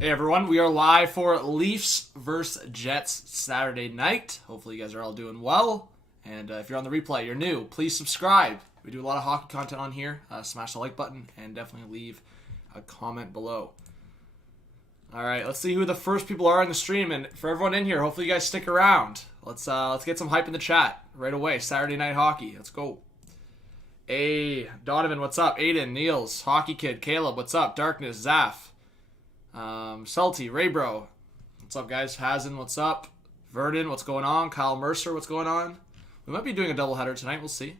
Hey everyone, we are live for Leafs versus Jets Saturday night. Hopefully you guys are all doing well. And if you're on the replay, you're new, please subscribe. We do a lot of hockey content on here. Smash the like button and definitely leave a comment below. Alright, let's see who the first people are in the stream. And for everyone in here, hopefully you guys stick around. Let's get some hype in the chat right away. Saturday night hockey. Let's go. Hey, Donovan, what's up? Aiden, Niels, Hockey Kid, Caleb, what's up? Darkness, Zaf. Salty, Raybro, what's up guys? Hazen, what's up? Verdon, what's going on? Kyle Mercer, what's going on? We might be doing a doubleheader tonight, we'll see.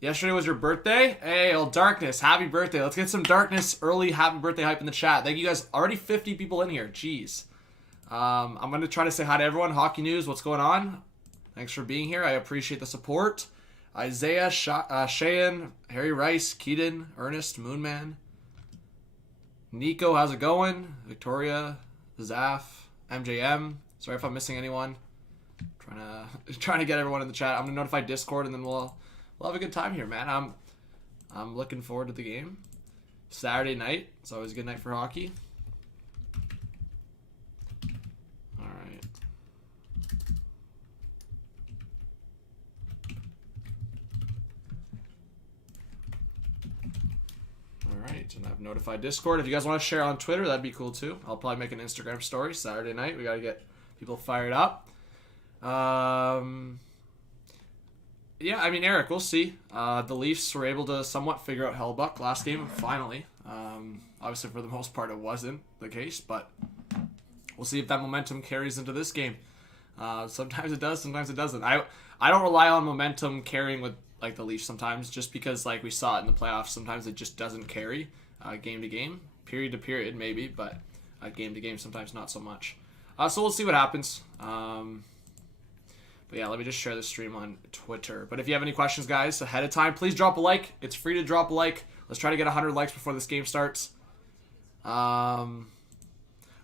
Yesterday was your birthday? Hey, old Darkness, happy birthday. Let's get some Darkness early happy birthday hype in the chat. Thank you guys, already 50 people in here, jeez. I'm going to try to say hi to everyone. Hockey News, what's going on? Thanks for being here, I appreciate the support. Isaiah, Cheyenne, Harry Rice, Keaton, Ernest, Moonman. Nico, how's it going? Victoria, Zaf, MJM. Sorry if I'm missing anyone. Trying to get everyone in the chat. I'm gonna notify Discord, and then we'll have a good time here, man. I'm looking forward to the game. Saturday night. It's always a good night for hockey. All right. Alright, and I've notified Discord. If you guys want to share on Twitter, that'd be cool too. I'll probably make an Instagram story Saturday night. We gotta get people fired up. Yeah, I mean, Eric, we'll see. The Leafs were able to somewhat figure out Hellbuck last game, finally. Obviously, for the most part, it wasn't the case, but we'll see if that momentum carries into this game. Sometimes it does, sometimes it doesn't. I don't rely on momentum carrying with like the Leafs sometimes, just because like we saw it in the playoffs, sometimes it just doesn't carry game to game, period to period maybe, but game to game sometimes not so much. So we'll see what happens. But yeah, let me just share the stream on Twitter. But if you have any questions, guys, ahead of time, please drop a like. It's free to drop a like. Let's try to get 100 likes before this game starts. Oh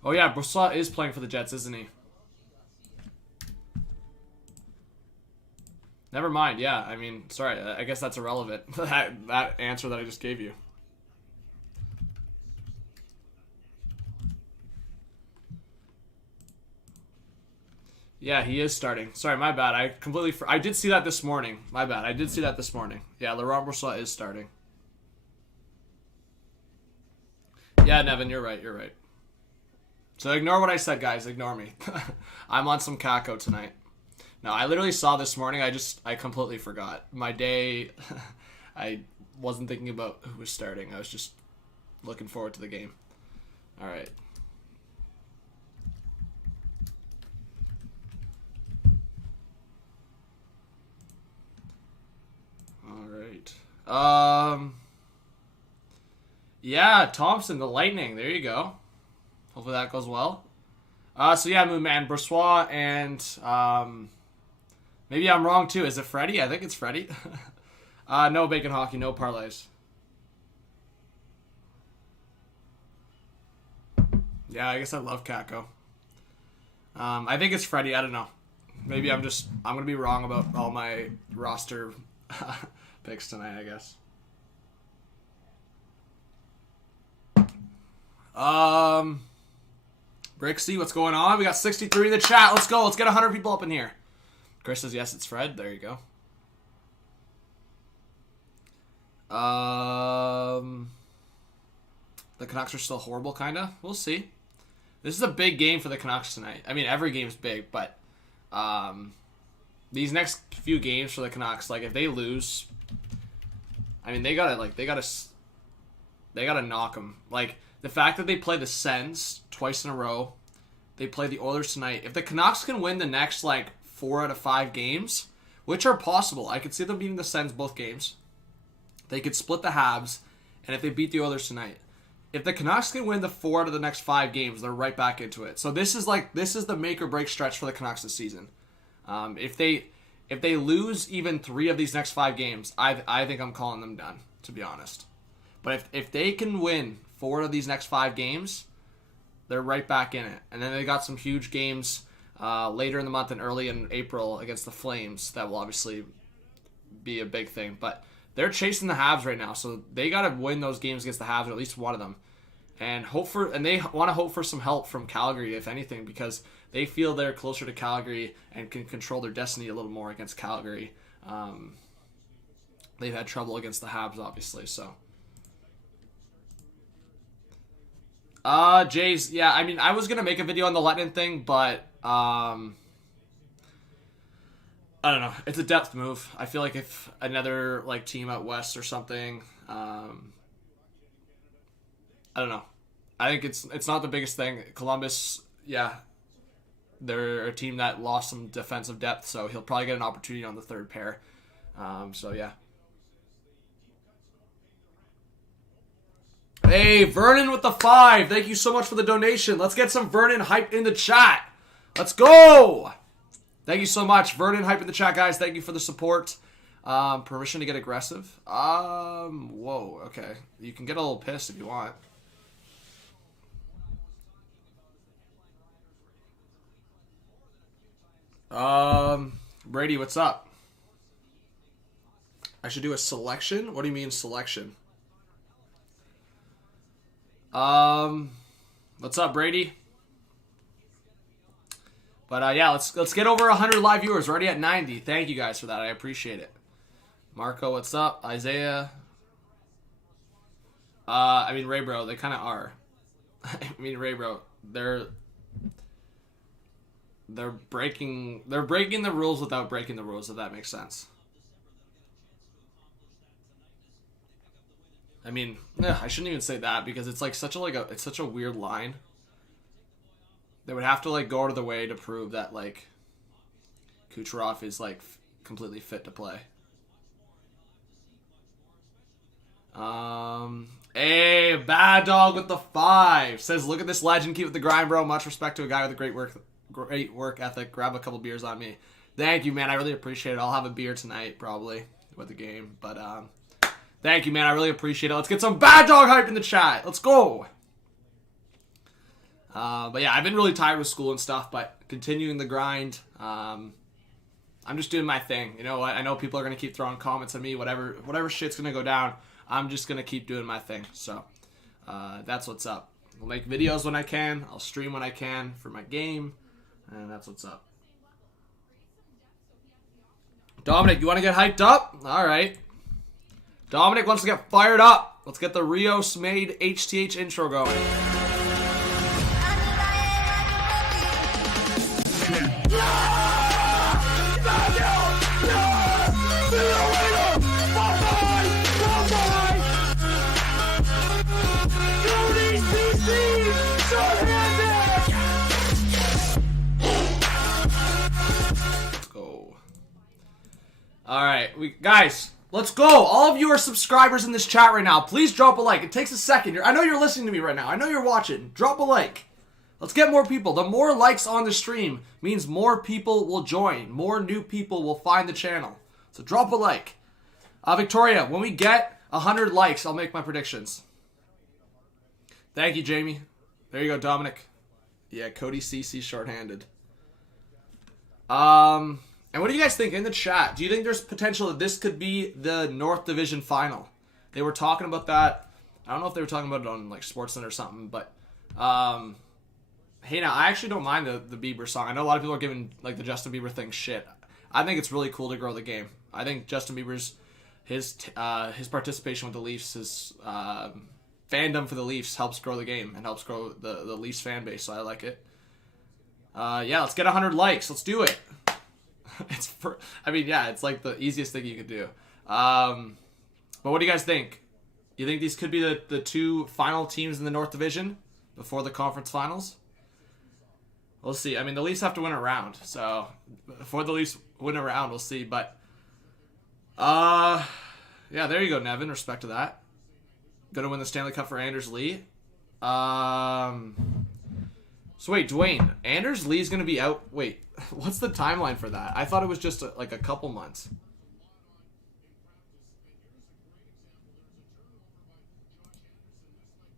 yeah, Brossoit is playing for the Jets, isn't he? Never mind, yeah. I mean, sorry, I guess that's irrelevant, that answer that I just gave you. Yeah, he is starting. Sorry, my bad. I did see that this morning. My bad. I did see that this morning. Yeah, Laurent Brossoit is starting. Yeah, Nevin, you're right. You're right. So ignore what I said, guys. Ignore me. I'm on some Kako tonight. No, I literally saw this morning. I completely forgot. My day, I wasn't thinking about who was starting. I was just looking forward to the game. All right. All right. Yeah, Thompson, the Lightning. There you go. Hopefully that goes well. So yeah, Moonman, Brossoit, and maybe I'm wrong too. Is it Freddie? I think it's Freddie. No bacon hockey, no parlays. Yeah, I guess I love Kako. I think it's Freddie. I don't know. Maybe I'm gonna be wrong about all my roster picks tonight, I guess. Brixie, what's going on? We got 63 in the chat. Let's go. Let's get 100 people up in here. Chris says, yes, it's Fred. There you go. The Canucks are still horrible, kind of. We'll see. This is a big game for the Canucks tonight. I mean, every game's big, but these next few games for the Canucks, like, if they lose, I mean, they gotta knock them. Like, the fact that they play the Sens twice in a row, they play the Oilers tonight. If the Canucks can win the next, like, 4 out of 5 games, which are possible. I could see them beating the Sens both games. They could split the Habs, and if they beat the Oilers tonight. If the Canucks can win the 4 out of the next 5 games, they're right back into it. So this is the make or break stretch for the Canucks this season. If they lose even 3 of these next 5 games, I think I'm calling them done, to be honest. But if they can win 4 of these next 5 games, they're right back in it. And then they got some huge games later in the month and early in April against the Flames. That will obviously be a big thing. But they're chasing the Habs right now, so they got to win those games against the Habs, or at least one of them. and they want to hope for some help from Calgary, if anything, because they feel they're closer to Calgary and can control their destiny a little more against Calgary. They've had trouble against the Habs, obviously, so. Jays, yeah, I mean, I was going to make a video on the Letton thing, but, I don't know. It's a depth move. I feel like if another, like, team out west or something, I don't know. I think it's not the biggest thing. Columbus, yeah, they're a team that lost some defensive depth, so he'll probably get an opportunity on the third pair. So, yeah. Hey, Vernon with the 5. Thank you so much for the donation. Let's get some Vernon hype in the chat. Let's go! Thank you so much. Vernon hype in the chat, guys. Thank you for the support. Permission to get aggressive. Whoa, okay. You can get a little pissed if you want. Brady, what's up? I should do a selection? What do you mean selection? What's up, Brady? But yeah, let's get over 100 live viewers. We're already at 90. Thank you guys for that. I appreciate it. Marco, what's up? Isaiah. I mean, Ray Bro, they kind of are. I mean, Ray Bro, they're breaking the rules without breaking the rules, if that makes sense. I mean, I shouldn't even say that because it's like it's such a weird line. They would have to like go out of the way to prove that like Kucherov is like completely fit to play. Hey, Bad Dog with the 5 says, "Look at this legend, keep it the grind, bro. Much respect to a guy with a great work ethic. Grab a couple beers on me." Thank you, man. I really appreciate it. I'll have a beer tonight probably with the game, but thank you, man. I really appreciate it. Let's get some Bad Dog hype in the chat. Let's go. But yeah, I've been really tired with school and stuff, but continuing the grind. I'm just doing my thing. You know what? I know people are going to keep throwing comments at me. Whatever shit's going to go down, I'm just going to keep doing my thing. So that's what's up. I'll make videos when I can. I'll stream when I can for my game. And that's what's up. Dominic, you want to get hyped up? All right. Dominic wants to get fired up. Let's get the Rios made HTH intro going. All right, guys, let's go. All of you are subscribers in this chat right now. Please drop a like. It takes a second. I know you're listening to me right now. I know you're watching. Drop a like. Let's get more people. The more likes on the stream means more people will join. More new people will find the channel. So drop a like. Victoria, when we get 100 likes, I'll make my predictions. Thank you, Jamie. There you go, Dominic. Yeah, Cody CC shorthanded. And what do you guys think in the chat? Do you think there's potential that this could be the North Division final? They were talking about that. I don't know if they were talking about it on like Sportsnet or something, but hey, now I actually don't mind the Bieber song. I know a lot of people are giving like the Justin Bieber thing shit. I think it's really cool to grow the game. I think Justin Bieber's his participation with the Leafs, his fandom for the Leafs helps grow the game and helps grow the Leafs fan base. So I like it. Yeah, let's get 100 likes. Let's do it. It's like the easiest thing you could do. But what do you guys think? You think these could be the two final teams in the North Division before the conference finals? We'll see. I mean, the Leafs have to win a round, so before the Leafs win a round, we'll see. But yeah, there you go, Nevin. Respect to that. Going to win the Stanley Cup for Anders Lee. So wait, Dwayne, Anders Lee's going to be out. Wait, what's the timeline for that? I thought it was just like a couple months.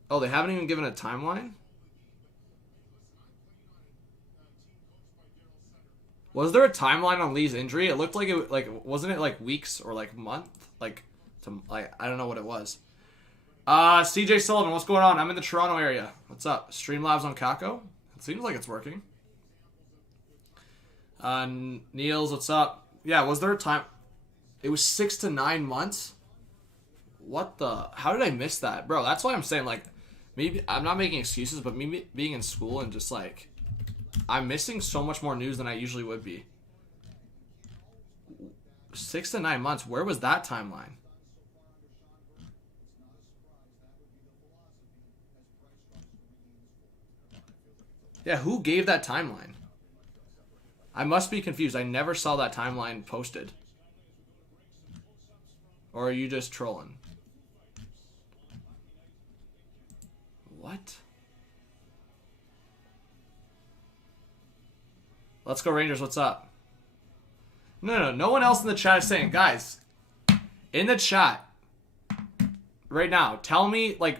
Oh, they haven't even given a timeline? Was there a timeline on Lee's injury? It looked like wasn't it like weeks or like month? I don't know what it was. CJ Sullivan, what's going on? I'm in the Toronto area. What's up? Streamlabs on Kako? It seems like it's working. Niels, what's up? Yeah, was there a time? It was 6 to 9 months? What the? How did I miss that? Bro, that's why I'm saying, like, maybe, I'm not making excuses, but me being in school and just, like, I'm missing so much more news than I usually would be. 6 to 9 months, where was that timeline? Yeah, who gave that timeline? I must be confused. I never saw that timeline posted. Or are you just trolling? What? Let's go Rangers, what's up? No one else in the chat is saying, guys, in the chat, right now, tell me, like,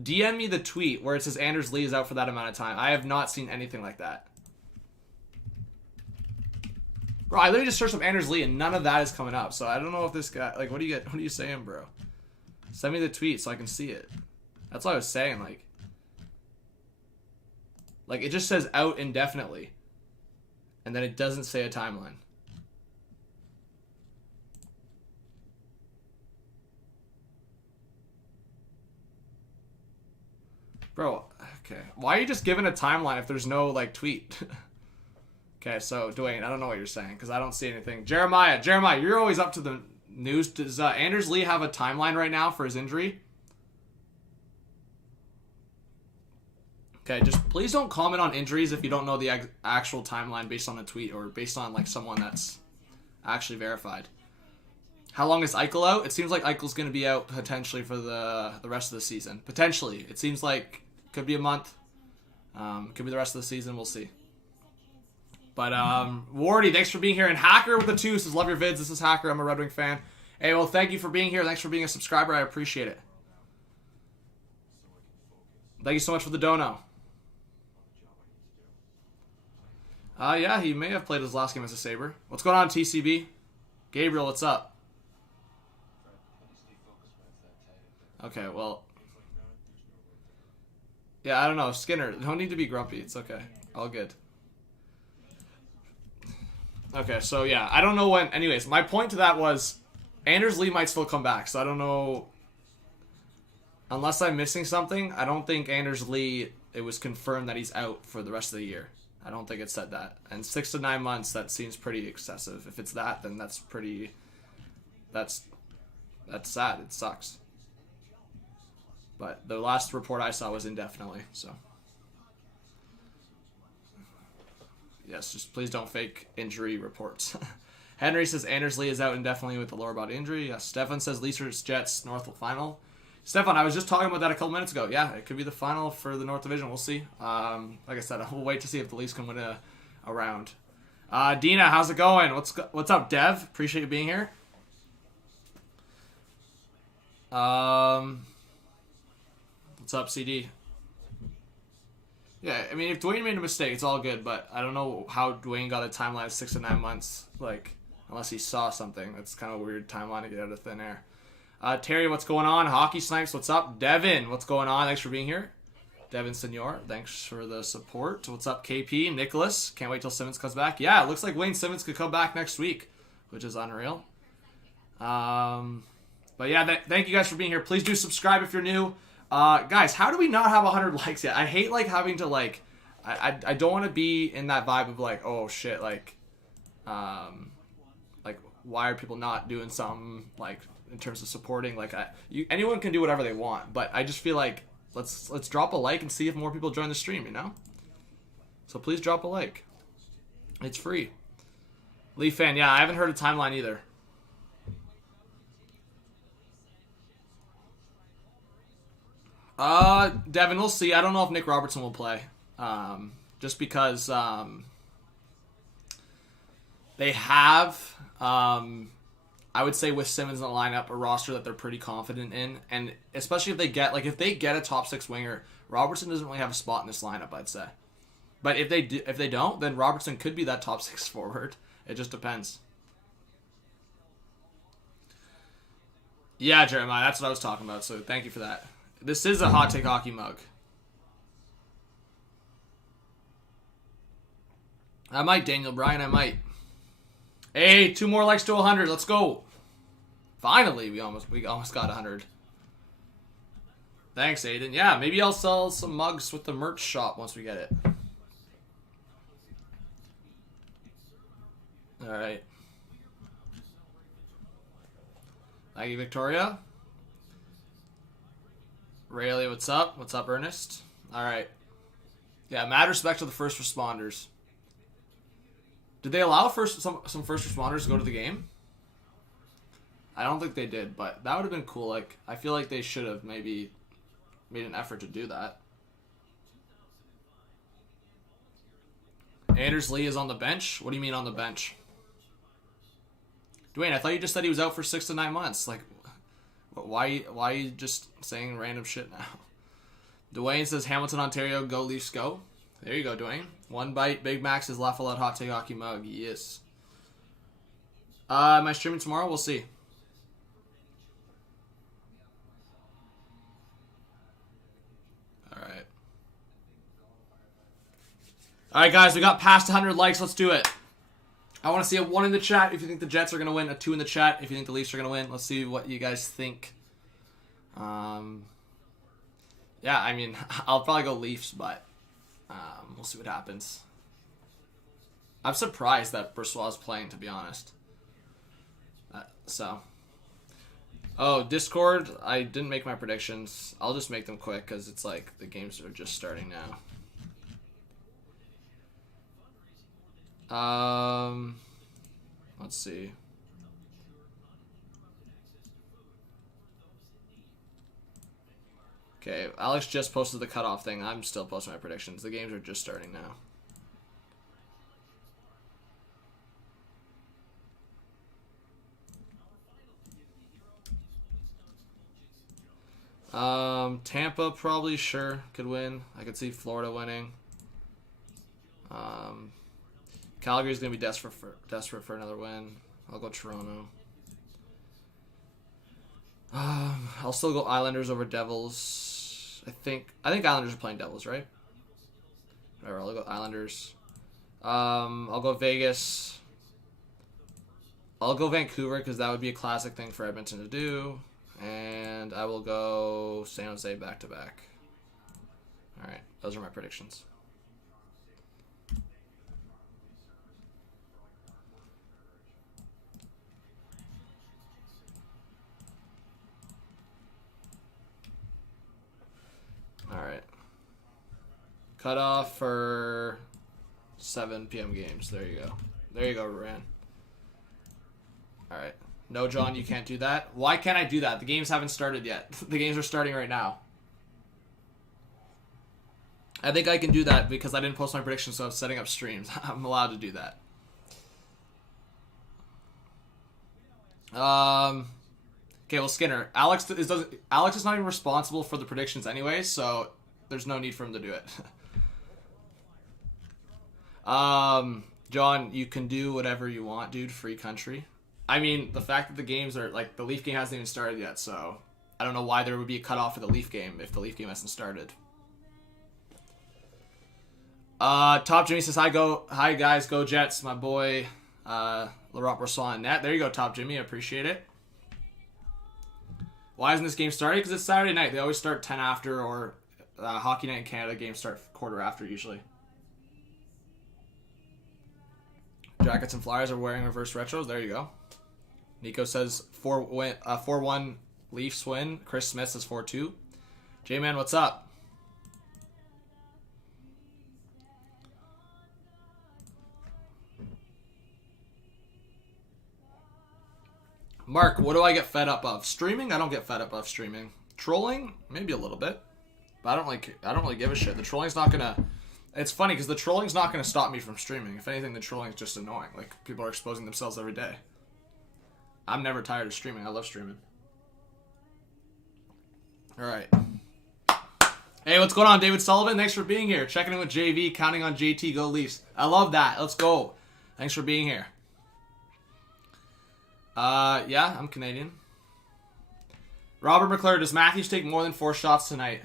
DM me the tweet where it says Anders Lee is out for that amount of time. I have not seen anything like that. Bro, I literally just searched up Anders Lee and none of that is coming up. So I don't know if this guy, like, what are you saying, bro? Send me the tweet so I can see it. That's what I was saying, like it just says out indefinitely. And then it doesn't say a timeline. Bro, okay. Why are you just giving a timeline if there's no, like, tweet? Okay, so, Dwayne, I don't know what you're saying, because I don't see anything. Jeremiah, you're always up to the news. Does Anders Lee have a timeline right now for his injury? Okay, just please don't comment on injuries if you don't know the actual timeline based on a tweet or based on, like, someone that's actually verified. How long is Eichel out? It seems like Eichel's going to be out potentially for the rest of the season. Potentially. It seems like could be a month. Could be the rest of the season. We'll see. But, Wardy, thanks for being here. And Hacker with the 2 says, love your vids. This is Hacker. I'm a Red Wing fan. Hey, well, thank you for being here. Thanks for being a subscriber. I appreciate it. Thank you so much for the dono. Yeah, he may have played his last game as a Sabre. What's going on, TCB? Gabriel, what's up? Okay, well. Yeah, I don't know. Skinner, don't need to be grumpy. It's okay. All good. Okay, so yeah, I don't know when. Anyways, my point to that was Anders Lee might still come back, so I don't know. Unless I'm missing something, I don't think Anders Lee, it was confirmed that he's out for the rest of the year. I don't think it said that. And 6 to 9 months, that seems pretty excessive. If it's that, then that's pretty. That's sad. It sucks. But the last report I saw was indefinitely, so. Yes, just please don't fake injury reports. Henry says Anders Lee is out indefinitely with the lower body injury. Yes, Stefan says Leafs Jets North final. Stefan, I was just talking about that a couple minutes ago. Yeah, it could be the final for the North Division. We'll see. Like I said, we'll wait to see if the Leafs can win a round. Dina, how's it going? What's up, Dev? Appreciate you being here. What's up, CD? Yeah, I mean, if Dwayne made a mistake, it's all good, but I don't know how Dwayne got a timeline of 6 to 9 months, like, unless he saw something. That's kind of a weird timeline to get out of thin air. Terry, what's going on? Hockey Snipes, what's up? Devin, what's going on? Thanks for being here. Devin Senor, thanks for the support. What's up, KP? Nicholas, can't wait till Simmons comes back. Yeah, it looks like Wayne Simmons could come back next week, which is unreal. But yeah, thank you guys for being here. Please do subscribe if you're new. Guys, how do we not have 100 likes yet? I hate, like, having to, like, I don't want to be in that vibe of, like, oh, shit, like, why are people not doing something, like, in terms of supporting? Like, anyone can do whatever they want, but I just feel like, let's drop a like and see if more people join the stream, you know? So please drop a like. It's free. Leaf fan, yeah, I haven't heard a timeline either. Devin, we'll see. I don't know if Nick Robertson will play. Just because, they have, I would say with Simmons in the lineup, a roster that they're pretty confident in. And especially if they get, if they get a top 6 winger, Robertson doesn't really have a spot in this lineup, I'd say. But if they don't, then Robertson could be that top 6 forward. It just depends. Yeah, Jeremiah, that's what I was talking about, so thank you for that. This is a Hot Take Hockey mug. I might, Daniel Bryan, I might. Hey, 2 more likes to 100. Let's go. Finally, we almost got 100. Thanks, Aiden. Yeah, maybe I'll sell some mugs with the merch shop once we get it. All right. Thank you, Victoria. Rayleigh, what's up? What's up, Ernest? All right. Yeah, mad respect to the first responders. Did they allow some first responders to go to the game? I don't think they did, but that would have been cool. Like, I feel like they should have maybe made an effort to do that. Anders Lee is on the bench? What do you mean on the bench? Dwayne, I thought you just said he was out for 6 to 9 months. Like, why are you just saying random shit now? Dwayne says Hamilton, Ontario, go Leafs, go. There you go, Dwayne. One bite. Big Max is Laugh A Lot Hot Take Hockey mug. Yes. Am I streaming tomorrow? We'll see. Alright. Alright, guys. We got past 100 likes. Let's do it. I want to see a 1 in the chat if you think the Jets are going to win. A 2 in the chat if you think the Leafs are going to win. Let's see what you guys think. Yeah, I mean, I'll probably go Leafs, but we'll see what happens. I'm surprised that Brossoit is playing, to be honest. Oh, Discord, I didn't make my predictions. I'll just make them quick because it's like the games are just starting now. Let's see. Okay, Alex just posted the cutoff thing. I'm still posting my predictions. The games are just starting now. Tampa probably sure could win. I could see Florida winning. Calgary's gonna be desperate for another win. I'll go Toronto. I'll still go Islanders over Devils. I think Islanders are playing Devils, right? Whatever, I'll go Islanders. I'll go Vegas. I'll go Vancouver because that would be a classic thing for Edmonton to do. And I will go San Jose back-to-back. Alright, those are my predictions. Alright. Cutoff for 7 p.m. games. There you go. There you go, Ran. Alright. No, John, you can't do that. Why can't I do that? The games haven't started yet. The games are starting right now. I think I can do that because I didn't post my predictions, so I was setting up streams. I'm allowed to do that. Okay, well, Skinner. Alex is not even responsible for the predictions anyway, so there's no need for him to do it. John, you can do whatever you want, dude. Free country. I mean, the fact that the games are, like, the Leaf game hasn't even started yet, so I don't know why there would be a cutoff for the Leaf game if the Leaf game hasn't started. Top Jimmy says, hi guys, go Jets, my boy, Laurent Brossoit and net. There you go, Top Jimmy, I appreciate it. Why isn't this game started? Because it's Saturday night. They always start 10 after, or Hockey Night in Canada games start quarter after usually. Jackets and Flyers are wearing reverse retros. There you go. Nico says 4-1 Leafs win. Chris Smith says 4-2. J-Man, what's up? Mark, what do I get fed up of? Streaming? I don't get fed up of streaming. Trolling? Maybe a little bit. But I don't really give a shit. The trolling's not gonna... It's funny because the trolling's not gonna stop me from streaming. If anything, the trolling's just annoying. Like, people are exposing themselves every day. I'm never tired of streaming. I love streaming. Alright. Hey, what's going on, David Sullivan? Thanks for being here. Checking in with JV, counting on JT, go Leafs. I love that. Let's go. Thanks for being here. Yeah, I'm Canadian. Robert McClure, does Matthews take more than 4 shots tonight?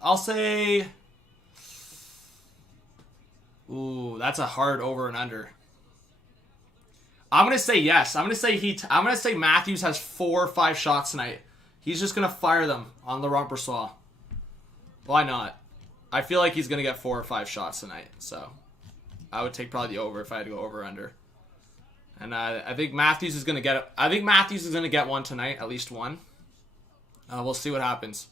I'll say... Ooh, that's a hard over and under. I'm going to say yes. I'm going to say Matthews has 4 or 5 shots tonight. He's just going to fire them on Laurent Brossoit. Why not? I feel like he's going to get 4 or 5 shots tonight. So I would take probably the over if I had to go over or under. And I think Matthews is going to get it. I think Matthews is going to get one tonight, at least one. We'll see what happens.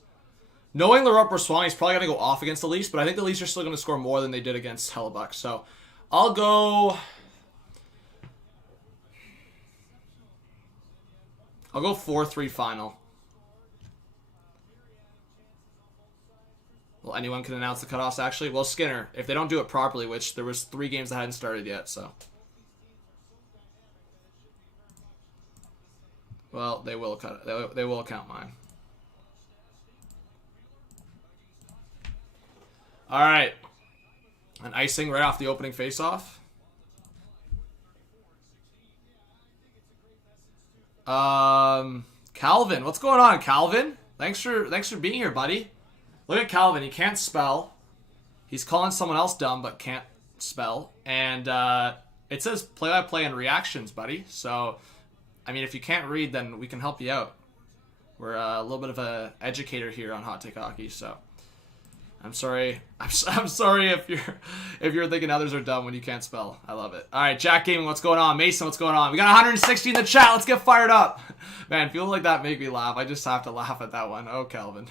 Knowing Laurent Brossoit, he's probably going to go off against the Leafs, but I think the Leafs are still going to score more than they did against Hellebuck. So I'll go 4-3 final. Well, anyone can announce the cutoffs, actually. Well, Skinner, if they don't do it properly, which there was 3 games that hadn't started yet, so. Well, they will cut it. They will count mine. All right. An icing right off the opening faceoff. Calvin, what's going on, Calvin? Thanks for being here, buddy. Look at Calvin. He can't spell. He's calling someone else dumb, but can't spell. And it says play-by-play and reactions, buddy. So, I mean, if you can't read, then we can help you out. We're a little bit of an educator here on Hot Take Hockey, so I'm sorry. I'm sorry if you're thinking others are dumb when you can't spell. I love it. All right, Jack Gaming, what's going on? Mason, what's going on? We got 160 in the chat. Let's get fired up. Man, people like that make me laugh. I just have to laugh at that one. Oh, Calvin.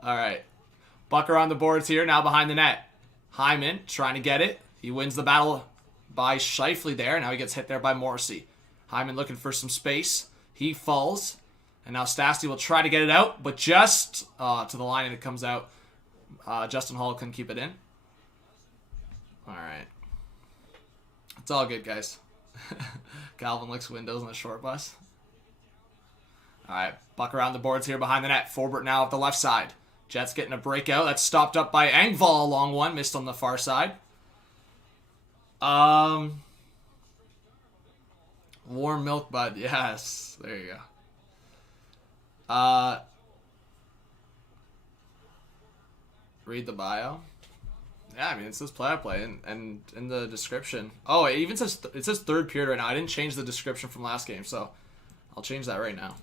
All right. Bucker on the boards here, now behind the net. Hyman trying to get it. He wins the battle by Scheifele there. Now he gets hit there by Morrissey. Hyman looking for some space. He falls. And now Stastny will try to get it out, but just to the line and it comes out. Justin Hall couldn't keep it in. All right. It's all good, guys. Calvin licks windows on the short bus. All right. Buck around the boards here behind the net. Forbert now at the left side. Jets getting a breakout. That's stopped up by Engvall. A long one. Missed on the far side. Warm milk, bud. Yes. There you go. Read the bio. Yeah, I mean, it says play-by-play and in the description. Oh, it even says third period right now. I didn't change the description from last game, so I'll change that right now.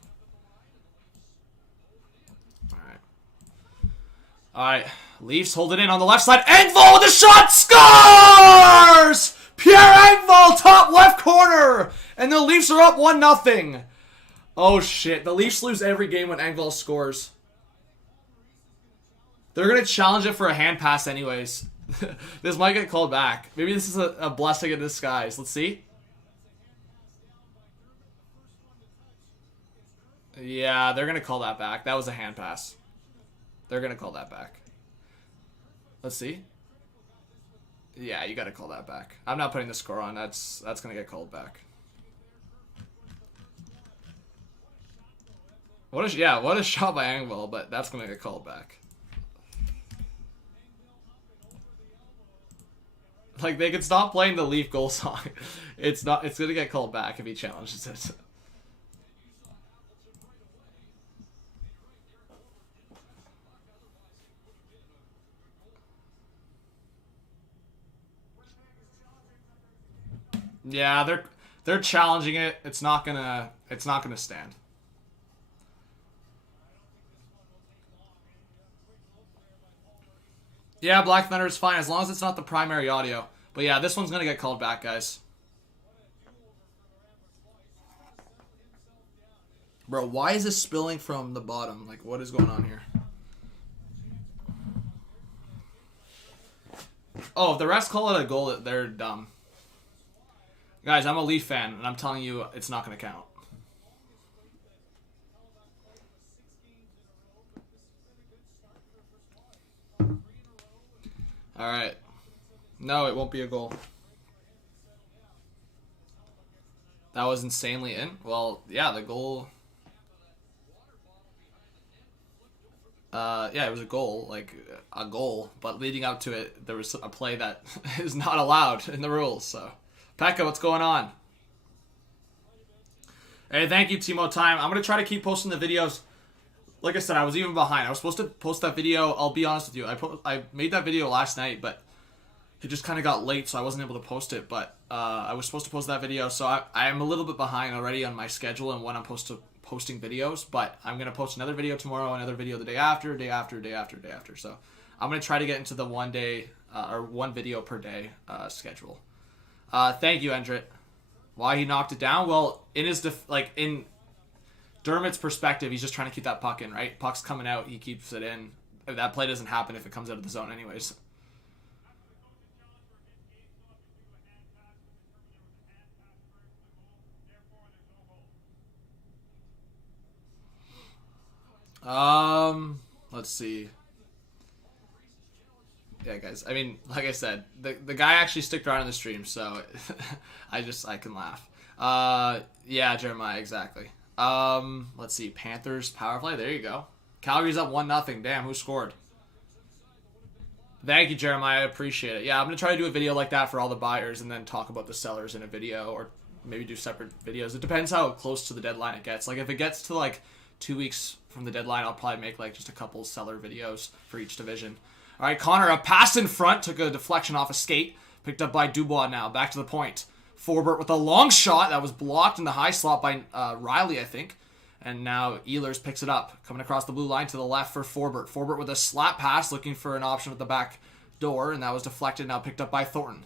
All right. Leafs hold it in on the left side. Engvall with the shot, scores! Pierre Engvall, top left corner, and the Leafs are up 1-0. Oh shit! The Leafs lose every game when Engvall scores. They're gonna challenge it for a hand pass anyways. This might get called back. Maybe this is a blessing in disguise. Let's see. Yeah, they're gonna call that back. That was a hand pass. They're gonna call that back. Let's see. Yeah, you gotta call that back. I'm not putting the score on. That's gonna get called back. What a shot by Engvall, but that's gonna get called back. Like, they could stop playing the Leaf goal song. It's gonna get called back if he challenges it. Yeah, they're challenging it. It's not gonna stand. Yeah, Black Thunder is fine as long as it's not the primary audio. But yeah, this one's gonna get called back, guys. Bro, why is this spilling from the bottom? Like, what is going on here? Oh, if the refs call it a goal, they're dumb. Guys, I'm a Leaf fan, and I'm telling you, it's not going to count. All right. No, it won't be a goal. That was insanely in. Well, yeah, the goal... yeah, it was a goal, like a goal, but leading up to it, there was a play that is not allowed in the rules, so... Pekka, what's going on? Hey, thank you, Timo Time. I'm going to try to keep posting the videos like I said, I was even behind. I was supposed to post that video. I'll be honest with you. I made that video last night, but it just kind of got late, so I wasn't able to post it. But I was supposed to post that video, so I am a little bit behind already on my schedule and when I'm posting videos. But I'm going to post another video tomorrow, another video the day after, day after, day after, day after. So I'm going to try to get into the 1 day or 1 video per day schedule. Thank you, Endrit. Why he knocked it down? Well, in his in Dermott's perspective, he's just trying to keep that puck in, right? Puck's coming out, he keeps it in. That play doesn't happen if it comes out of the zone anyways. Let's see. Yeah, guys. I mean, like I said, the guy actually stuck around in the stream, so I can laugh. Yeah, Jeremiah, exactly. Let's see. Panthers power play. There you go. Calgary's up 1-0. Damn, who scored? Thank you, Jeremiah. I appreciate it. Yeah, I'm gonna try to do a video like that for all the buyers, and then talk about the sellers in a video, or maybe do separate videos. It depends how close to the deadline it gets. Like if it gets to like 2 weeks from the deadline, I'll probably make like just a couple seller videos for each division. All right, Connor, a pass in front, took a deflection off a skate, picked up by Dubois now, back to the point. Forbert with a long shot that was blocked in the high slot by Riley, I think. And now Ehlers picks it up, coming across the blue line to the left for Forbert. Forbert with a slap pass, looking for an option at the back door, and that was deflected, now picked up by Thornton.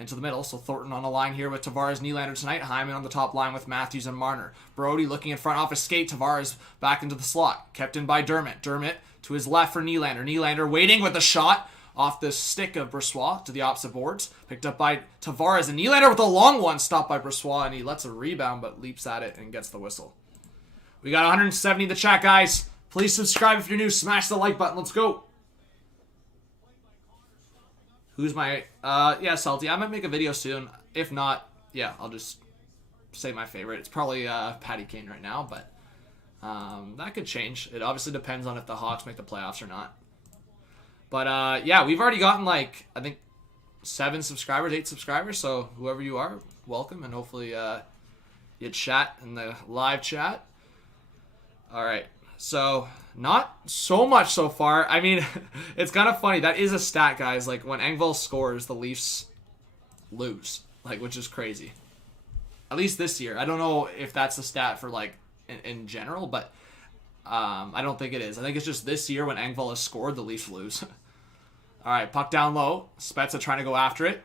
Into the middle, so Thornton on the line here with Tavares, Nylander tonight. Hyman on the top line with Matthews and Marner. Brody looking in front off his skate. Tavares back into the slot. Kept in by Dermott. Dermott to his left for Nylander. Nylander waiting with a shot off the stick of Brossoit to the opposite boards. Picked up by Tavares. And Nylander with a long one stopped by Brossoit. And he lets a rebound but leaps at it and gets the whistle. We got 170 in the chat, guys. Please subscribe if you're new. Smash the like button. Let's go. Who's my... yeah, Salty. I might make a video soon. If not, yeah, I'll just say my favorite. It's probably Patty Kane right now, but that could change. It obviously depends on if the Hawks make the playoffs or not. But, yeah, we've already gotten, like, I think 7 subscribers, 8 subscribers, so whoever you are, welcome, and hopefully you chat in the live chat. All right. So, not so much so far. I mean, it's kind of funny. That is a stat, guys. Like, when Engvall scores, the Leafs lose. Like, which is crazy. At least this year. I don't know if that's the stat for, like, in general, but I don't think it is. I think it's just this year when Engvall has scored, the Leafs lose. All right, puck down low. Spezza trying to go after it.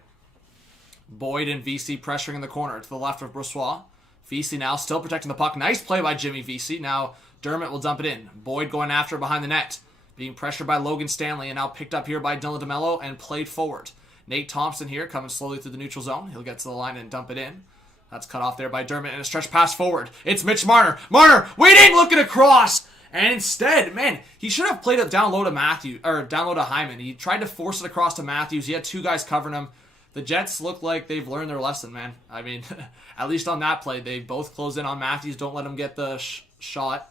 Boyd and VC pressuring in the corner to the left of Brossoit. VC now still protecting the puck. Nice play by Jimmy VC. Now Dermott will dump it in. Boyd going after it behind the net. Being pressured by Logan Stanley and now picked up here by Dylan DeMello and played forward. Nate Thompson here coming slowly through the neutral zone. He'll get to the line and dump it in. That's cut off there by Dermott and a stretch pass forward. It's Mitch Marner. Marner waiting, looking across. And instead, man, he should have played it down low to Matthews, or down low to Hyman. He tried to force it across to Matthews. He had 2 guys covering him. The Jets look like they've learned their lesson, man. I mean, at least on that play, they both close in on Matthews. Don't let him get the shot.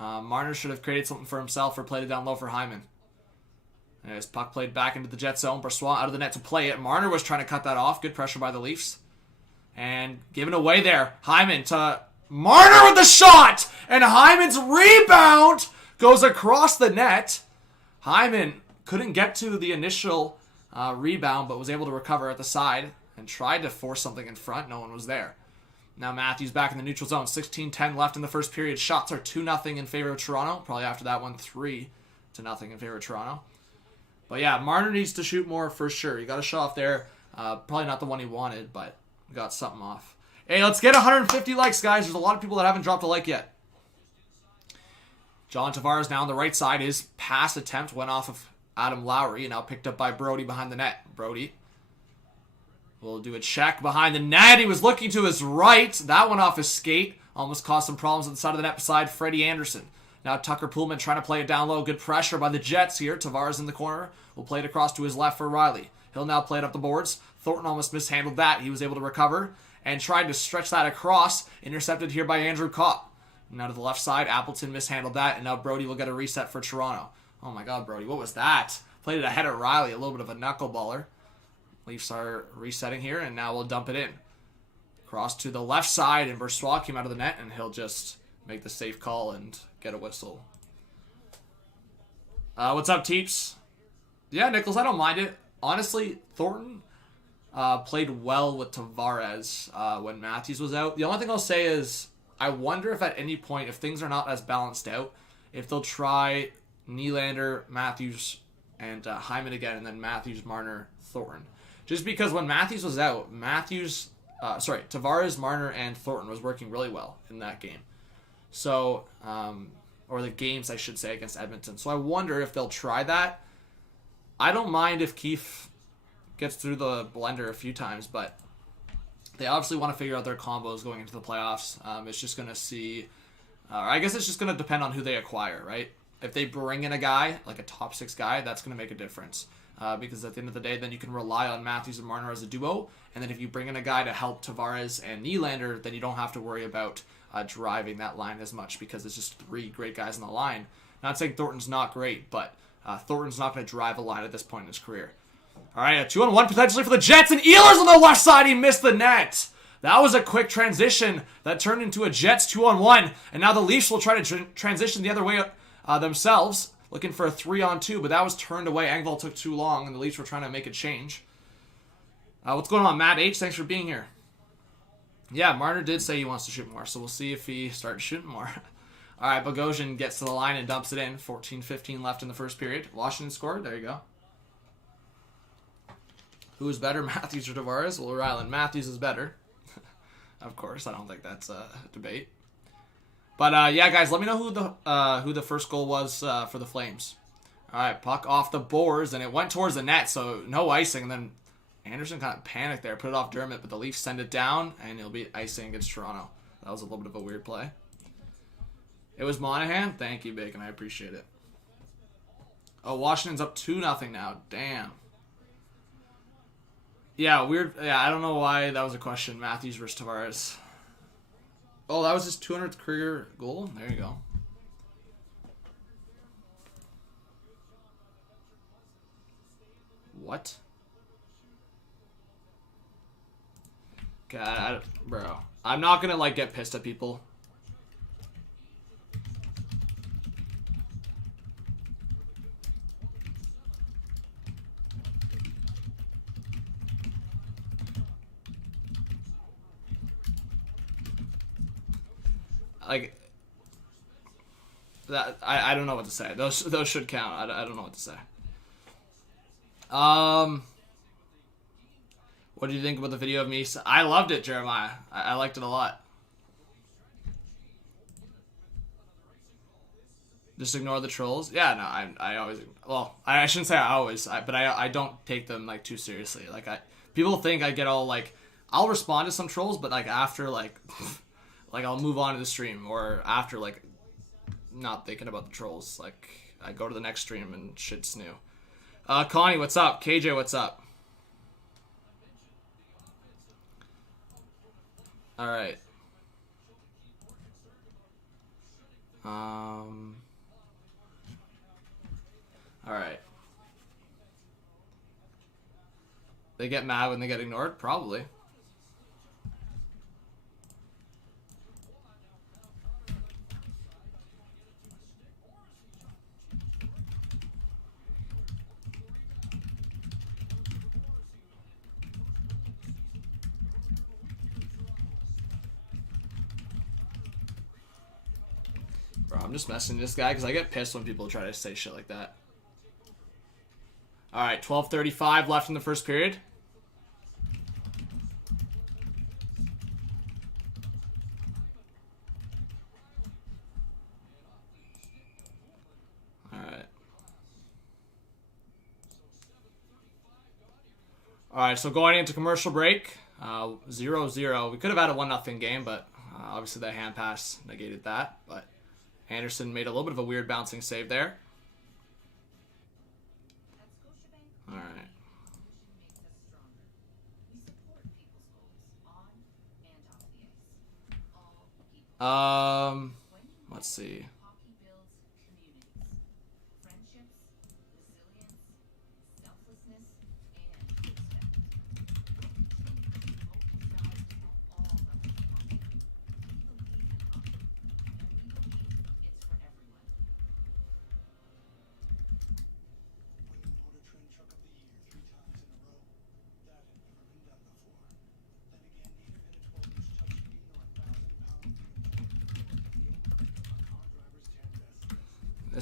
Marner should have created something for himself or played it down low for Hyman. And his puck played back into the Jet zone. Brossoit out of the net to play it. Marner was trying to cut that off. Good pressure by the Leafs. And given away there. Hyman to Marner with the shot! And Hyman's rebound goes across the net. Hyman couldn't get to the initial rebound, but was able to recover at the side and tried to force something in front. No one was there. Now Matthews back in the neutral zone. 16-10 left in the first period. Shots are 2-0 in favor of Toronto. Probably after that one, 3-0 in favor of Toronto. But yeah, Marner needs to shoot more for sure. He got a shot off there. Probably not the one he wanted, but got something off. Hey, let's get 150 likes, guys. There's a lot of people that haven't dropped a like yet. John Tavares now on the right side. His pass attempt went off of Adam Lowry and now picked up by Brody behind the net. Brody will do a check behind the net. He was looking to his right. That one off his skate. Almost caused some problems at the side of the net beside Freddie Anderson. Now Tucker Pullman trying to play it down low. Good pressure by the Jets here. Tavares in the corner. Will play it across to his left for Riley. He'll now play it up the boards. Thornton almost mishandled that. He was able to recover and tried to stretch that across. Intercepted here by Andrew Kopp. Now to the left side. Appleton mishandled that. And now Brody will get a reset for Toronto. Oh my God, Brody. What was that? Played it ahead of Riley. A little bit of a knuckleballer. Leafs are resetting here, and now we'll dump it in. Cross to the left side, and Brossoit came out of the net, and he'll just make the safe call and get a whistle. What's up, Teeps? Yeah, Nichols, I don't mind it. Honestly, Thornton played well with Tavares when Matthews was out. The only thing I'll say is I wonder if at any point, if things are not as balanced out, if they'll try Nylander, Matthews, and Hyman again, and then Matthews, Marner, Thornton. Just because when Matthews was out, Tavares, Marner, and Thornton was working really well in that game. So, or the games, I should say, against Edmonton. So I wonder if they'll try that. I don't mind if Keefe gets through the blender a few times, but they obviously want to figure out their combos going into the playoffs. It's just going to see... I guess it's just going to depend on who they acquire, right? If they bring in a guy, like a top 6 guy, that's going to make a difference. Because at the end of the day, then you can rely on Matthews and Marner as a duo. And then if you bring in a guy to help Tavares and Nylander, then you don't have to worry about driving that line as much because it's just 3 great guys on the line. Not saying Thornton's not great, but Thornton's not going to drive a line at this point in his career. All right, a 2-on-1 potentially for the Jets, and Ehlers on the left side. He missed the net. That was a quick transition that turned into a Jets 2-on-1, and now the Leafs will try to transition the other way themselves, looking for a 3-on-2, but that was turned away. Engvall took too long, and the Leafs were trying to make a change. What's going on, Matt H? Thanks for being here. Yeah, Marner did say he wants to shoot more, so we'll see if he starts shooting more. All right, Bogosian gets to the line and dumps it in. 14-15 left in the first period. Washington scored. There you go. Who is better, Matthews or Tavares? Well, Ryland, Matthews is better. Of course, I don't think that's a debate. But yeah, guys, let me know who the first goal was for the Flames. All right, puck off the boards, and it went towards the net, so no icing. And then Anderson kind of panicked there, put it off Dermott, but the Leafs send it down, and it'll be icing against Toronto. That was a little bit of a weird play. It was Monahan. Thank you, Bacon. I appreciate it. Oh, Washington's up 2-0 now. Damn. Yeah, weird. Yeah, I don't know why that was a question. Matthews versus Tavares. Oh, that was his 200th career goal? There you go. What? God, bro. I'm not gonna, like, get pissed at people. Like that, I don't know what to say. Those should count. I don't know what to say. What did you think about the video of me? I loved it, Jeremiah. I liked it a lot. Just ignore the trolls. Yeah, no, I always. Well, I shouldn't say I always, but I don't take them like too seriously. Like people think I get all like, I'll respond to some trolls, but like after like. Like, I'll move on to the stream, or after, like, not thinking about the trolls. Like, I go to the next stream and shit's new. Connie, what's up? KJ, what's up? Alright. Alright. They get mad when they get ignored? Probably. I'm just messing with this guy because I get pissed when people try to say shit like that. All right, 12:35 left in the first period. All right. All right, so going into commercial break, 0-0. We could have had a 1-0 game, but obviously that hand pass negated that. But Anderson made a little bit of a weird bouncing save there. All right. Let's see.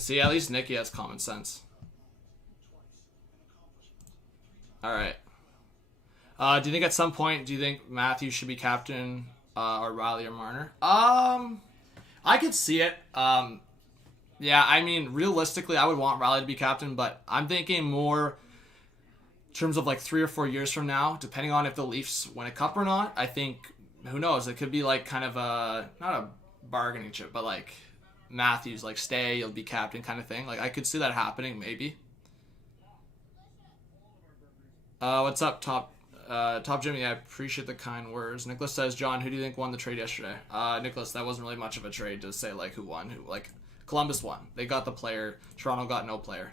See, at least Nikki has common sense. All right. Do you think at some point, do you think Matthews should be captain or Riley or Marner? I could see it. Yeah, I mean, realistically, I would want Riley to be captain, but I'm thinking more in terms of like 3 or 4 years from now, depending on if the Leafs win a cup or not. I think, who knows, it could be like kind of a, not a bargaining chip, but like Matthews, like stay, you'll be captain kind of thing. Like I could see that happening, maybe. What's up, Top Jimmy? I appreciate the kind words. Nicholas says, John, who do you think won the trade yesterday? Nicholas, that wasn't really much of a trade to say like who won. Who, like Columbus won. They got the player. Toronto got no player.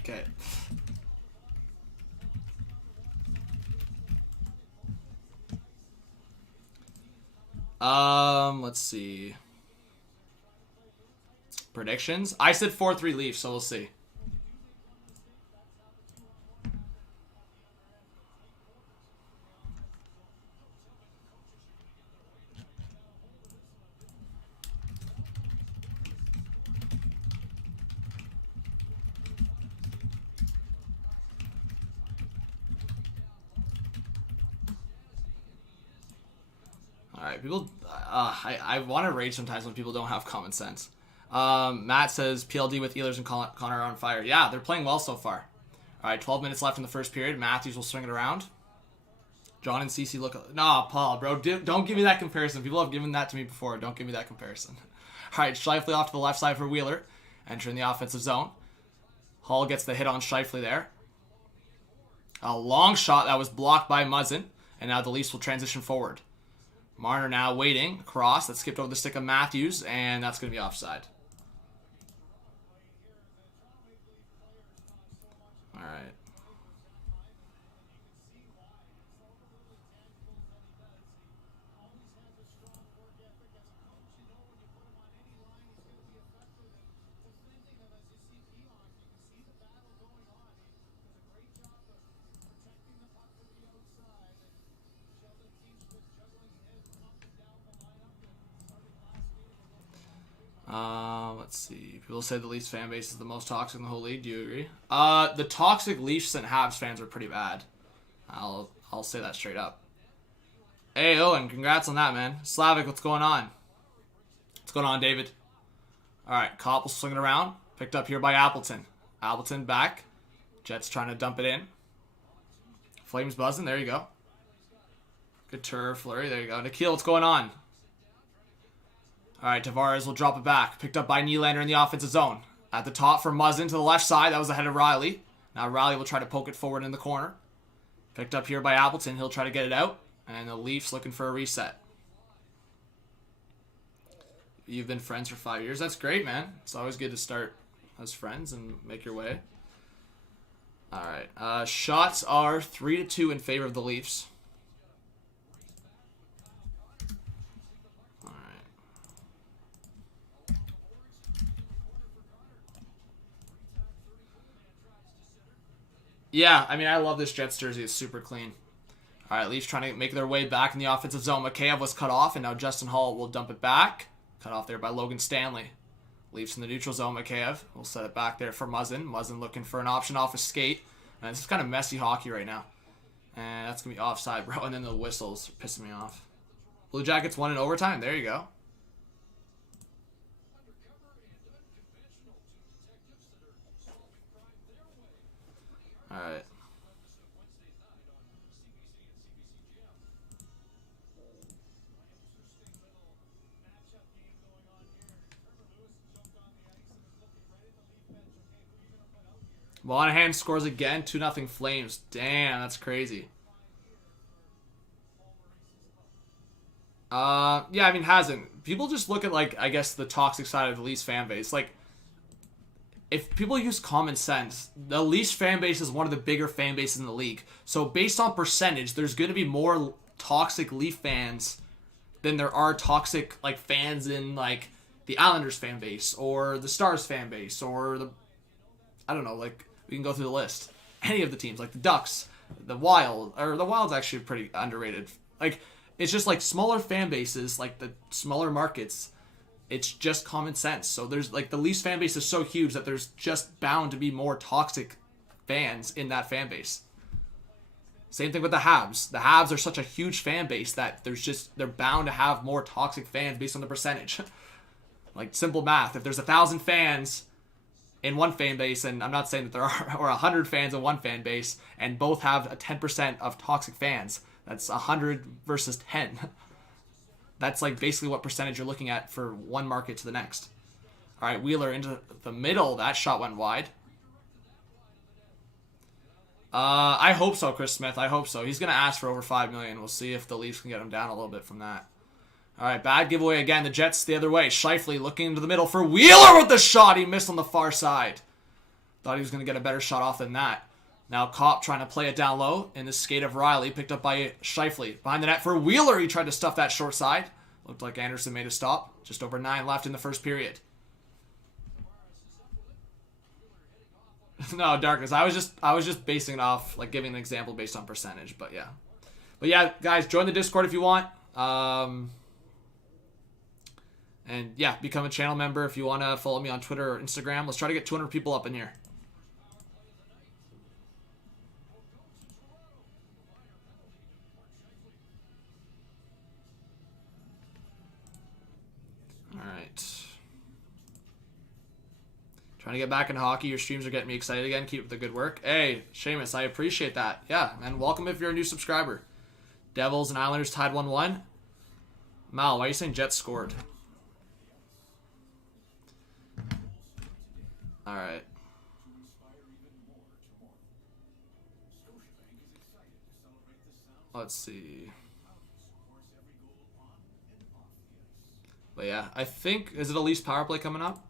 Okay. Let's see. Predictions? I said 4-3 Leafs, so we'll see. Alright, people, I want to rage sometimes when people don't have common sense. Matt says, PLD with Ehlers and Connor are on fire. Yeah, they're playing well so far. Alright, 12 minutes left in the first period. Matthews will swing it around. John and Cece look... Nah, Paul, bro, don't give me that comparison. People have given that to me before. Don't give me that comparison. Alright, Scheifele off to the left side for Wheeler. Entering the offensive zone. Hall gets the hit on Scheifele there. A long shot that was blocked by Muzzin. And now the Leafs will transition forward. Marner now waiting. Cross that skipped over the stick of Matthews. And that's going to be offside. Alright. Let's see. People say the Leafs fan base is the most toxic in the whole league. Do you agree? The toxic Leafs and Habs fans are pretty bad. I'll say that straight up. Hey, Owen, congrats on that, man. Slavic, what's going on? What's going on, David? Alright, Koppel swinging around. Picked up here by Appleton. Appleton back. Jets trying to dump it in. Flames buzzing. There you go. Good turf, flurry. There you go. Nikhil, what's going on? Alright, Tavares will drop it back. Picked up by Nylander in the offensive zone. At the top for Muzzin to the left side. That was ahead of Riley. Now Riley will try to poke it forward in the corner. Picked up here by Appleton. He'll try to get it out. And the Leafs looking for a reset. You've been friends for 5 years. That's great, man. It's always good to start as friends and make your way. Alright. Shots are 3-2 in favor of the Leafs. Yeah, I mean, I love this Jets jersey. It's super clean. All right, Leafs trying to make their way back in the offensive zone. McKayev was cut off, and now Justin Hall will dump it back. Cut off there by Logan Stanley. Leafs in the neutral zone. McKayev will set it back there for Muzzin. Muzzin looking for an option off his skate. And this is kind of messy hockey right now. And that's going to be offside, bro. And then the whistles are pissing me off. Blue Jackets won in overtime. There you go. Alright. Monahan scores again. 2-0 Flames. Damn, that's crazy. Yeah, I mean, hasn't. People just look at, like, I guess the toxic side of the Leafs fan base. Like, if people use common sense, the Leafs fan base is one of the bigger fan bases in the league. So based on percentage, there's going to be more toxic Leaf fans than there are toxic like fans in like the Islanders fan base or the Stars fan base or the, I don't know, like we can go through the list. any of the teams, like the Ducks, the Wild, or the Wild's actually pretty underrated. Like, it's just like smaller fan bases, like the smaller markets. It's just common sense. So there's like the Leafs fan base is so huge that there's just bound to be more toxic fans in that fan base. Same thing with the Habs. The Habs are such a huge fan base that they're bound to have more toxic fans based on the percentage. Like simple math. If there's 1,000 fans in one fan base, and I'm not saying that there are, or 100 fans in one fan base, and both have a 10% of toxic fans, that's 100 versus 10. That's like basically what percentage you're looking at for one market to the next. All right, Wheeler into the middle. That shot went wide. I hope so, Chris Smith. I hope so. He's going to ask for over $5 million. We'll see if the Leafs can get him down a little bit from that. All right, bad giveaway again. The Jets the other way. Scheifele looking into the middle for Wheeler with the shot. He missed on the far side. Thought he was going to get a better shot off than that. Now Kopp trying to play it down low in the skate of Riley. Picked up by Scheifele. Behind the net for Wheeler. He tried to stuff that short side. Looked like Anderson made a stop. Just over 9 left in the first period. No, Darkness. I was just basing it off, like giving an example based on percentage, but yeah. But yeah, guys, join the Discord if you want. And yeah, become a channel member if you want to follow me on Twitter or Instagram. Let's try to get 200 people up in here. All right. Trying to get back into hockey. Your streams are getting me excited again. Keep up the good work. Hey, Seamus, I appreciate that. Yeah, and welcome if you're a new subscriber. Devils and Islanders tied 1-1. Mal, why are you saying Jets scored? All right. Let's see. But yeah, I think, is it a Leafs power play coming up?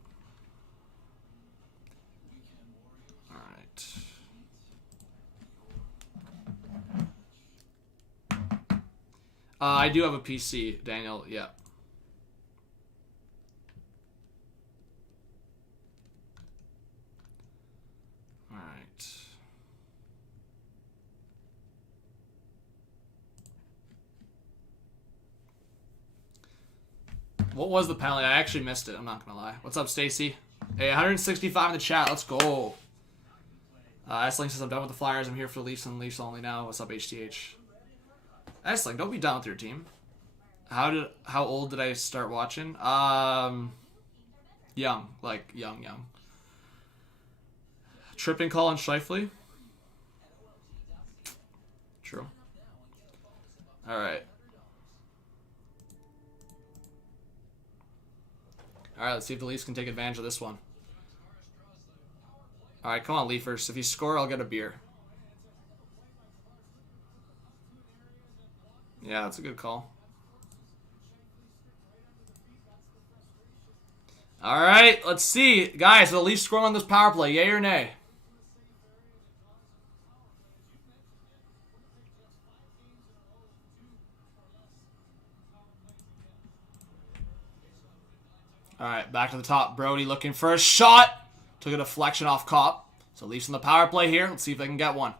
I do have a PC, Daniel. Yeah. All right. What was the penalty? I actually missed it. I'm not gonna lie. What's up, Stacy? Hey, 165 in the chat. Let's go. S-Link says I'm done with the Flyers. I'm here for the Leafs and Leafs only now. What's up, HTH? S-Link, don't be done with your team. How old did I start watching? Young. Like, young. Tripping call on Scheifele? True. Alright. Alright, let's see if the Leafs can take advantage of this one. Alright, come on, Leafers. If you score, I'll get a beer. Yeah, that's a good call. All right, let's see. Guys, are the Leafs scoring on this power play, yay or nay? All right, back to the top. Brody looking for a shot. Took a deflection off Kopp. So Leafs on the power play here. Let's see if they can get one.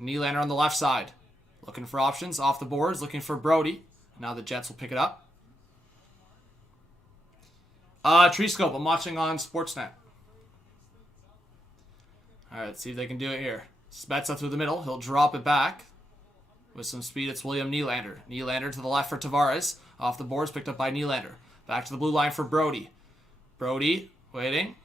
Nylander on the left side. Looking for options off the boards, looking for Brody. Now the Jets will pick it up. Tree Scope, I'm watching on Sportsnet. All right, let's see if they can do it here. Spezza through the middle. He'll drop it back. With some speed, it's William Nylander. Nylander to the left for Tavares. Off the boards, picked up by Nylander. Back to the blue line for Brody. Brody, waiting.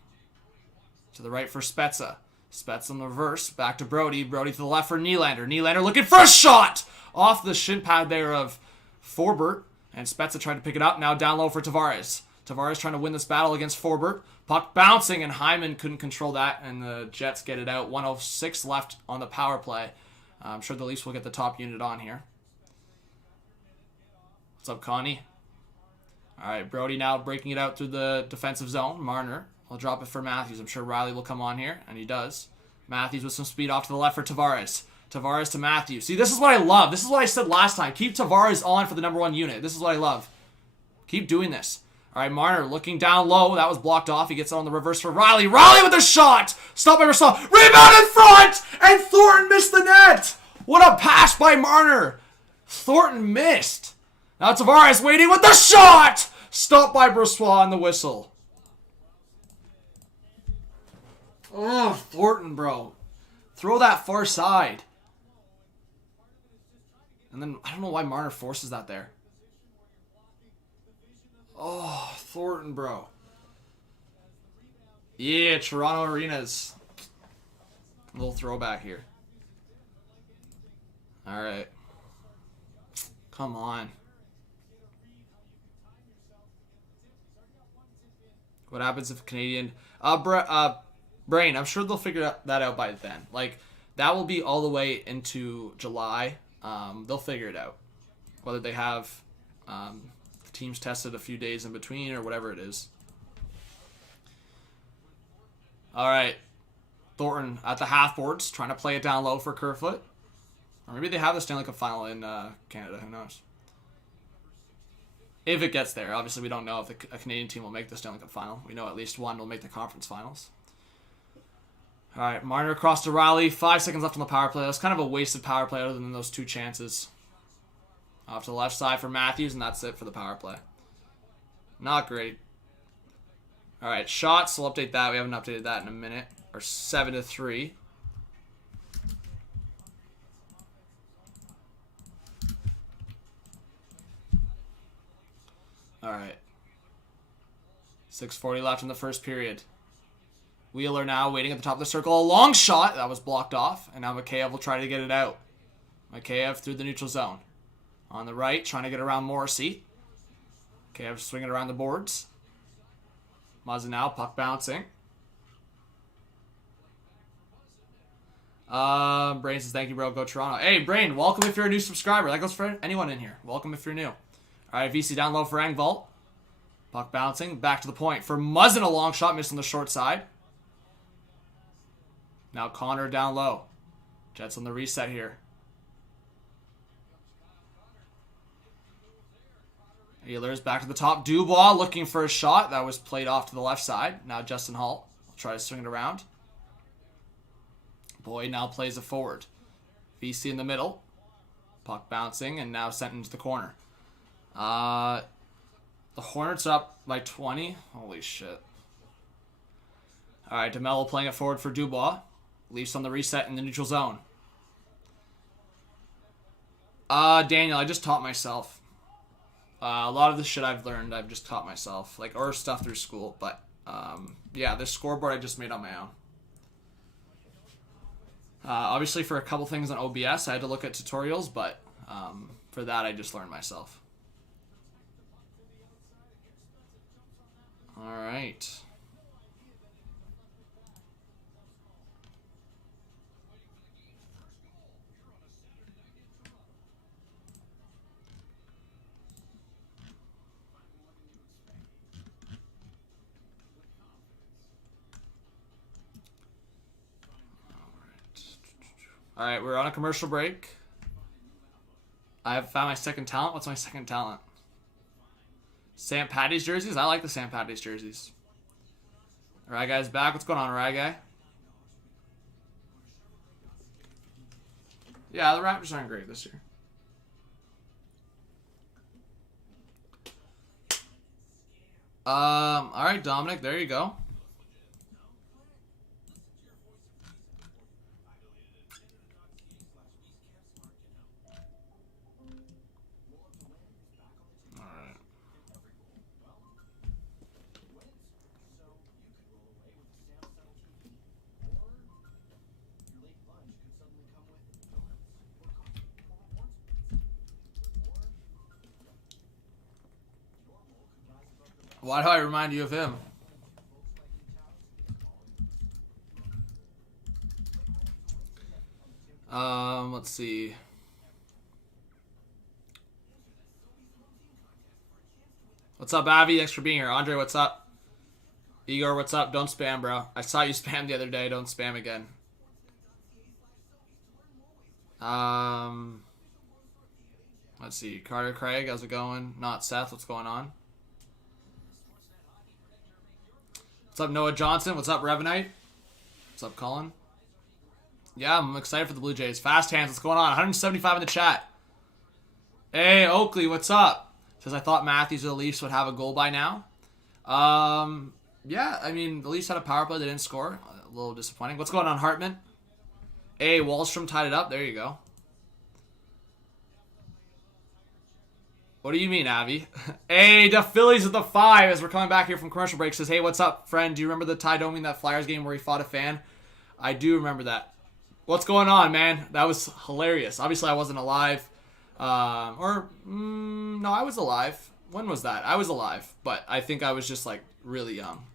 To the right for Spezza. Spets in the reverse. Back to Brody. Brody to the left for Nylander. Nylander looking for a shot! Off the shin pad there of Forbert. And Spezza tried to pick it up. Now down low for Tavares. Tavares trying to win this battle against Forbert. Puck bouncing, and Hyman couldn't control that. And the Jets get it out. 1:06 left on the power play. I'm sure the Leafs will get the top unit on here. What's up, Connie? All right, Brody now breaking it out through the defensive zone. Marner. I'll drop it for Matthews. I'm sure Riley will come on here, and he does. Matthews with some speed off to the left for Tavares. Tavares to Matthews. See, this is what I love. This is what I said last time. Keep Tavares on for the #1 unit. This is what I love. Keep doing this. All right, Marner looking down low. That was blocked off. He gets it on the reverse for Riley. Riley with a shot. Stop by Brossoit. Rebound in front. And Thornton missed the net. What a pass by Marner. Thornton missed. Now Tavares waiting with the shot. Stopped by Brossoit on the whistle. Oh, Thornton, bro. Throw that far side. And then, I don't know why Marner forces that there. Oh, Thornton, bro. Yeah, Toronto Arenas. A little throwback here. Alright. Come on. What happens if Canadian... Brain, I'm sure they'll figure that out by then. Like, that will be all the way into July. They'll figure it out. Whether they have teams tested a few days in between or whatever it is. Alright. Thornton at the half boards, trying to play it down low for Kerfoot. Or maybe they have the Stanley Cup final in Canada. Who knows? If it gets there. Obviously, we don't know if a Canadian team will make the Stanley Cup final. We know at least one will make the conference finals. Alright, Marner across to Riley. 5 seconds left on the power play. That was kind of a wasted power play other than those 2 chances. Off to the left side for Matthews, and that's it for the power play. Not great. Alright, shots. We'll update that. We haven't updated that in a minute. Or 7-3. Alright. 6:40 left in the first period. Wheeler now waiting at the top of the circle. A long shot. That was blocked off. And now McKayev will try to get it out. McKayev through the neutral zone. On the right, trying to get around Morrissey. McKayev swinging around the boards. Muzzin now, puck bouncing. Brain says, thank you, bro. Go Toronto. Hey, Brain, welcome if you're a new subscriber. That goes for anyone in here. Welcome if you're new. All right, VC down low for Engvall. Puck bouncing. Back to the point for Muzzin. A long shot missed on the short side. Now Connor down low. Jets on the reset here. Ehlers back to the top. Dubois looking for a shot. That was played off to the left side. Now Justin Hall will try to swing it around. Boyd now plays it forward. VC in the middle. Puck bouncing and now sent into the corner. The Hornets up by 20. Holy shit. Alright, DeMello playing it forward for Dubois. Leafs on the reset in the neutral zone. Daniel, I just taught myself. A lot of the shit I've learned, I've just taught myself. Like, or stuff through school. But, yeah, this scoreboard I just made on my own. Obviously, for a couple things on OBS, I had to look at tutorials. But, for that, I just learned myself. Alright. Alright, we're on a commercial break. I have found my second talent. What's my second talent? St. Patty's jerseys? I like the St. Patty's jerseys. Alright, guys, back. What's going on, alright, guy? Yeah, the Raptors aren't great this year. Alright, Dominic, there you go. Why do I remind you of him? Let's see. What's up, Avi? Thanks for being here. Andre, what's up? Igor, what's up? Don't spam, bro. I saw you spam the other day. Don't spam again. Let's see. Carter Craig, how's it going? Not Seth, what's going on? What's up, Noah Johnson? What's up, Revenite? What's up, Colin? Yeah, I'm excited for the Blue Jays. Fast hands, what's going on? 175 in the chat. Hey, Oakley, what's up? Says, I thought Matthews or the Leafs would have a goal by now. Yeah, I mean, the Leafs had a power play. They didn't score. A little disappointing. What's going on, Hartman? Hey, Wallstrom tied it up. There you go. What do you mean, Avi? Hey, the Phillies with the 5 as we're coming back here from commercial break. Says, hey, what's up, friend? Do you remember the Ty Domi, that Flyers game where he fought a fan? I do remember that. What's going on, man? That was hilarious. Obviously, I wasn't alive. No, I was alive. When was that? I was alive, but I think I was just, like, really young.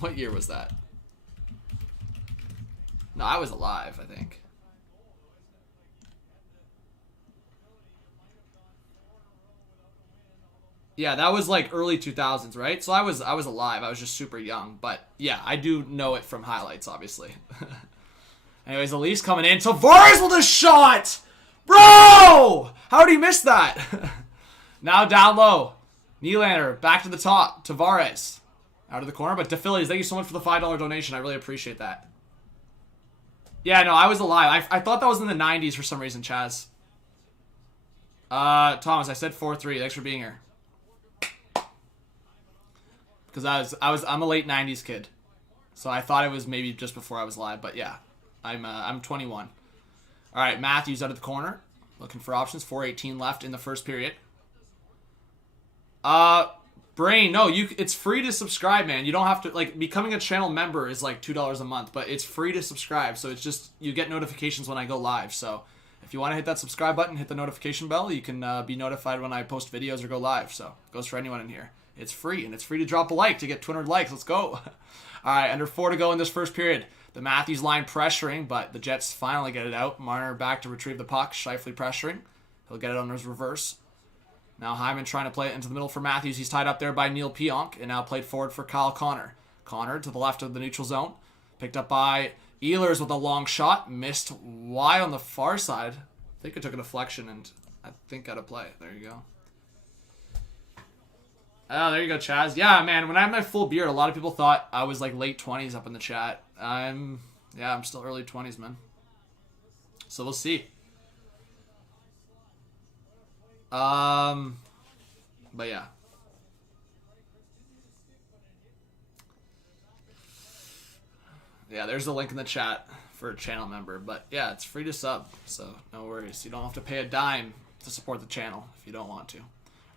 What year was that? No, I was alive, I think. Yeah, that was like early 2000s, right? So I was alive. I was just super young, but yeah, I do know it from highlights, obviously. Anyways, the Leafs coming in. Tavares with a shot! Bro! How did he miss that? Now down low. Nylander back to the top. Tavares out of the corner, but to Phillies, thank you so much for the $5 donation. I really appreciate that. Yeah, no, I was alive. I thought that was in the 90s for some reason, Chaz. Thomas, I said 4-3. Thanks for being here. Because I'm a late 90s kid. So I thought it was maybe just before I was live, but yeah. I'm 21. All right, Matthews out of the corner. Looking for options. 4:18 left in the first period. Brain, no, it's free to subscribe, man. You don't have to, like, becoming a channel member is like $2 a month, but it's free to subscribe. So it's just, you get notifications when I go live. So if you want to hit that subscribe button, hit the notification bell, you can be notified when I post videos or go live. So it goes for anyone in here. It's free, and it's free to drop a like to get 200 likes. Let's go. All right, under 4 to go in this first period. The Matthews line pressuring, but the Jets finally get it out. Marner back to retrieve the puck. Scheifele pressuring. He'll get it on his reverse. Now Hyman trying to play it into the middle for Matthews. He's tied up there by Neil Pionk, and now played forward for Kyle Connor. Connor to the left of the neutral zone. Picked up by Ehlers with a long shot. Missed wide on the far side. I think it took a deflection, and I think out of play. There you go. Oh, there you go, Chaz. Yeah, man, when I had my full beard, a lot of people thought I was like late 20s up in the chat. I'm still early 20s, man. So we'll see. But yeah. Yeah, there's a link in the chat for a channel member. But yeah, it's free to sub, so no worries. You don't have to pay a dime to support the channel if you don't want to.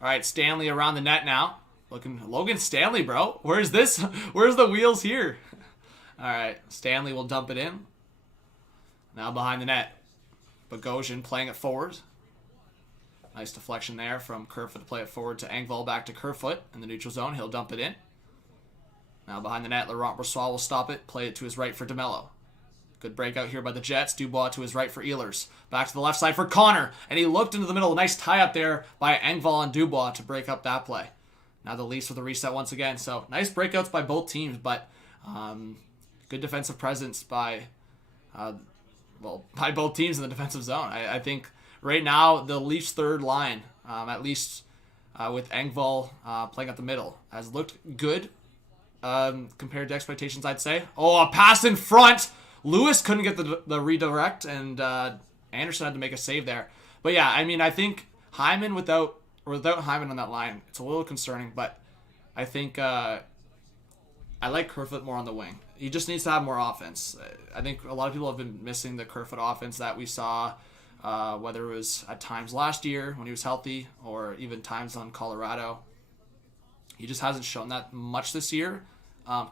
All right, Stanley around the net now. Logan Stanley, bro. Where's this? Where's the wheels here? All right, Stanley will dump it in. Now behind the net. Bogosian playing it forward. Nice deflection there from Kerfoot to play it forward to Engvall, back to Kerfoot in the neutral zone. He'll dump it in. Now behind the net, Laurent Brossoit will stop it. Play it to his right for DeMello. Good breakout here by the Jets. Dubois to his right for Ehlers. Back to the left side for Connor. And he looked into the middle. Nice tie-up there by Engvall and Dubois to break up that play. Now the Leafs with a reset once again. So nice breakouts by both teams, but good defensive presence by both teams in the defensive zone. I think right now the Leafs' third line, at least with Engvall playing at the middle, has looked good compared to expectations, I'd say. Oh, a pass in front! Lewis couldn't get the redirect, and Anderson had to make a save there. But yeah, I mean, I think Hyman without Hyman on that line, it's a little concerning. But I think I like Kerfoot more on the wing. He just needs to have more offense. I think a lot of people have been missing the Kerfoot offense that we saw, whether it was at times last year when he was healthy or even times on Colorado. He just hasn't shown that much this year.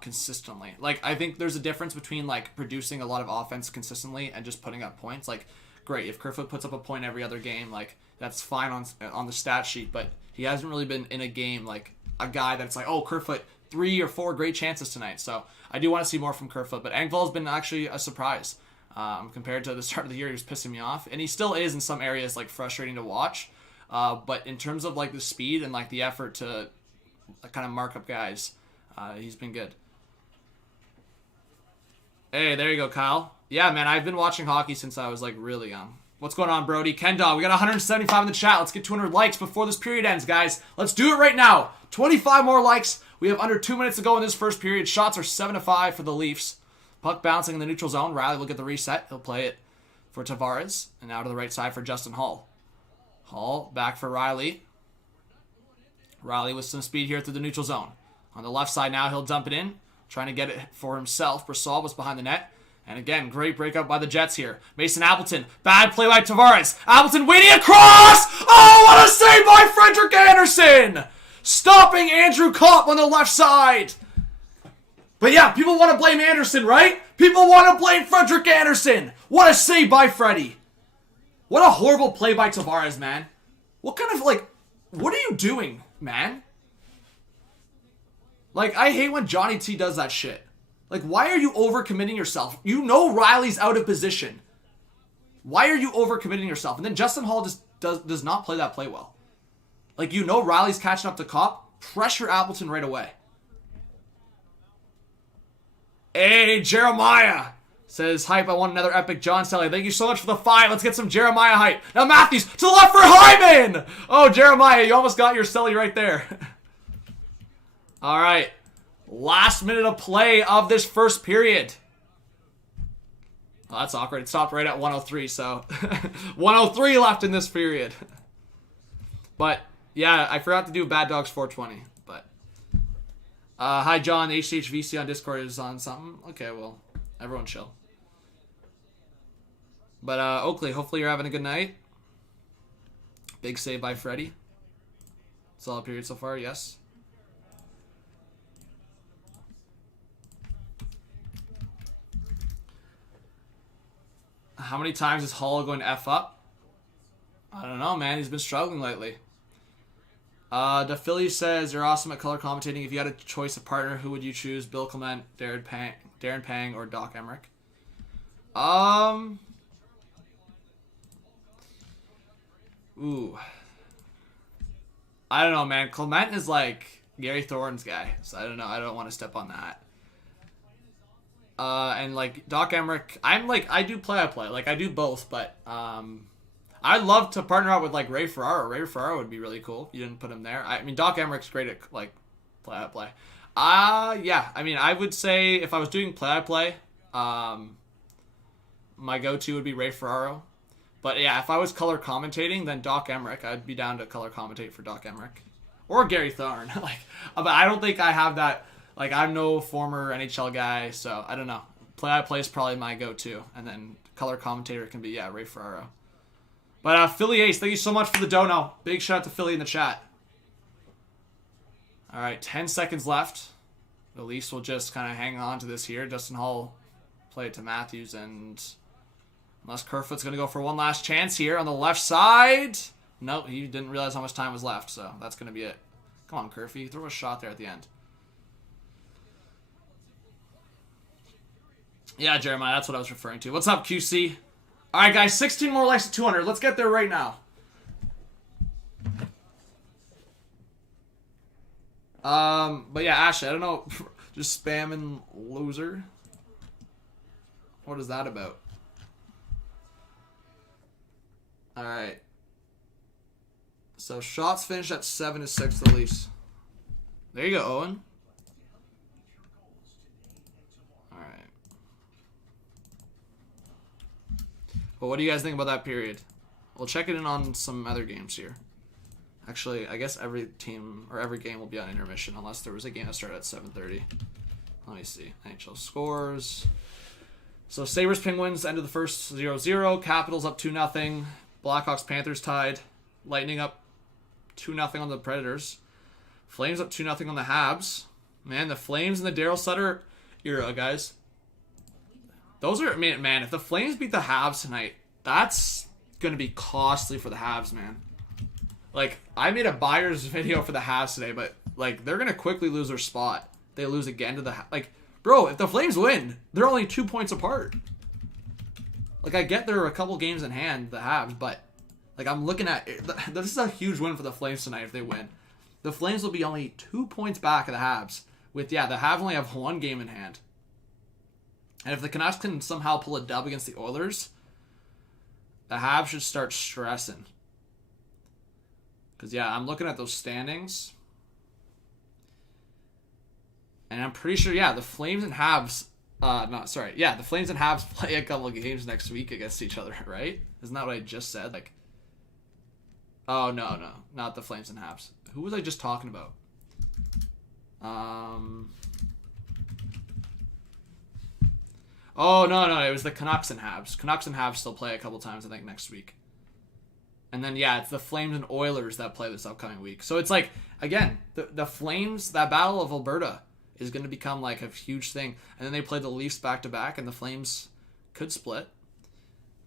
Consistently. Like, I think there's a difference between, like, producing a lot of offense consistently and just putting up points. Like, great, if Kerfoot puts up a point every other game, like, that's fine on the stat sheet, but he hasn't really been in a game, like, a guy that's like, oh, Kerfoot, 3 or 4 great chances tonight. So I do want to see more from Kerfoot, but Engvall's been actually a surprise. Compared to the start of the year, he was pissing me off, and he still is in some areas, like, frustrating to watch. But in terms of, like, the speed and, like, the effort to kind of mark up guys, he's been good. Hey, there you go, Kyle. Yeah, man, I've been watching hockey since I was, like, really young. What's going on, Brody? Kendall, we got 175 in the chat. Let's get 200 likes before this period ends, guys. Let's do it right now. 25 more likes. We have under 2 minutes to go in this first period. Shots are 7-5 for the Leafs. Puck bouncing in the neutral zone. Riley will get the reset. He'll play it for Tavares. And now to the right side for Justin Hall. Hall back for Riley. Riley with some speed here through the neutral zone. On the left side now, he'll dump it in. Trying to get it for himself. Brassard was behind the net. And again, great breakup by the Jets here. Mason Appleton. Bad play by Tavares. Appleton waiting across! Oh, what a save by Frederik Andersen! Stopping Andrew Kopp on the left side. But yeah, people want to blame Andersen, right? People want to blame Frederik Andersen. What a save by Freddie. What a horrible play by Tavares, man. What kind of, what are you doing, man? I hate when Johnny T does that shit. Why are you overcommitting yourself? You know Riley's out of position. Why are you overcommitting yourself? And then Justin Hall just does not play that play well. You know Riley's catching up to Kopp. Pressure Appleton right away. Hey, Jeremiah says, hype, I want another epic John Stelly. Thank you so much for the 5. Let's get some Jeremiah hype. Now Matthews to the left for Hyman. Oh, Jeremiah, you almost got your Stelly right there. All right. Last minute of play of this first period. Oh, that's awkward. It stopped right at 103, so 103 left in this period. But, yeah, I forgot to do Bad Dogs 420. But, hi, John. HHVC on Discord is on something. Okay, well, everyone chill. But, Oakley, hopefully you're having a good night. Big save by Freddie. Solid period so far, yes. How many times is Hall going to F up? I don't know, man. He's been struggling lately. The Philly says, you're awesome at color commentating. If you had a choice of partner, who would you choose? Bill Clement, Darren Pang, or Doc Emmerich? Ooh. I don't know, man. Clement is like Gary Thorne's guy. So I don't know. I don't want to step on that. And Doc Emmerich, I do play-by-play. I do both, but I'd love to partner up with Ray Ferraro. Ray Ferraro would be really cool if you didn't put him there. I mean, Doc Emmerich's great at play-by-play. Yeah. I mean, I would say if I was doing play-by-play, my go-to would be Ray Ferraro. But yeah, if I was color commentating, then Doc Emmerich. I'd be down to color commentate for Doc Emmerich or Gary Thorne. But I don't think I have that. I'm no former NHL guy, so I don't know. Play-by-play is probably my go-to. And then color commentator can be, yeah, Ray Ferraro. But Philly Ace, thank you so much for the dono. Big shout out to Philly in the chat. All right, 10 seconds left. The Leafs will just kind of hang on to this here. Justin Hall play it to Matthews, and unless Kerfoot's going to go for one last chance here on the left side. Nope, he didn't realize how much time was left, so that's going to be it. Come on, Kerfy. Throw a shot there at the end. Yeah, Jeremiah, that's what I was referring to. What's up, QC? All right, guys, 16 more likes to 200. Let's get there right now. But yeah, Ashley, I don't know. Just spamming loser. What is that about? All right. So shots finished at 7-6 the Leafs. There you go, Owen. But what do you guys think about that period? We'll check it in on some other games here. Actually, I guess every team or every game will be on intermission unless there was a game that started at 7:30. Let me see. NHL scores. So Sabres Penguins ended the first 0-0. Capitals up 2-0. Blackhawks Panthers tied. Lightning up 2-0 on the Predators. Flames up 2-0 on the Habs. Man, the Flames and the Daryl Sutter era, guys. Those are, man, if the Flames beat the Habs tonight, that's going to be costly for the Habs, man. I made a buyer's video for the Habs today, but, they're going to quickly lose their spot. They lose again to the, bro, if the Flames win, they're only 2 points apart. I get they're a couple games in hand, the Habs, but, I'm looking at, this is a huge win for the Flames tonight if they win. The Flames will be only 2 points back of the Habs. With, yeah, the Habs only have 1 game in hand. And if the Canucks can somehow pull a dub against the Oilers, the Habs should start stressing. Because, yeah, I'm looking at those standings. And I'm pretty sure, yeah, the Flames and Habs, the Flames and Habs play a couple of games next week against each other, right? Isn't that what I just said? Like, oh, no, not the Flames and Habs. Who was I just talking about? Oh, no, it was the Canucks and Habs. Canucks and Habs still play a couple times, I think, next week. And then, yeah, it's the Flames and Oilers that play this upcoming week. So it's like, again, the Flames, that Battle of Alberta is going to become like a huge thing. And then they play the Leafs back-to-back, and the Flames could split.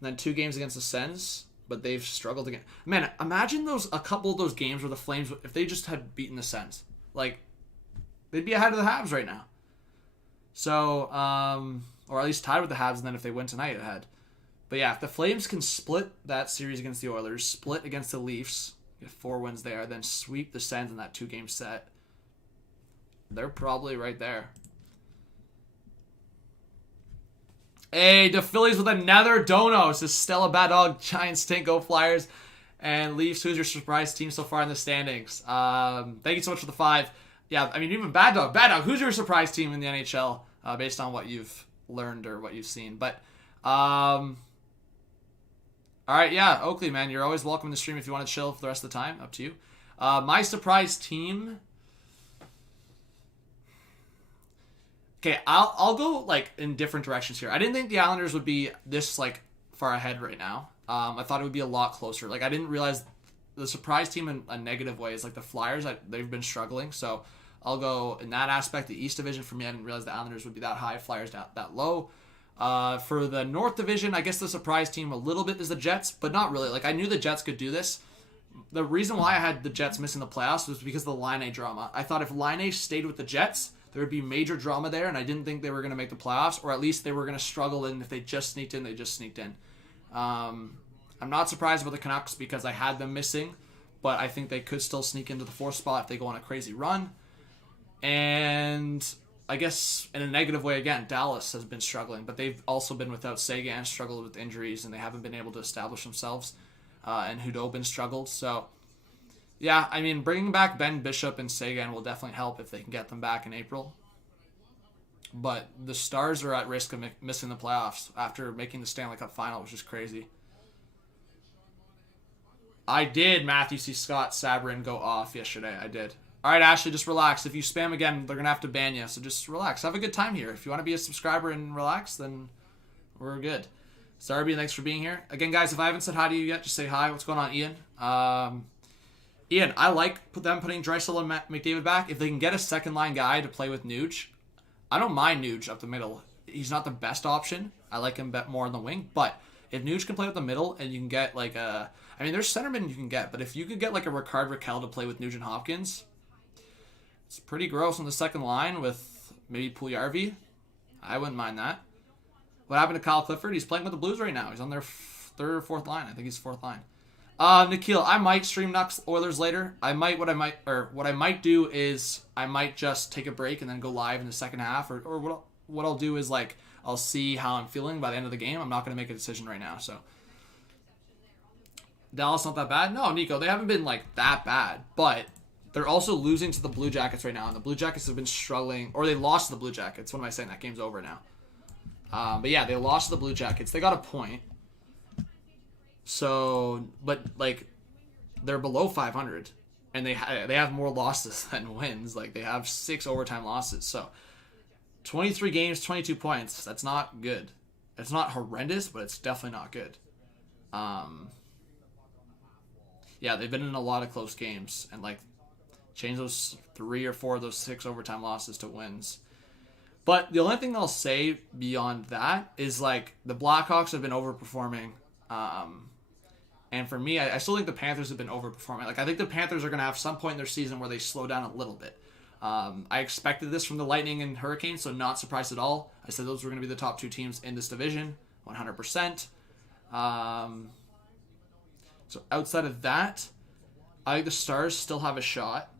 And then 2 games against the Sens, but they've struggled again. Man, imagine a couple of those games where the Flames, if they just had beaten the Sens. Like, they'd be ahead of the Habs right now. So, or at least tied with the Habs, and then if they win tonight, ahead. But yeah, if the Flames can split that series against the Oilers, split against the Leafs, get 4 wins there, then sweep the Sens in that 2-game set, they're probably right there. Hey, the Phillies with another dono. Says Stella Bad Dog, Giants stink, go Flyers. And Leafs, who's your surprise team so far in the standings? Thank you so much for the 5. Yeah, I mean, even Bad Dog, who's your surprise team in the NHL based on what you've learned or what you've seen? But, all right, yeah, Oakley, man, you're always welcome to stream if you want to chill for the rest of the time. Up to you. My surprise team... Okay, I'll go, like, in different directions here. I didn't think the Islanders would be this, like, far ahead right now. I thought it would be a lot closer. Like, I didn't realize the surprise team in a negative way is, like, the Flyers. They've been struggling, so I'll go in that aspect. The East Division, for me, I didn't realize the Islanders would be that high, Flyers that low. For the North Division, I guess the surprise team a little bit is the Jets, but not really. Like, I knew the Jets could do this. The reason why I had the Jets missing the playoffs was because of the Line A drama. I thought if Line A stayed with the Jets, there would be major drama there, and I didn't think they were going to make the playoffs, or at least they were going to struggle, and if they just sneaked in, they just sneaked in. I'm not surprised about the Canucks because I had them missing, but I think they could still sneak into the 4th spot if they go on a crazy run. And I guess in a negative way, again, Dallas has been struggling, but they've also been without Seguin, struggled with injuries, and they haven't been able to establish themselves, and Hudobin struggled, so... Yeah, I mean, bringing back Ben Bishop and Seguin will definitely help if they can get them back in April. But the Stars are at risk of missing the playoffs after making the Stanley Cup final, which is crazy. I did Matthew C. Scott Sabrin go off yesterday. I did. All right, Ashley, just relax. If you spam again, they're going to have to ban you. So just relax. Have a good time here. If you want to be a subscriber and relax, then we're good. Sarby, thanks for being here. Again, guys, if I haven't said hi to you yet, just say hi. What's going on, Ian? Ian, I like them putting Draisaitl and McDavid back. If they can get a second-line guy to play with Nuge, I don't mind Nuge up the middle. He's not the best option. I like him more on the wing. But if Nuge can play with the middle and you can get like a... I mean, there's centermen you can get. But if you could get like a Rickard Rakell to play with Nuge and Hopkins, it's pretty gross on the second line with maybe Puljujarvi. I wouldn't mind that. What happened to Kyle Clifford? He's playing with the Blues right now. He's on their 3rd or 4th line. I think he's 4th line. Nikhil, I might stream Nucks Oilers later. What I might do is I might just take a break and then go live in the second half, or what I'll do is like I'll see how I'm feeling by the end of the game. I'm not going to make a decision right now. So Dallas not that bad. No, Nico, they haven't been like that bad, but they're also losing to the Blue Jackets right now, and the Blue Jackets have been struggling, or they lost to the Blue Jackets. What am I saying? That game's over now. But yeah, they lost to the Blue Jackets. They got a point. So, but like, they're below 500, and they have more losses than wins. Like, they have 6 overtime losses. So, 23 games, 22 points. That's not good. It's not horrendous, but it's definitely not good. Yeah, they've been in a lot of close games, and like, change those 3 or 4 of those 6 overtime losses to wins. But the only thing I'll say beyond that is like the Blackhawks have been overperforming. And for me, I still think the Panthers have been overperforming. Like, I think the Panthers are going to have some point in their season where they slow down a little bit. I expected this from the Lightning and Hurricanes, so not surprised at all. I said those were going to be the top 2 teams in this division, 100%. So outside of that, I think the Stars still have a shot.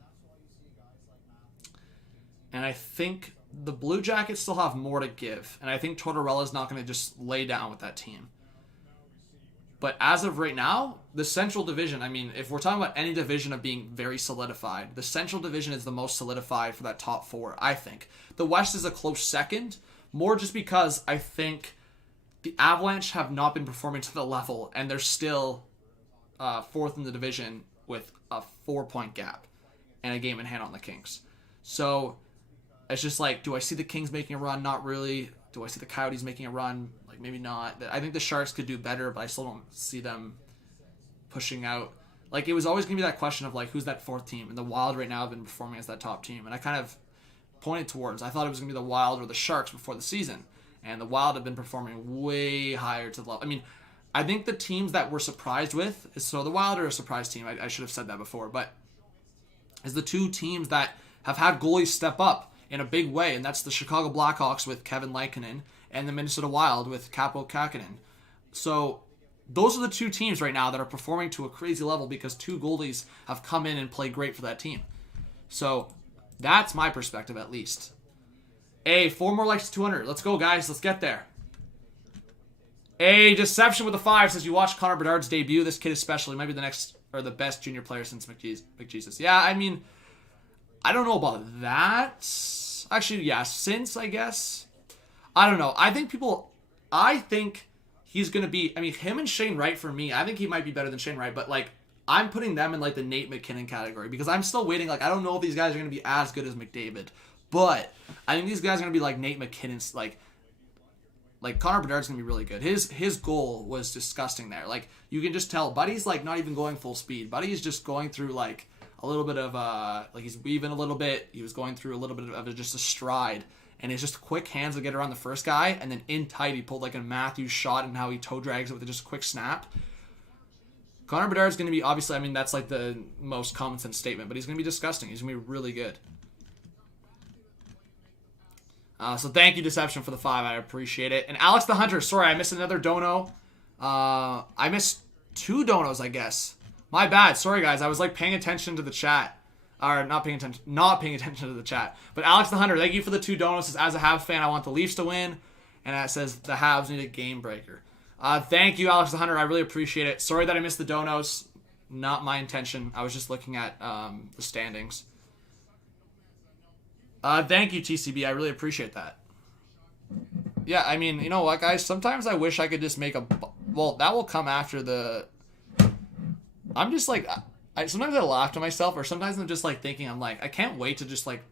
And I think the Blue Jackets still have more to give. And I think Tortorella's not going to just lay down with that team. But as of right now, the Central Division, I mean, if we're talking about any division of being very solidified, the Central Division is the most solidified for that top 4, I think. The West is a close second, more just because I think the Avalanche have not been performing to the level, and they're still 4th in the division with a 4-point gap and a game in hand on the Kings. So it's just like, do I see the Kings making a run? Not really. Do I see the Coyotes making a run? Like, maybe not. I think the Sharks could do better, but I still don't see them pushing out. Like, it was always going to be that question of, like, who's that 4th team? And the Wild right now have been performing as that top team. And I kind of pointed towards, I thought it was going to be the Wild or the Sharks before the season. And the Wild have been performing way higher to the level. I mean, I think the teams that we're surprised with, so the Wild are a surprise team. I should have said that before. But is the 2 teams that have had goalies step up in a big way, and that's the Chicago Blackhawks with Kevin Lankinen and the Minnesota Wild with Kaapo Kähkönen. So those are the 2 teams right now that are performing to a crazy level because 2 goalies have come in and played great for that team. So that's my perspective, at least. 4 more likes to 200. Let's go, guys. Let's get there. Deception with a 5 says you watched Connor Bedard's debut. This kid especially might be the next or the best junior player since McJesus. Yeah, I mean, I don't know about that. Actually, yeah, since, I guess. I don't know. I think he's going to be, I mean, him and Shane Wright for me, I think he might be better than Shane Wright, but, like, I'm putting them in, like, the Nate McKinnon category because I'm still waiting. Like, I don't know if these guys are going to be as good as McDavid, but I think these guys are going to be, like, Nate McKinnon's, like Connor Bedard's going to be really good. His goal was disgusting there. Like, you can just tell Buddy's, like, not even going full speed. Buddy's just going through, like, a little bit of, like, he's weaving a little bit. He was going through a little bit of just a stride. And it's just quick hands to get around the first guy. And then in tight, he pulled, like, a Matthews shot and how he toe drags it with just a quick snap. Connor Bedard's going to be, obviously, I mean, that's, like, the most common sense statement. But he's going to be disgusting. He's going to be really good. So thank you, Deception, for the 5. I appreciate it. And Alex the Hunter, sorry, I missed another dono. I missed 2 donos, I guess. My bad. Sorry, guys. I was, like, paying attention to the chat. Or not paying attention to the chat. But Alex the Hunter, thank you for the 2 donos. As a Habs fan, I want the Leafs to win. And that says the Habs need a game breaker. Thank you, Alex the Hunter. I really appreciate it. Sorry that I missed the donos. Not my intention. I was just looking at the standings. Thank you, TCB. I really appreciate that. Yeah, I mean, you know what, guys? Sometimes I wish I could just make a... Well, that will come after the... I'm just like... Sometimes I laugh to myself, or sometimes I'm just like thinking, I'm like, I can't wait to just like...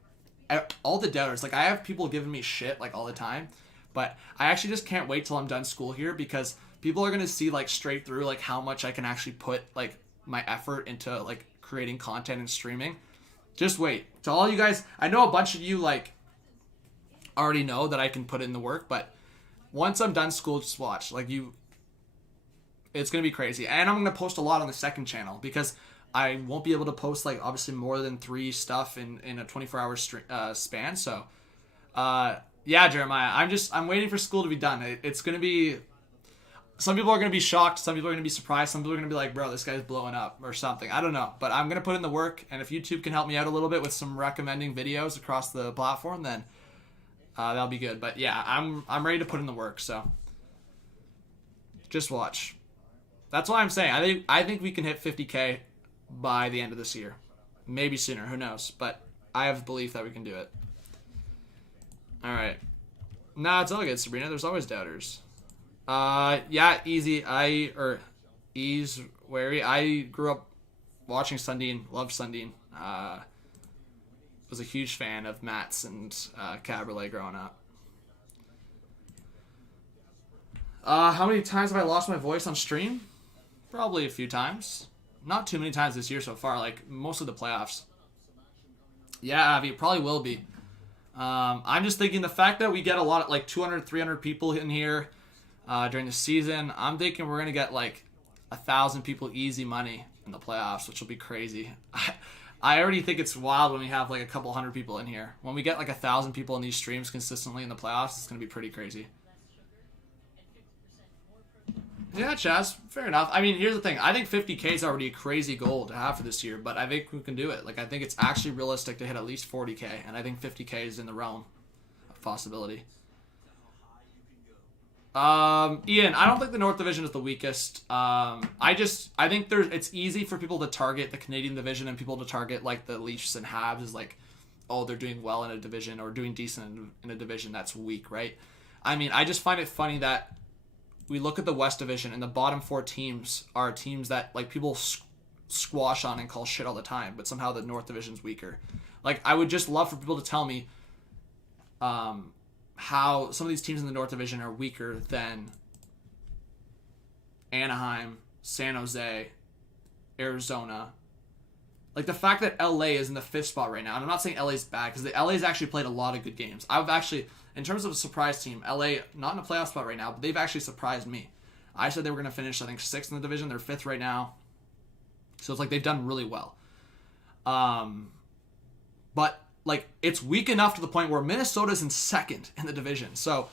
All the doubters. Like, I have people giving me shit like all the time. But I actually just can't wait till I'm done school here because people are going to see like straight through like how much I can actually put like my effort into like creating content and streaming. Just wait. To all you guys, I know a bunch of you like already know that I can put in the work, but once I'm done school, just watch. Like it's going to be crazy. And I'm going to post a lot on the second channel because I won't be able to post like obviously more than 3 stuff in a 24-hour span. So, yeah, Jeremiah, I'm waiting for school to be done. It's going to be, some people are going to be shocked. Some people are going to be surprised. Some people are going to be like, bro, this guy's blowing up or something. I don't know, but I'm going to put in the work. And if YouTube can help me out a little bit with some recommending videos across the platform, then that'll be good. But yeah, I'm ready to put in the work. So just watch. That's what I'm saying. I think we can hit 50K by the end of this year. Maybe sooner. Who knows? But I have belief that we can do it. All right. Nah, it's all good, Sabrina. There's always doubters. Yeah, easy. Ease wary. I grew up watching Sundin. Loved Sundin. Was a huge fan of Mats and Caberlet growing up. How many times have I lost my voice on stream? Probably a few times. Not too many times this year so far. Like most of the playoffs. Yeah, Avi, it probably will be. I'm just thinking the fact that we get a lot of like 200, 300 people in here during the season, I'm thinking we're going to get like 1,000 people easy money in the playoffs, which will be crazy. I already think it's wild when we have like a couple hundred people in here. When we get like 1,000 people in these streams consistently in the playoffs, it's going to be pretty crazy. Yeah, Chaz, fair enough. I mean, here's the thing. I think 50K is already a crazy goal to have for this year, but I think we can do it. Like, I think it's actually realistic to hit at least 40K, and I think 50K is in the realm of possibility. Ian, I don't think the North Division is the weakest. I think it's easy for people to target the Canadian Division and people to target like the Leafs and Habs as like, oh, they're doing well in a division or doing decent in a division that's weak, right? I mean, I just find it funny that we look at the West Division and the bottom 4 teams are teams that like people squash on and call shit all the time, but somehow the North Division's weaker. Like, I would just love for people to tell me how some of these teams in the North Division are weaker than Anaheim, San Jose, Arizona. Like, the fact that LA is in the 5th spot right now, and I'm not saying LA's bad, because the LA's actually played a lot of good games. I've actually, in terms of a surprise team, LA, not in a playoff spot right now, but they've actually surprised me. I said they were going to finish, I think, 6th in the division. They're 5th right now. So it's like they've done really well. But, like, it's weak enough to the point where Minnesota's in 2nd in the division. So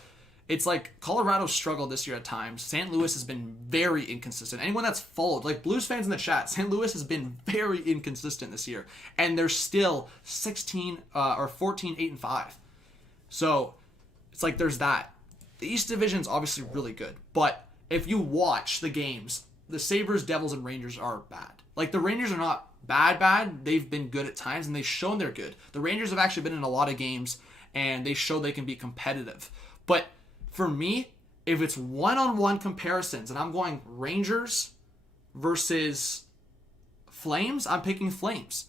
it's like Colorado struggled this year at times. St. Louis has been very inconsistent. Anyone that's followed, like Blues fans in the chat, St. Louis has been very inconsistent this year. And they're still 14, 8-5. So it's like there's that. The East Division's obviously really good. But if you watch the games, the Sabres, Devils, and Rangers are bad. Like, the Rangers are not bad. They've been good at times, and they've shown they're good. The Rangers have actually been in a lot of games, and they show they can be competitive. But for me, if it's one-on-one comparisons, and I'm going Rangers versus Flames, I'm picking Flames.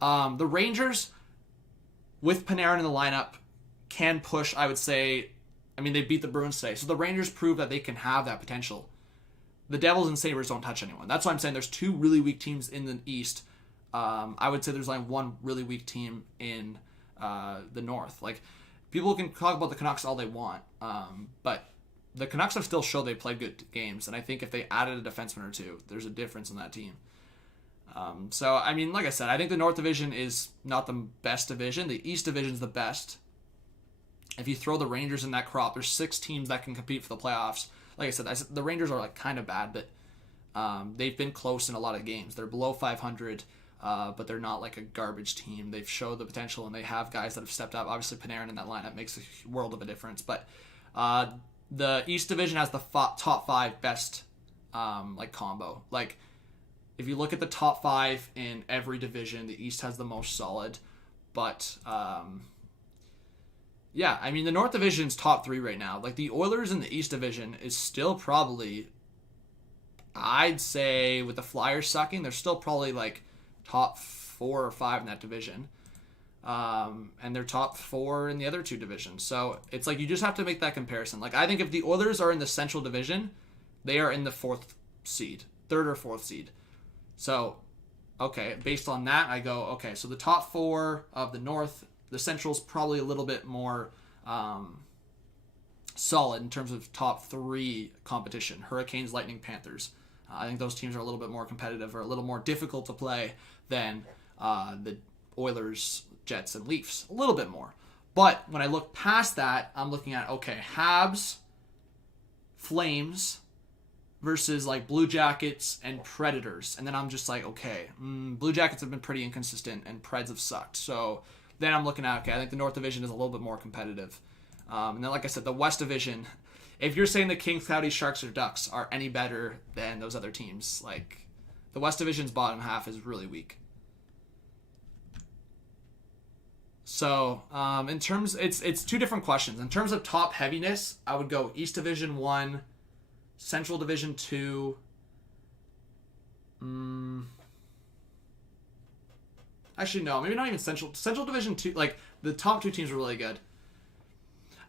The Rangers, with Panarin in the lineup, can push, I would say. I mean, they beat the Bruins today, so the Rangers prove that they can have that potential. The Devils and Sabres don't touch anyone. That's why I'm saying there's 2 really weak teams in the East. I would say there's like 1 really weak team in the North. Like, people can talk about the Canucks all they want, but the Canucks have still showed they play good games, and I think if they added a defenseman or 2, there's a difference in that team. So, I mean, like I said, I think the North Division is not the best division. The East Division is the best. If you throw the Rangers in that crop, there's 6 teams that can compete for the playoffs. Like I said, the Rangers are like kind of bad, but they've been close in a lot of games. They're below 500, but they're not like a garbage team. They've showed the potential, and they have guys that have stepped up. Obviously, Panarin in that lineup makes a world of a difference. But the East Division has the top 5 best like combo. Like, if you look at the top 5 in every division, the East has the most solid. But yeah, I mean, the North Division's top 3 right now. Like, the Oilers in the East Division is still probably, I'd say, with the Flyers sucking, they're still probably, like, top 4 or 5 in that division. And they're top 4 in the other 2 divisions. So, it's like, you just have to make that comparison. Like, I think if the Oilers are in the Central Division, they are in the 4th seed. 3rd or 4th seed. So, okay, based on that, I go, okay, so the top 4 of the North, the Central's probably a little bit more solid in terms of top 3 competition. Hurricanes, Lightning, Panthers. I think those teams are a little bit more competitive or a little more difficult to play than the Oilers, Jets, and Leafs. A little bit more. But when I look past that, I'm looking at, okay, Habs, Flames versus like Blue Jackets and Predators. And then I'm just like, okay, Blue Jackets have been pretty inconsistent and Preds have sucked. So then I'm looking at, okay, I think the North Division is a little bit more competitive. And then, like I said, the West Division, if you're saying the Kings, Coyotes, Sharks, or Ducks are any better than those other teams, like, the West Division's bottom half is really weak. So, in terms, it's 2 different questions. In terms of top heaviness, I would go East Division 1, Central Division 2, actually, no, maybe not even Central. Central Division 2, like, the top 2 teams are really good.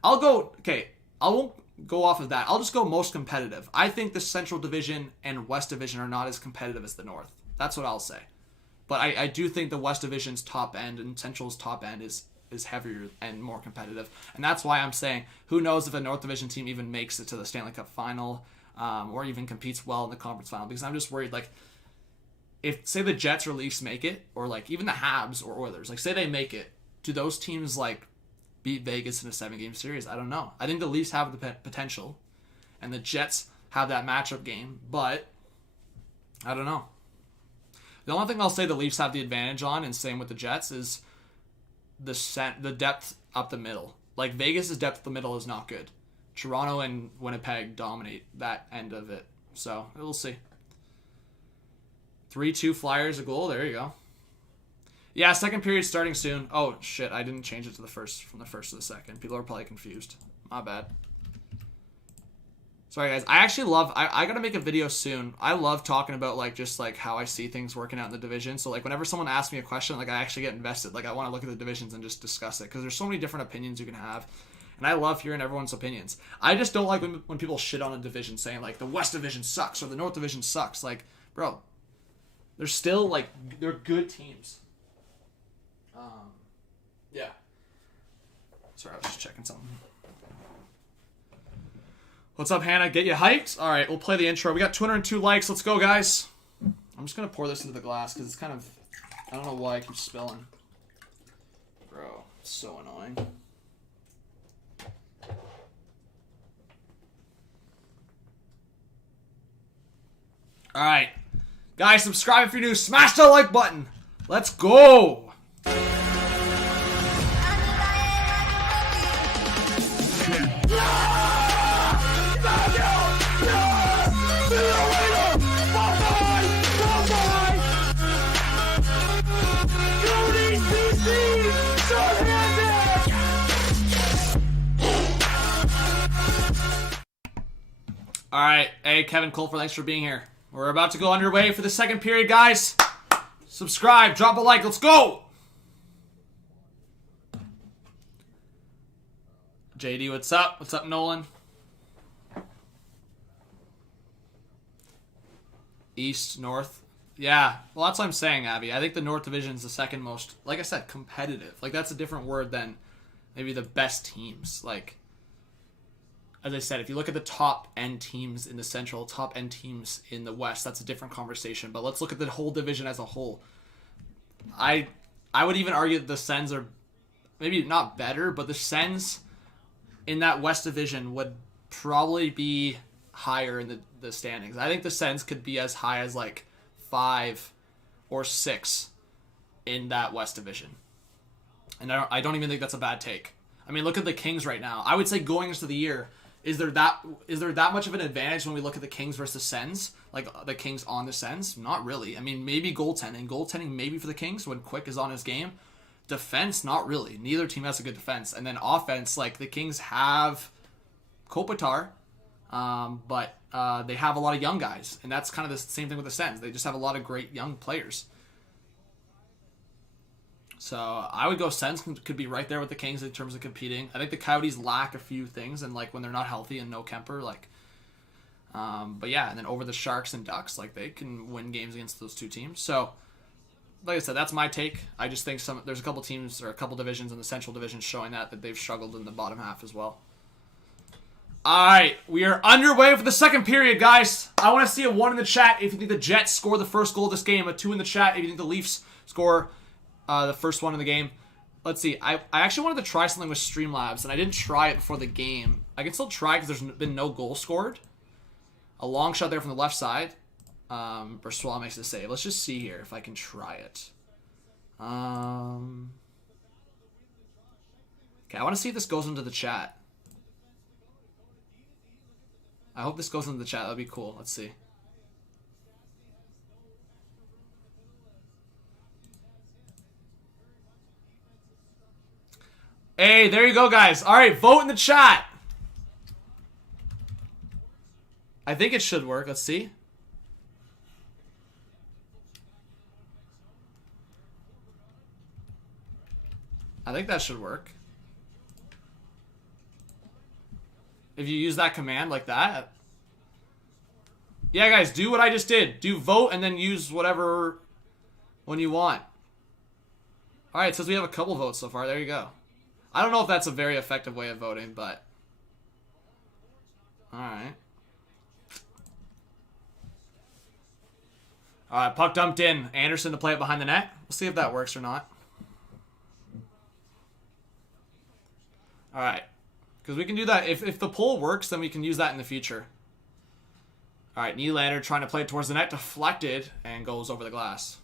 I won't go off of that. I'll just go most competitive. I think the Central Division and West Division are not as competitive as the North. That's what I'll say. But I do think the West Division's top end and Central's top end is heavier and more competitive. And that's why I'm saying, who knows if a North Division team even makes it to the Stanley Cup final or even competes well in the conference final. Because I'm just worried, like, if, say, the Jets or Leafs make it, or, like, even the Habs or Oilers, like, say they make it, do those teams, like, beat Vegas in a 7-game series? I don't know. I think the Leafs have the potential, and the Jets have that matchup game, but I don't know. The only thing I'll say the Leafs have the advantage on, and same with the Jets, is the depth up the middle. Like, Vegas' depth up the middle is not good. Toronto and Winnipeg dominate that end of it. So we'll see. 3-2 Flyers a goal. There you go. Yeah, second period starting soon. Oh shit, I didn't change it to the first from the first to the second. People are probably confused. My bad. Sorry guys. I actually love I gotta make a video soon. I love talking about like just like how I see things working out in the division. So like whenever someone asks me a question, like I actually get invested. Like I want to look at the divisions and just discuss it because there's so many different opinions you can have. And I love hearing everyone's opinions. I just don't like when people shit on a division saying like the West Division sucks or the North Division sucks. Like, bro, they're still like they're good teams. Yeah. Sorry, I was just checking something. What's up, Hannah? Get you hyped? All right, we'll play the intro. We got 202 likes. Let's go, guys. I'm just gonna pour this into the glass because it's kind of I don't know why I keep spilling. Bro, it's so annoying. All right, guys, subscribe if you're new. Smash that like button. Let's go. All right, hey Kevin Colfer, thanks for being here. We're about to go underway for the second period, guys. Subscribe, drop a like, let's go! JD, what's up? What's up, Nolan? East, North. Yeah, well, that's what I'm saying, Abby. I think the North Division is the second most, like I said, competitive. Like, that's a different word than maybe the best teams. Like, as I said, if you look at the top end teams in the Central, top end teams in the West, that's a different conversation. But let's look at the whole division as a whole. I would even argue that the Sens are maybe not better, but the Sens in that West Division would probably be higher in the standings. I think the Sens could be as high as like 5 or 6 in that West Division. And I don't even think that's a bad take. I mean, look at the Kings right now. I would say going into the year, is there that much of an advantage when we look at the Kings versus the Sens? Like the Kings on the Sens? Not really. I mean, maybe goaltending. Goaltending maybe for the Kings when Quick is on his game. Defense, not really. Neither team has a good defense. And then offense, like the Kings have Kopitar, but they have a lot of young guys. And that's kind of the same thing with the Sens. They just have a lot of great young players. So I would go Sens could be right there with the Kings in terms of competing. I think the Coyotes lack a few things, and like when they're not healthy and no Kemper, like, but yeah, and then over the Sharks and Ducks, like they can win games against those two teams. So, like I said, that's my take. I just think there's a couple teams or a couple divisions in the Central Division showing that they've struggled in the bottom half as well. All right, we are underway for the second period, guys. I want to see a 1 in the chat if you think the Jets score the first goal of this game, a 2 in the chat if you think the Leafs score the first one in the game. Let's see. I actually wanted to try something with Streamlabs, and I didn't try it before the game. I can still try because there's been no goal scored. A long shot there from the left side. Brossoit makes the save. Let's just see here if I can try it. Okay, I want to see if this goes into the chat. I hope this goes into the chat. That would be cool. Let's see. Hey, there you go, guys. All right, vote in the chat. I think it should work. Let's see. I think that should work. If you use that command like that. Yeah, guys, do what I just did. Do vote and then use whatever one you want. All right, it says we have a couple votes so far. There you go. I don't know if that's a very effective way of voting, but... Alright. Alright, puck dumped in. Anderson to play it behind the net. We'll see if that works or not. Alright. Because we can do that. If the poll works, then we can use that in the future. Alright, Nylander trying to play it towards the net. Deflected and goes over the glass.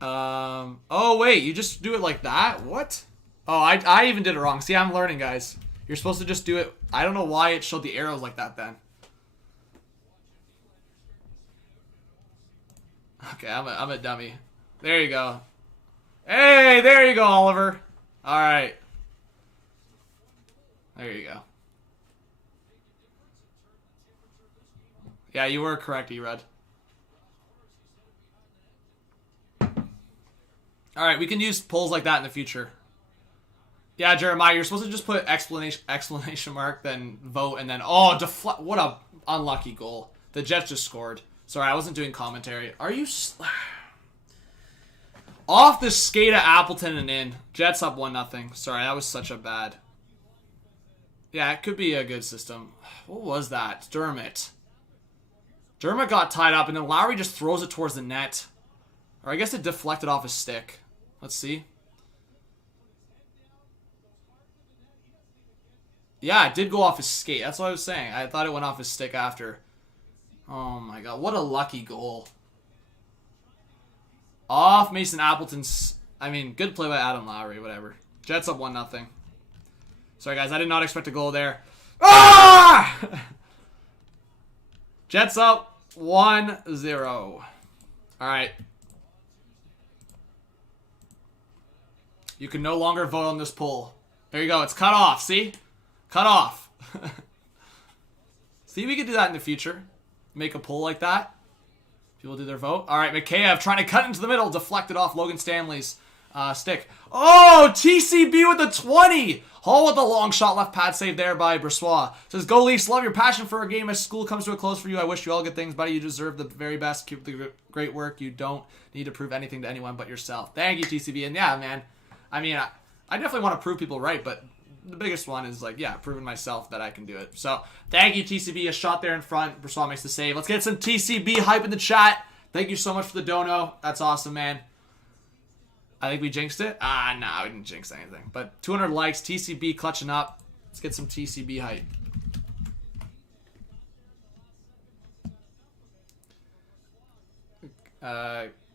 Oh, wait. You just do it like that? What? Oh, I even did it wrong. See, I'm learning, guys. You're supposed to just do it. I don't know why it showed the arrows like that then. Okay, I'm a dummy. There you go. Hey, there you go, Oliver. All right. There you go. Yeah, you were correct, E-Red. Alright, we can use polls like that in the future. Yeah, Jeremiah, you're supposed to just put exclamation mark, then vote, and then... Oh, deflect... What a unlucky goal. The Jets just scored. Sorry, I wasn't doing commentary. Are you... Off the skate of Appleton and in. Jets up 1-0. Sorry, that was such a bad... Yeah, it could be a good system. What was that? Dermott. Dermott got tied up, and then Lowry just throws it towards the net. Or I guess it deflected off his stick. Let's see. Yeah, it did go off his skate. That's what I was saying. I thought it went off his stick after. Oh my god, what a lucky goal. Off Mason Appleton's... I mean, good play by Adam Lowry, whatever. Jets up 1-0. Sorry, guys, I did not expect a goal there. Ah! Jets up 1-0. Alright. You can no longer vote on this poll. There you go, it's cut off, see? Cut off. See, we could do that in the future. Make a poll like that. People do their vote. Alright, MCKAY trying to cut into the middle. Deflected off Logan Stanley's stick. Oh, TCB with the 20! Hall with a long shot, left pad save there by Brossois. Says, go Leafs, love your passion for a game as school comes to a close for you. I wish you all good things, buddy. You deserve the very best. Keep the great work. You don't need to prove anything to anyone but yourself. Thank you, TCB. And yeah, man, I mean, I definitely want to prove people right, but the biggest one is, like, yeah, proving myself that I can do it. So, thank you, TCB. A shot there in front. Brossois makes the save. Let's get some TCB hype in the chat. Thank you so much for the dono. That's awesome, man. I think we jinxed it. No, we didn't jinx anything. But 200 likes, TCB clutching up. Let's get some TCB hype.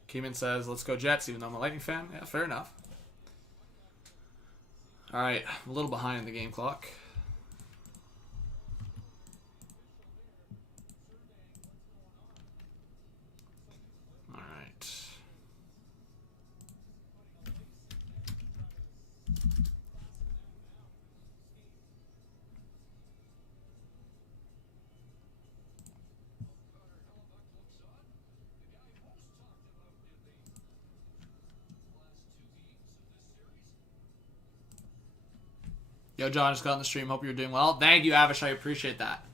Keeman says, let's go Jets, even though I'm a Lightning fan. Yeah, fair enough. All right, I'm a little behind in the game clock. All right. Yo, John, just got on the stream. Hope you're doing well. Thank you, Avish. I appreciate that.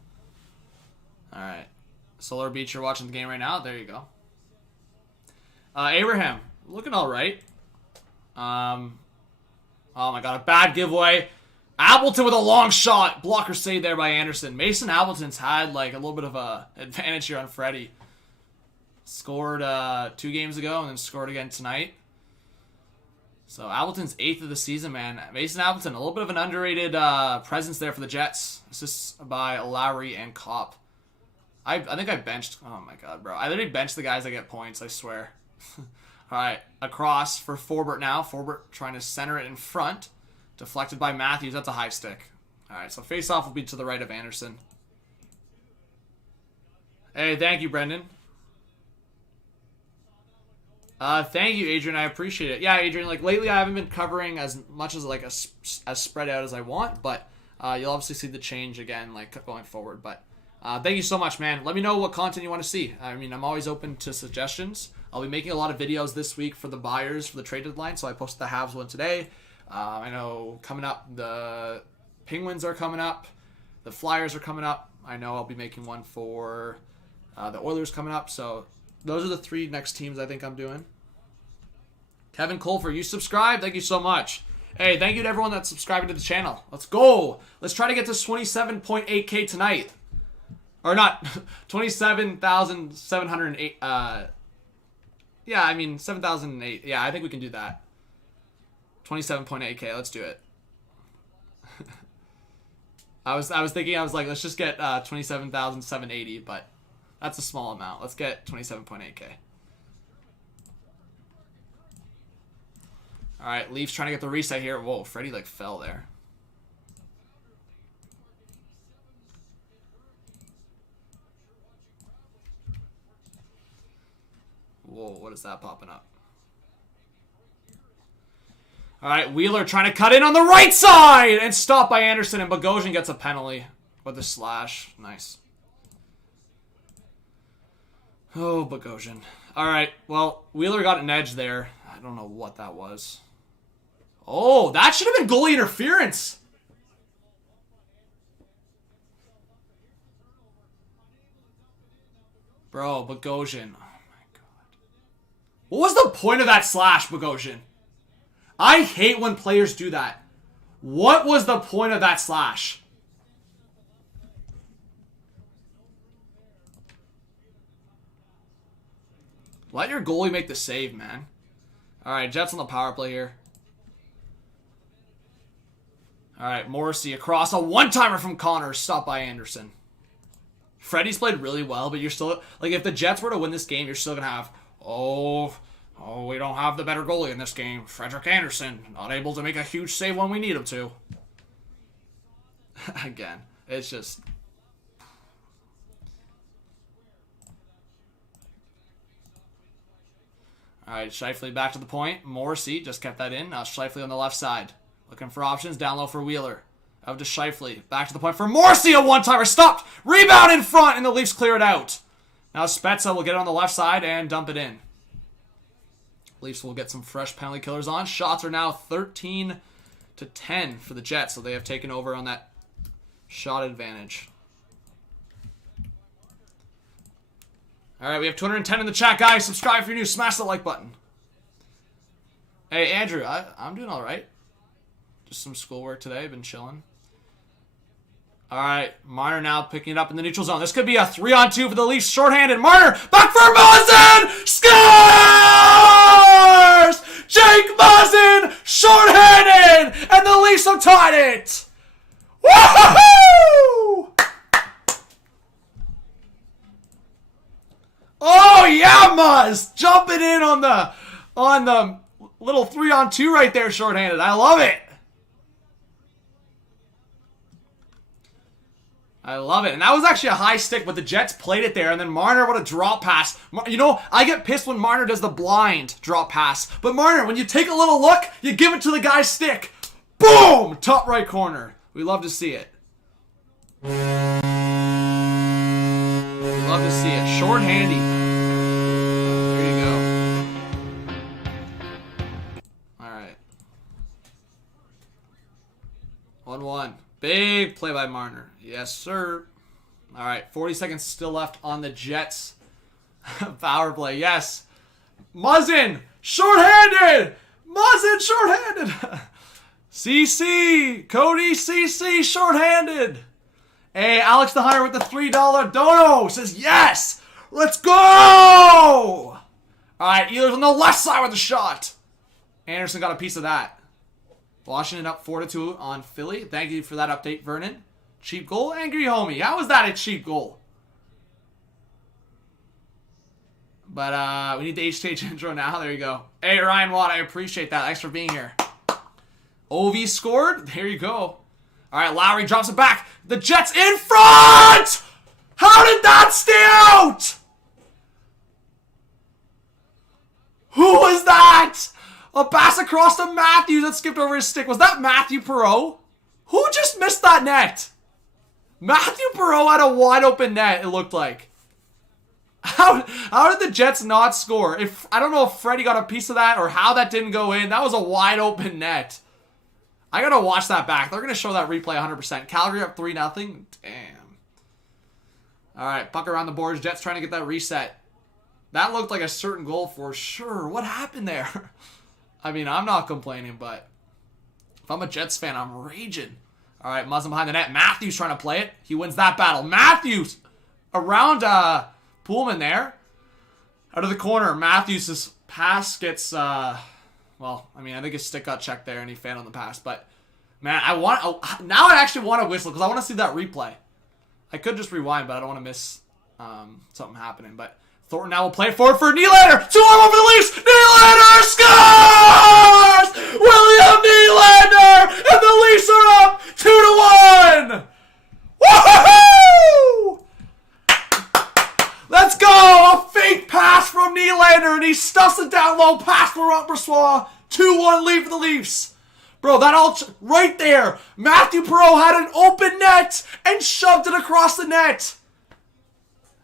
All right. Solar Beach, you're watching the game right now. There you go. Abraham, looking all right. Oh, my God. A bad giveaway. Appleton with a long shot. Blocker save there by Anderson. Mason Appleton's had, like, a little bit of a advantage here on Freddie. Scored 2 games ago and then scored again tonight. So, Appleton's 8th of the season, man. Mason Appleton, a little bit of an underrated presence there for the Jets. Assists by Lowry and Kopp. I think I benched... Oh, my God, bro. I literally benched the guys that get points, I swear. All right, across for Forbert now. Forbert trying to center it in front. Deflected by Matthews. That's a high stick. All right, so face-off will be to the right of Anderson. Hey, thank you, Brendan. Thank you, Adrian. I appreciate it. Yeah, Adrian, like, lately I haven't been covering as much as, like, as spread out as I want, but you'll obviously see the change again, like, going forward. But thank you so much, man. Let me know what content you want to see. I mean, I'm always open to suggestions. I'll be making a lot of videos this week for the buyers for the trade deadline, so I posted the Habs one today. I know coming up, the Penguins are coming up. The Flyers are coming up. I know I'll be making one for the Oilers coming up, so... Those are the 3 next teams I think I'm doing. Kevin Colfer, you subscribed? Thank you so much. Hey, thank you to everyone that's subscribing to the channel. Let's go. Let's try to get to 27.8K tonight. Or not, 27,708. Yeah, I mean, 7,008. Yeah, I think we can do that. 27.8K, let's do it. I was thinking, I was like, let's just get 27,780, but... That's a small amount. Let's get 27.8K. All right, Leafs trying to get the reset here. Whoa, Freddie like fell there. Whoa, what is that popping up? All right, Wheeler trying to cut in on the right side and stopped by Anderson, and Bogosian gets a penalty with a slash. Nice. Oh, Bogosian. All right, well, Wheeler got an edge there. I don't know what that was. Oh, that should have been goalie interference. Bro, Bogosian. Oh, my God. What was the point of that slash, Bogosian? I hate when players do that. What was the point of that slash? Let your goalie make the save, man. All right, Jets on the power play here. All right, Morrissey across. A one-timer from Connor. Stopped by Anderson. Freddie's played really well, but you're still... Like, if the Jets were to win this game, you're still going to have... Oh, we don't have the better goalie in this game. Frederik Andersen, not able to make a huge save when we need him to. Again, it's just... All right, Scheifele back to the point. Morrissey just kept that in. Now Scheifele on the left side. Looking for options. Down low for Wheeler. Out to Scheifele. Back to the point for Morrissey. A one-timer. Stopped. Rebound in front, and the Leafs clear it out. Now Spezza will get it on the left side and dump it in. Leafs will get some fresh penalty killers on. Shots are now 13-10 for the Jets, so they have taken over on that shot advantage. All right, we have 210 in the chat, guys. Subscribe if you're new. Smash the like button. Hey, Andrew, I'm doing all right. Just some schoolwork today. I've been chilling. All right, Marner now picking it up in the neutral zone. This could be a 3-on-2 for the Leafs. Shorthanded. Marner back for Muzzin. Scores! Jake Muzzin shorthanded, and the Leafs have tied it. Woohoo! Oh yeah, Muzz jumping in on the little 3-on-2 right there, shorthanded. I love it. I love it. And that was actually a high stick, but the Jets played it there. And then Marner, what a drop pass. You know, I get pissed when Marner does the blind drop pass. But Marner, when you take a little look, you give it to the guy's stick. Boom! Top right corner. We love to see it. We love to see it. Short-handy. There you go. All right. 1-1. Big play by Marner. Yes, sir. All right, 40 seconds still left on the Jets. Power play, yes. Muzzin, shorthanded. Muzzin, shorthanded. CC, Cody CC, shorthanded. Hey, Alex the Hunter with the $3 dono says yes. Let's go. All right, Ehlers on the left side with the shot. Anderson got a piece of that. Washington up 4-2 on Philly. Thank you for that update, Vernon. Cheap goal? Angry homie. How was that a cheap goal? But we need the H-Stage intro now. There you go. Hey, Ryan Watt, I appreciate that. Thanks for being here. OV scored. There you go. All right, Lowry drops it back. The Jets in front! How did that stay out? Who was that? A pass across to Matthews that skipped over his stick. Was that Matthew Perreault? Who just missed that net? Matthew Perreault had a wide open net, it looked like. How did the Jets not score? I don't know if Freddie got a piece of that or how that didn't go in. That was a wide open net. I gotta watch that back. They're gonna show that replay 100%. Calgary up 3-0. Damn. Alright, puck around the boards. Jets trying to get that reset. That looked like a certain goal for sure. What happened there? I mean, I'm not complaining, but if I'm a Jets fan, I'm raging. All right, Muzzin behind the net. Matthews trying to play it. He wins that battle. Matthews around Pullman there. Out of the corner. Matthews' pass gets, well, I mean, I think his stick got checked there and he failed on the pass. But, man, now I actually want to whistle because I want to see that replay. I could just rewind, but I don't want to miss something happening. But Thornton now will play it forward for Nylander. 2-1 over the Leafs. Nylander scores! William Nylander! And the Leafs are up 2-1! Woohoo! Let's go! A fake pass from Nylander, and he stuffs it down low past Laurent Brossoit. 2-1 lead for the Leafs. Bro, that all right there. Matthew Perreault had an open net and shoved it across the net.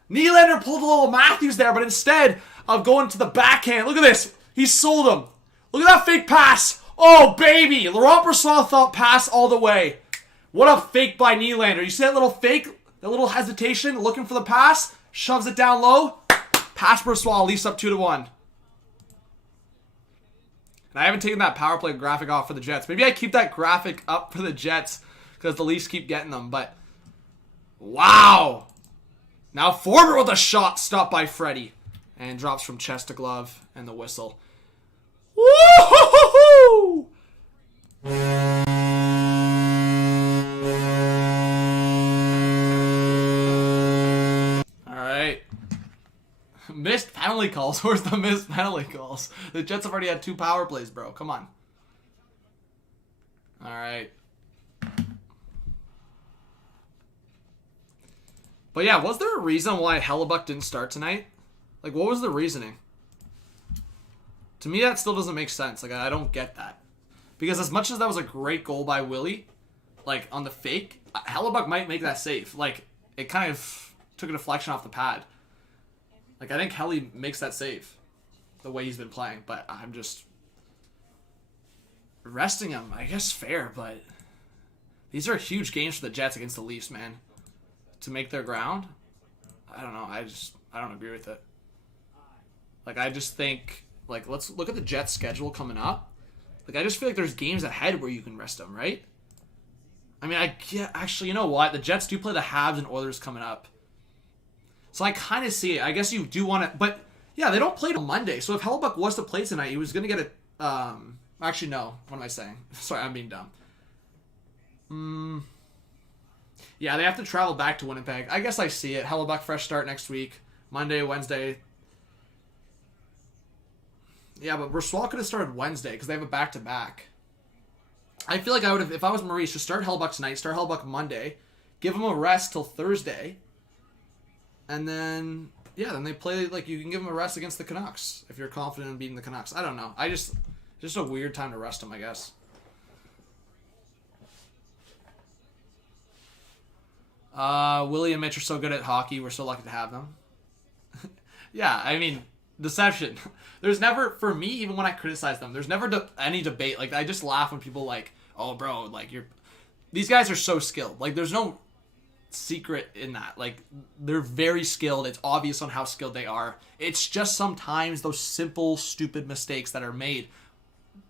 Nylander pulled a little Matthews there, but instead of going to the backhand, look at this. He sold him. Look at that fake pass. Oh, baby. Laurent Brossoit thought pass all the way. What a fake by Nylander. You see that little fake, that little hesitation, looking for the pass, shoves it down low. Pass Brossoit, Leafs up 2-1. And I haven't taken that power play graphic off for the Jets. Maybe I keep that graphic up for the Jets because the Leafs keep getting them. But, wow. Now Former with a shot stopped by Freddie. And drops from chest to glove and the whistle. Woo-hoo-hoo-hoo! Alright. Missed penalty calls. Where's the missed penalty calls? The Jets have already had 2 power plays, bro. Come on. Alright. But yeah, was there a reason why Hellebuyck didn't start tonight? Like, what was the reasoning? To me, that still doesn't make sense. Like, I don't get that. Because as much as that was a great goal by Willie, like, on the fake, Hellebuyck might make that save. Like, it kind of took a deflection off the pad. Like, I think Helly makes that save. The way he's been playing. But I'm just... resting him, I guess fair, but... these are huge games for the Jets against the Leafs, man. To make their ground? I don't know. I don't agree with it. Like, I just think, like, let's look at the Jets' schedule coming up. Like, I just feel like there's games ahead where you can rest them, right? I mean, actually, you know what? The Jets do play the Habs and Oilers coming up. So I kind of see it. I guess you do want to, but, yeah, they don't play till Monday. So if Hellebuyck was to play tonight, he was going to get a, actually, no. What am I saying? Sorry, I'm being dumb. Yeah, they have to travel back to Winnipeg. I guess I see it. Hellebuyck, fresh start next week. Monday, Wednesday. Yeah, but Brossoit could have started Wednesday because they have a back-to-back. I feel like I would have, if I was Maurice, just start Hellebuyck tonight, start Hellebuyck Monday, give him a rest till Thursday, and then, yeah, then they play, like, you can give him a rest against the Canucks if you're confident in beating the Canucks. I don't know. Just a weird time to rest him, I guess. Willie and Mitch are so good at hockey. We're so lucky to have them. Yeah, I mean, deception. There's never, for me, even when I criticize them, there's never any debate. Like, I just laugh when people like, oh, bro, like, these guys are so skilled. Like, there's no secret in that. Like, they're very skilled. It's obvious on how skilled they are. It's just sometimes those simple, stupid mistakes that are made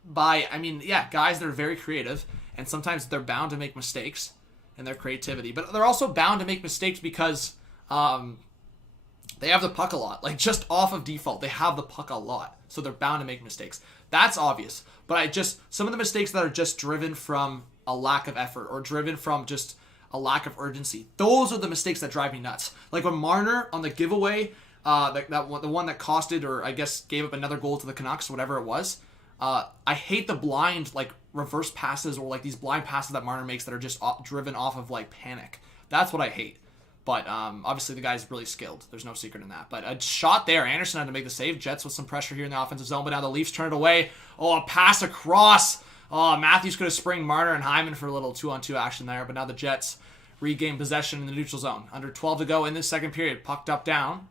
by, I mean, yeah, guys that are very creative, and sometimes they're bound to make mistakes in their creativity. But they're also bound to make mistakes because they have the puck a lot. Like, just off of default, they have the puck a lot. So they're bound to make mistakes. That's obvious. But some of the mistakes that are just driven from a lack of effort or driven from just a lack of urgency, those are the mistakes that drive me nuts. Like when Marner on the giveaway, the one that costed, or I guess gave up another goal to the Canucks, whatever it was. I hate the blind, like, reverse passes or, like, these blind passes that Marner makes that are just driven off of, like, panic. That's what I hate. But obviously the guy's really skilled. There's no secret in that. But a shot there. Anderson had to make the save. Jets with some pressure here in the offensive zone. But now the Leafs turn it away. Oh, a pass across. Oh, Matthews could have springed Marner and Hyman for a little 2-on-2 action there. But now the Jets regain possession in the neutral zone. Under 12 to go in this second period. Pucked up down.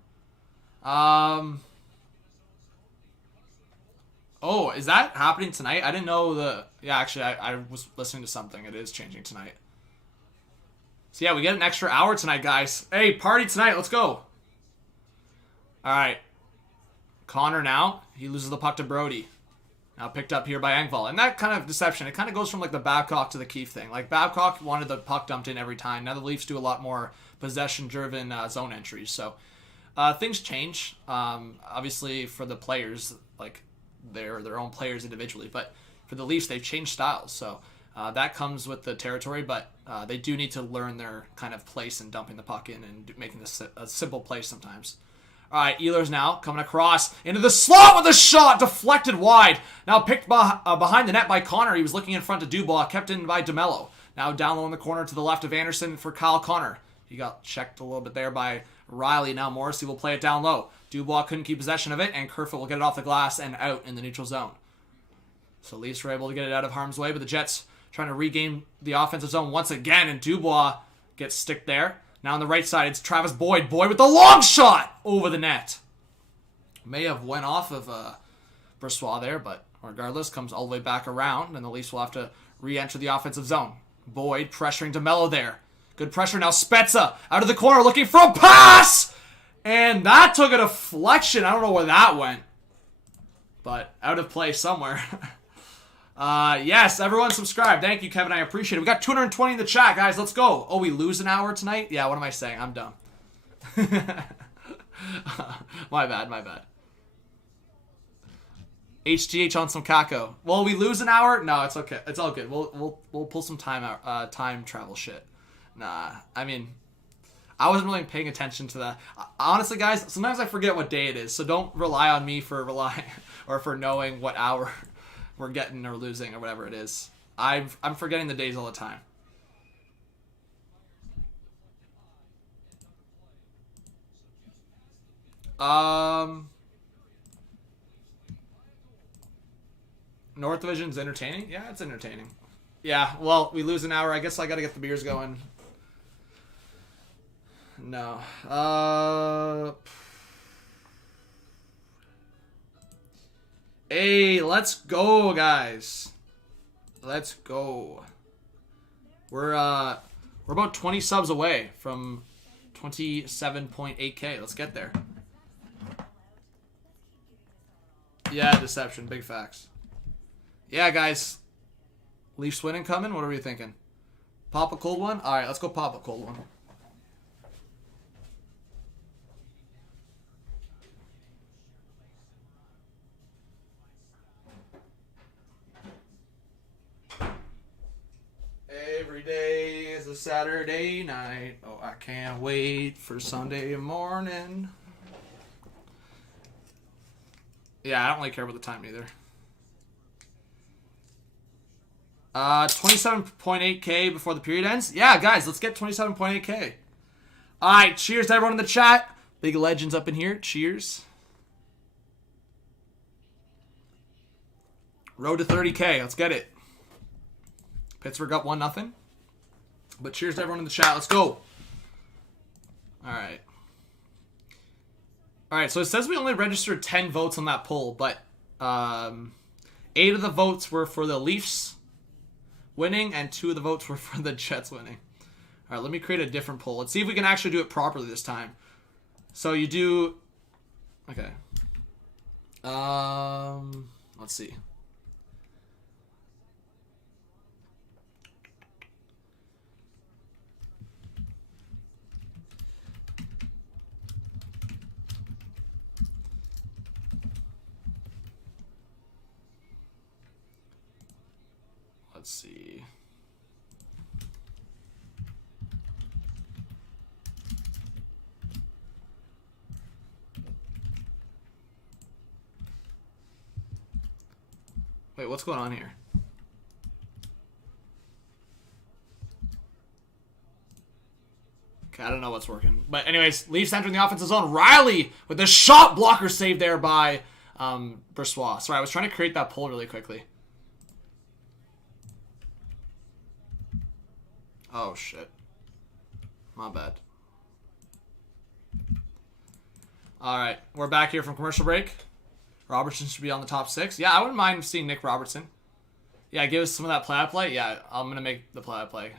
Oh, is that happening tonight? I didn't know yeah, actually, I was listening to something. It is changing tonight. So, yeah, we get an extra hour tonight, guys. Hey, party tonight. Let's go. All right. Connor now. He loses the puck to Brody. Now picked up here by Engvall. And that kind of deception, it kind of goes from, like, the Babcock to the Keefe thing. Like, Babcock wanted the puck dumped in every time. Now the Leafs do a lot more possession-driven zone entries. So, things change. Obviously, for the players, like, they're their own players individually. But for the Leafs, they've changed styles. So, that comes with the territory, but they do need to learn their kind of place in dumping the puck in and making this a simple play sometimes. All right, Ehlers now coming across into the slot with a shot, deflected wide. Now picked behind the net by Connor. He was looking in front of Dubois, kept in by DeMello. Now down low in the corner to the left of Anderson for Kyle Connor. He got checked a little bit there by Riley. Now Morrissey will play it down low. Dubois couldn't keep possession of it, and Kerfoot will get it off the glass and out in the neutral zone. So Leafs were able to get it out of harm's way, but the Jets trying to regain the offensive zone once again, and Dubois gets sticked there. Now on the right side, it's Travis Boyd. Boyd with the long shot over the net. May have went off of Brossoit there, but regardless, comes all the way back around, and the Leafs will have to re-enter the offensive zone. Boyd pressuring DeMello there. Good pressure now. Spezza out of the corner looking for a pass! And that took a deflection. I don't know where that went, but out of play somewhere. Yes, everyone subscribe. Thank you, Kevin. I appreciate it. We got 220 in the chat, guys. Let's go. Oh, we lose an hour tonight? Yeah, what am I saying? I'm dumb. My bad, my bad. HGH on some Kako. Well, we lose an hour? No, it's okay. It's all good. We'll pull some time travel shit. Nah, I mean, I wasn't really paying attention to that. Honestly, guys, sometimes I forget what day it is, so don't rely on me for knowing what hour we're getting or losing or whatever it is. I'm forgetting the days all the time. North Division's entertaining? Yeah, it's entertaining. Yeah, well, we lose an hour. I guess I gotta get the beers going. No. Hey, let's go, guys. Let's go. We're about 20 subs away from 27.8K. Let's get there. Yeah, deception. Big facts. Yeah, guys. Leafs winning coming? What are we thinking? Pop a cold one? Alright, let's go pop a cold one. Every day is a Saturday night. Oh, I can't wait for Sunday morning. Yeah, I don't really care about the time either. 27.8K before the period ends. Yeah, guys, let's get 27.8K. All right, cheers to everyone in the chat. Big legends up in here. Cheers. Road to 30K. Let's get it. Pittsburgh up 1-0. But cheers to everyone in the chat. Let's go. All right. All right, so it says we only registered 10 votes on that poll, but 8 of the votes were for the Leafs winning, and 2 of the votes were for the Jets winning. All right, let me create a different poll. Let's see if we can actually do it properly this time. So you do... Okay. Let's see. Let's see. Wait, what's going on here? Okay, I don't know what's working. But anyways, Leafs entering the offensive zone. Riley with the shot blocker save there by Brossoit. Sorry, I was trying to create that poll really quickly. Oh, shit. My bad. Alright, we're back here from commercial break. Robertson should be on the top 6. Yeah, I wouldn't mind seeing Nick Robertson. Yeah, give us some of that play-by-play. Yeah, I'm going to make the play-by-play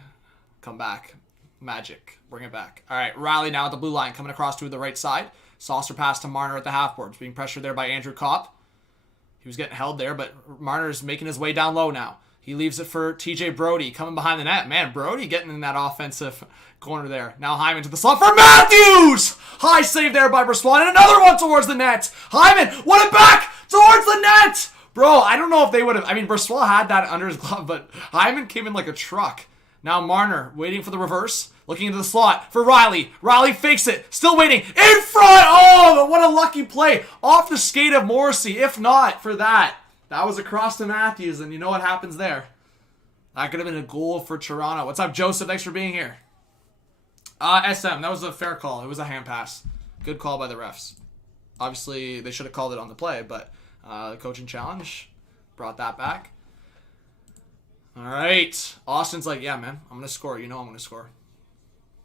come back. Magic. Bring it back. Alright, Riley now at the blue line, coming across to the right side. Saucer pass to Marner at the half boards, being pressured there by Andrew Kopp. He was getting held there, but Marner's making his way down low now. He leaves it for TJ Brody coming behind the net. Man, Brody getting in that offensive corner there. Now Hyman to the slot for Matthews! High save there by Brossoit, and another one towards the net. Hyman, won it back towards the net! Bro, I don't know if they would have... I mean, Brossoit had that under his glove, but Hyman came in like a truck. Now Marner waiting for the reverse. Looking into the slot for Riley. Riley fakes it. Still waiting. In front! Oh, but what a lucky play. Off the skate of Morrissey. If not for that, that was across to Matthews, and you know what happens there. That could have been a goal for Toronto. What's up, Joseph? Thanks for being here. SM, that was a fair call. It was a hand pass. Good call by the refs. Obviously, they should have called it on the play, but the coaching challenge brought that back. All right. Austin's like, yeah, man, I'm going to score. You know I'm going to score.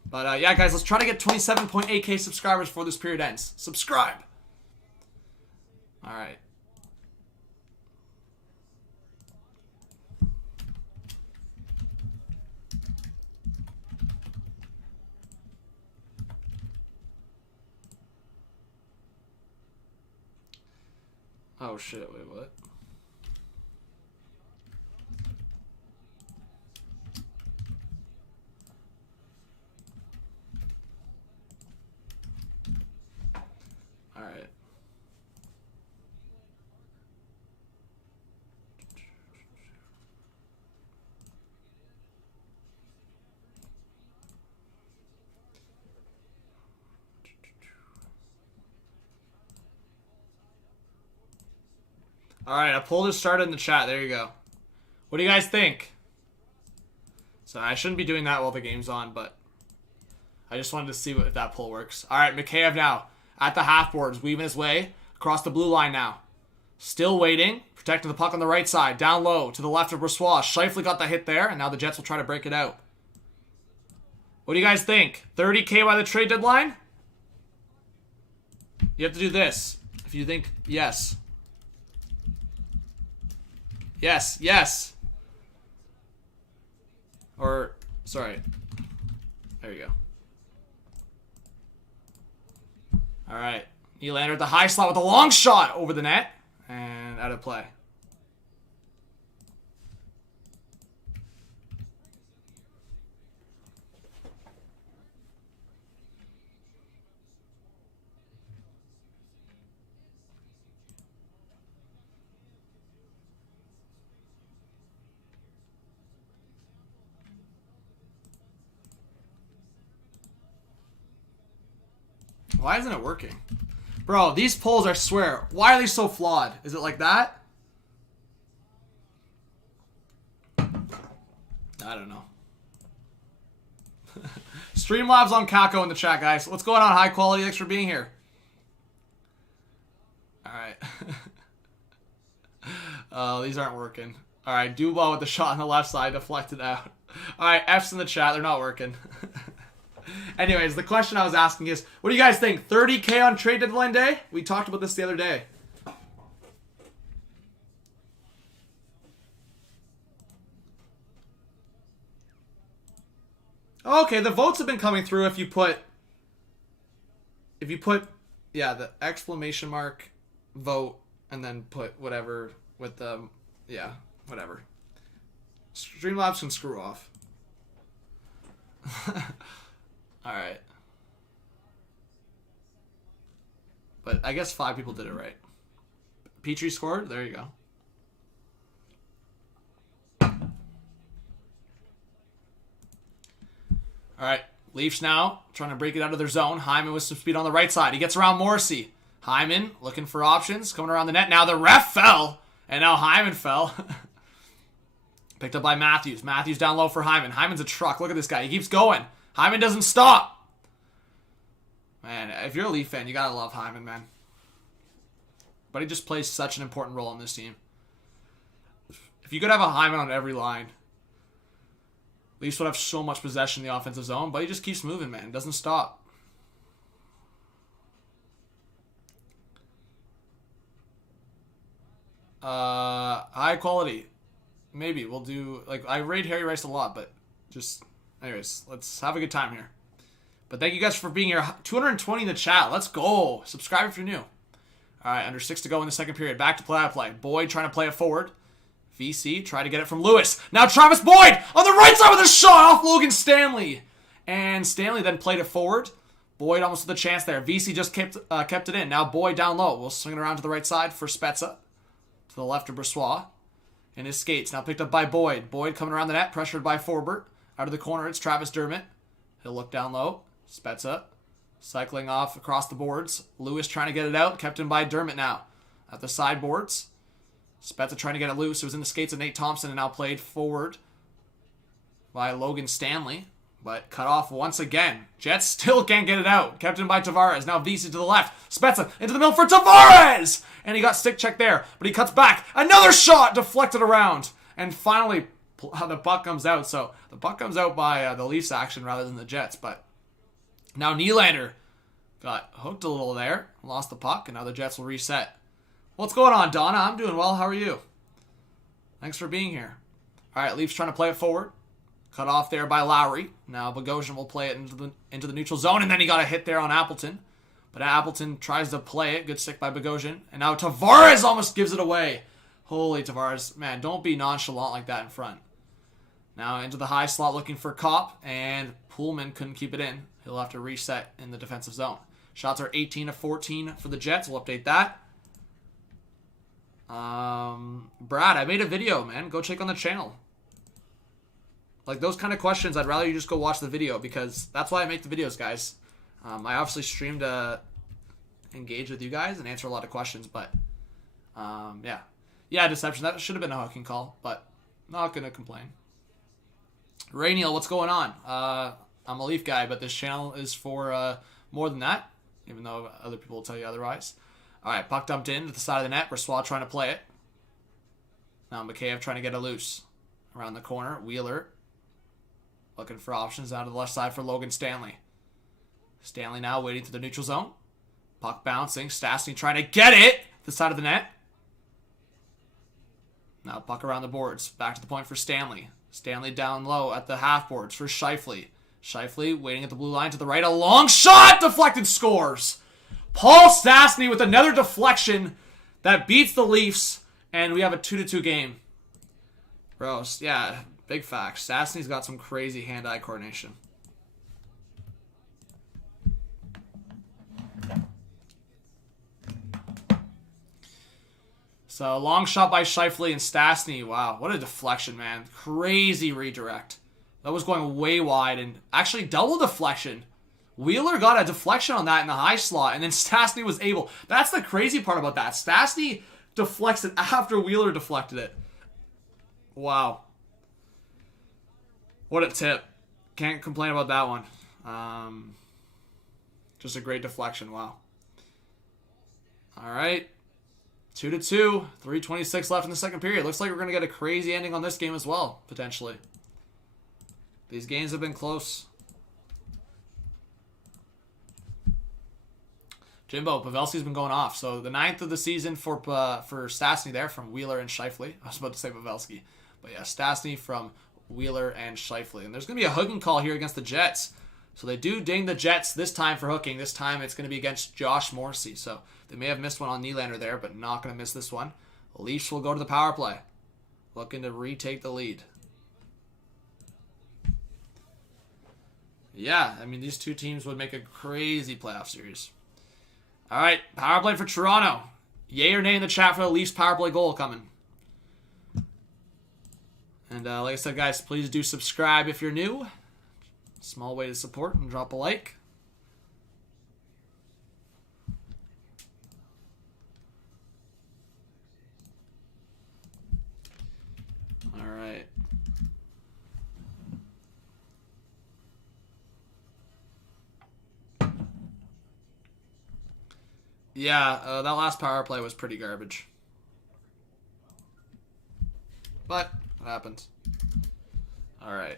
But, yeah, guys, let's try to get 27.8K subscribers before this period ends. Subscribe. All right. Oh, shit. Wait, what? All right. All right, a poll just started in the chat. There you go. What do you guys think? So I shouldn't be doing that while the game's on, but I just wanted to see if that poll works. All right, MCKAY now at the half boards, weaving his way across the blue line now. Still waiting, protecting the puck on the right side, down low to the left of Brossoit. Scheifele got the hit there, and now the Jets will try to break it out. What do you guys think? 30K by the trade deadline? You have to do this if you think yes. Yes, yes. Or, sorry. There you go. All right. Nylander at the high slot with a long shot over the net. And out of play. Why isn't it working? Bro, these polls, I swear, why are they so flawed? Is it like that? I don't know. Streamlabs on Kako in the chat, guys. What's going on, High Quality? Thanks for being here. Alright. Oh, these aren't working. Alright, Dubois with the shot on the left side, deflected out. Alright, F's in the chat, they're not working. Anyways, the question I was asking is, what do you guys think? 30K on trade deadline day? We talked about this the other day. Okay, the votes have been coming through if you put, yeah, the exclamation mark, vote, and then put whatever with the, yeah, whatever. Streamlabs can screw off. Alright. But I guess 5 people did it right. Petrie scored? There you go. Alright. Leafs now trying to break it out of their zone. Hyman with some speed on the right side. He gets around Morrissey. Hyman looking for options. Coming around the net. Now the ref fell. And now Hyman fell. Picked up by Matthews. Matthews down low for Hyman. Hyman's a truck. Look at this guy. He keeps going. Hyman doesn't stop. Man, if you're a Leaf fan, you gotta love Hyman, man. But he just plays such an important role on this team. If you could have a Hyman on every line, Leafs would have so much possession in the offensive zone, but he just keeps moving, man. Doesn't stop. High quality. Maybe we'll do, like, I rate Harry Rice a lot, but just, anyways, let's have a good time here. But thank you guys for being here. 220 in the chat. Let's go. Subscribe if you're new. All right, under 6 to go in the second period. Back to play-by-play. Boyd trying to play it forward. VC try to get it from Lewis. Now Travis Boyd on the right side with a shot off Logan Stanley. And Stanley then played it forward. Boyd almost with a chance there. VC just kept it in. Now Boyd down low. We'll swing it around to the right side for Spezza. To the left of Brossoit. And his skates. Now picked up by Boyd. Boyd coming around the net. Pressured by Forbert. Out of the corner, it's Travis Dermott. He'll look down low. Spezza cycling off across the boards. Lewis trying to get it out. Kept in by Dermott now. At the sideboards. Spezza trying to get it loose. It was in the skates of Nate Thompson and now played forward by Logan Stanley. But cut off once again. Jets still can't get it out. Kept in by Tavares. Now Vesey to the left. Spezza into the middle for Tavares! And he got stick check there. But he cuts back. Another shot deflected around. And finally, the puck comes out. So the puck comes out by the Leafs action rather than the Jets. But now Nylander got hooked a little there. Lost the puck. And now the Jets will reset. What's going on, Donna? I'm doing well. How are you? Thanks for being here. All right, Leafs trying to play it forward. Cut off there by Lowry. Now Bogosian will play it into the neutral zone, and then he got a hit there on Appleton. But Appleton tries to play it. Good stick by Bogosian. And now Tavares almost gives it away. Holy Tavares. Man, don't be nonchalant like that in front. Now into the high slot looking for Kopp, and Pullman couldn't keep it in. He'll have to reset in the defensive zone. Shots are 18-14 for the Jets. We'll update that. Brad, I made a video, man. Go check on the channel. Like, those kind of questions, I'd rather you just go watch the video, because that's why I make the videos, guys. I obviously stream to engage with you guys and answer a lot of questions, but yeah. Yeah, deception. That should have been a hooking call, but not going to complain. Rainiel, what's going on? I'm a Leaf guy, but this channel is for more than that, even though other people will tell you otherwise. All right, puck dumped in to the side of the net. Brossoit trying to play it. Now McKayev trying to get it loose. Around the corner, Wheeler looking for options down to the left side for Logan Stanley. Stanley now waiting to the neutral zone. Puck bouncing. Stastny trying to get it to the side of the net. Now puck around the boards. Back to the point for Stanley. Stanley down low at the half boards for Scheifele. Scheifele waiting at the blue line to the right. A long shot! Deflected, scores! Paul Stastny with another deflection that beats the Leafs. And we have a 2-2 game. Gross. Yeah, big facts. Stastny's got some crazy hand-eye coordination. So, long shot by Scheifele and Stastny. Wow, what a deflection, man. Crazy redirect. That was going way wide and actually double deflection. Wheeler got a deflection on that in the high slot, and then Stastny was able. That's the crazy part about that. Stastny deflects it after Wheeler deflected it. Wow. What a tip. Can't complain about that one. Just a great deflection. Wow. All right. 2-2. 3:26 left in the second period. Looks like we're going to get a crazy ending on this game as well, potentially. These games have been close. Jimbo, Pavelski's been going off. So the 9th of the season for Stastny there from Wheeler and Scheifele. I was about to say Pavelski. But yeah, Stastny from Wheeler and Scheifele. And there's going to be a hooking call here against the Jets. So they do ding the Jets this time for hooking. This time it's going to be against Josh Morrissey. So they may have missed one on Nylander there, but not going to miss this one. The Leafs will go to the power play. Looking to retake the lead. Yeah, I mean, these two teams would make a crazy playoff series. All right, power play for Toronto. Yay or nay in the chat for the Leafs power play goal coming. And like I said, guys, please do subscribe if you're new. Small way to support and drop a like. All right. Yeah, that last power play was pretty garbage. But it happens. All right.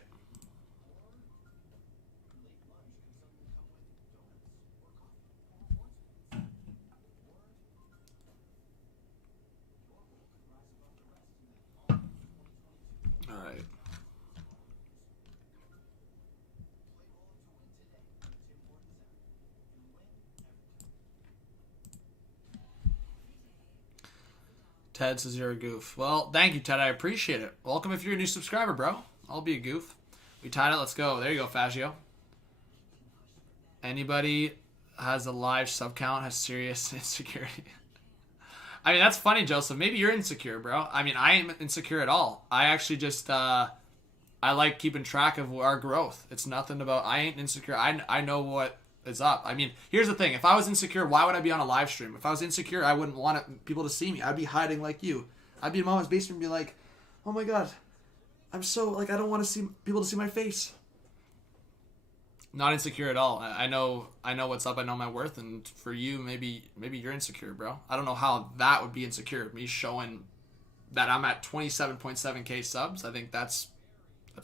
All right. Ted says you're a goof. Well, thank you, Ted. I appreciate it. Welcome if you're a new subscriber, bro. I'll be a goof. We tied it. Let's go. There you go, Faggio. Anybody has a live sub count has serious insecurity. I mean, that's funny, Joseph. Maybe you're insecure, bro. I mean, I ain't insecure at all. I actually just, I like keeping track of our growth. It's nothing about, I ain't insecure. I know what is up. I mean, here's the thing. If I was insecure, why would I be on a live stream? If I was insecure, I wouldn't want people to see me. I'd be hiding like you. I'd be in Mama's basement and be like, oh my God, I'm so, like, I don't want to see people to see my face. Not insecure at all. I know what's up. I know my worth. And for you, maybe you're insecure, bro. I don't know how that would be insecure. Me showing that I'm at 27.7K subs. I think that's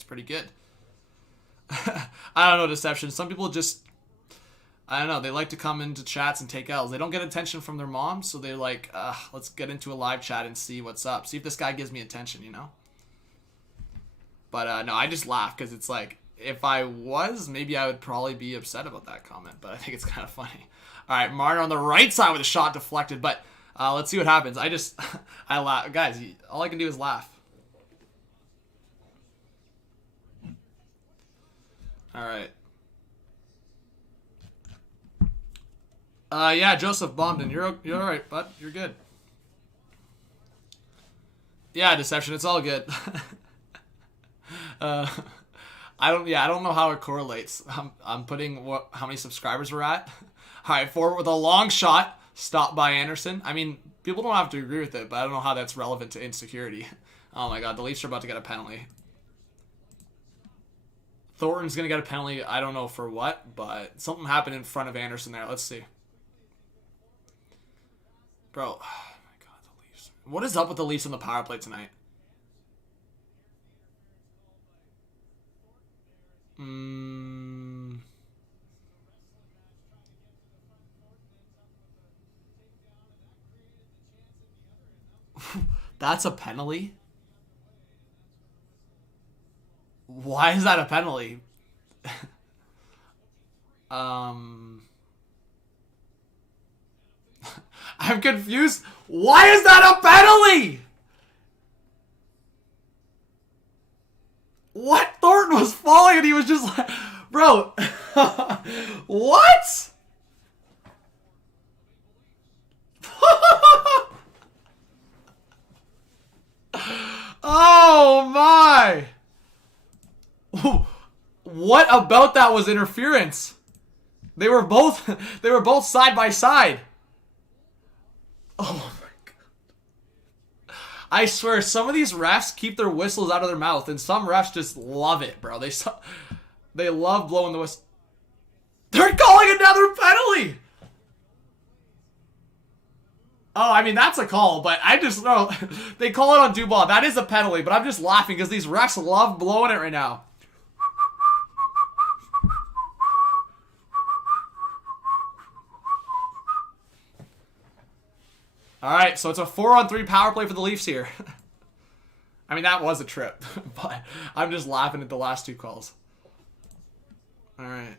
pretty good. I don't know, Deception. Some people just, I don't know, they like to come into chats and take L's. They don't get attention from their mom, so they're like, let's get into a live chat and see what's up. See if this guy gives me attention, you know? But no, I just laugh because it's like, if I was, maybe I would probably be upset about that comment, but I think it's kind of funny. All right, Marner on the right side with a shot deflected, but let's see what happens. I laugh. Guys, all I can do is laugh. All right. Yeah, Joseph Bomden, you're all right, bud. You're good. Yeah, Deception, it's all good. I don't know how it correlates. I'm putting how many subscribers we're at. All right, forward with a long shot, stopped by Anderson. I mean, people don't have to agree with it, but I don't know how that's relevant to insecurity. Oh my God, the Leafs are about to get a penalty. Thornton's gonna get a penalty. I don't know for what, but something happened in front of Anderson there. Let's see. Bro, oh my God, the Leafs. What is up with the Leafs on the power play tonight? That's a penalty? Why is that a penalty? I'm confused. Why is that a penalty? What? Thornton was falling and he was just like, bro, what? Oh my. What about that was interference? They were both side by side. Oh my God. I swear, some of these refs keep their whistles out of their mouth, and some refs just love it, bro. They love blowing the whistle. They're calling another penalty! Oh, I mean, that's a call, but I just know they call it on Dubois. That is a penalty, but I'm just laughing because these refs love blowing it right now. All right, so it's a 4-on-3 power play for the Leafs here. I mean, that was a trip, but I'm just laughing at the last two calls. All right.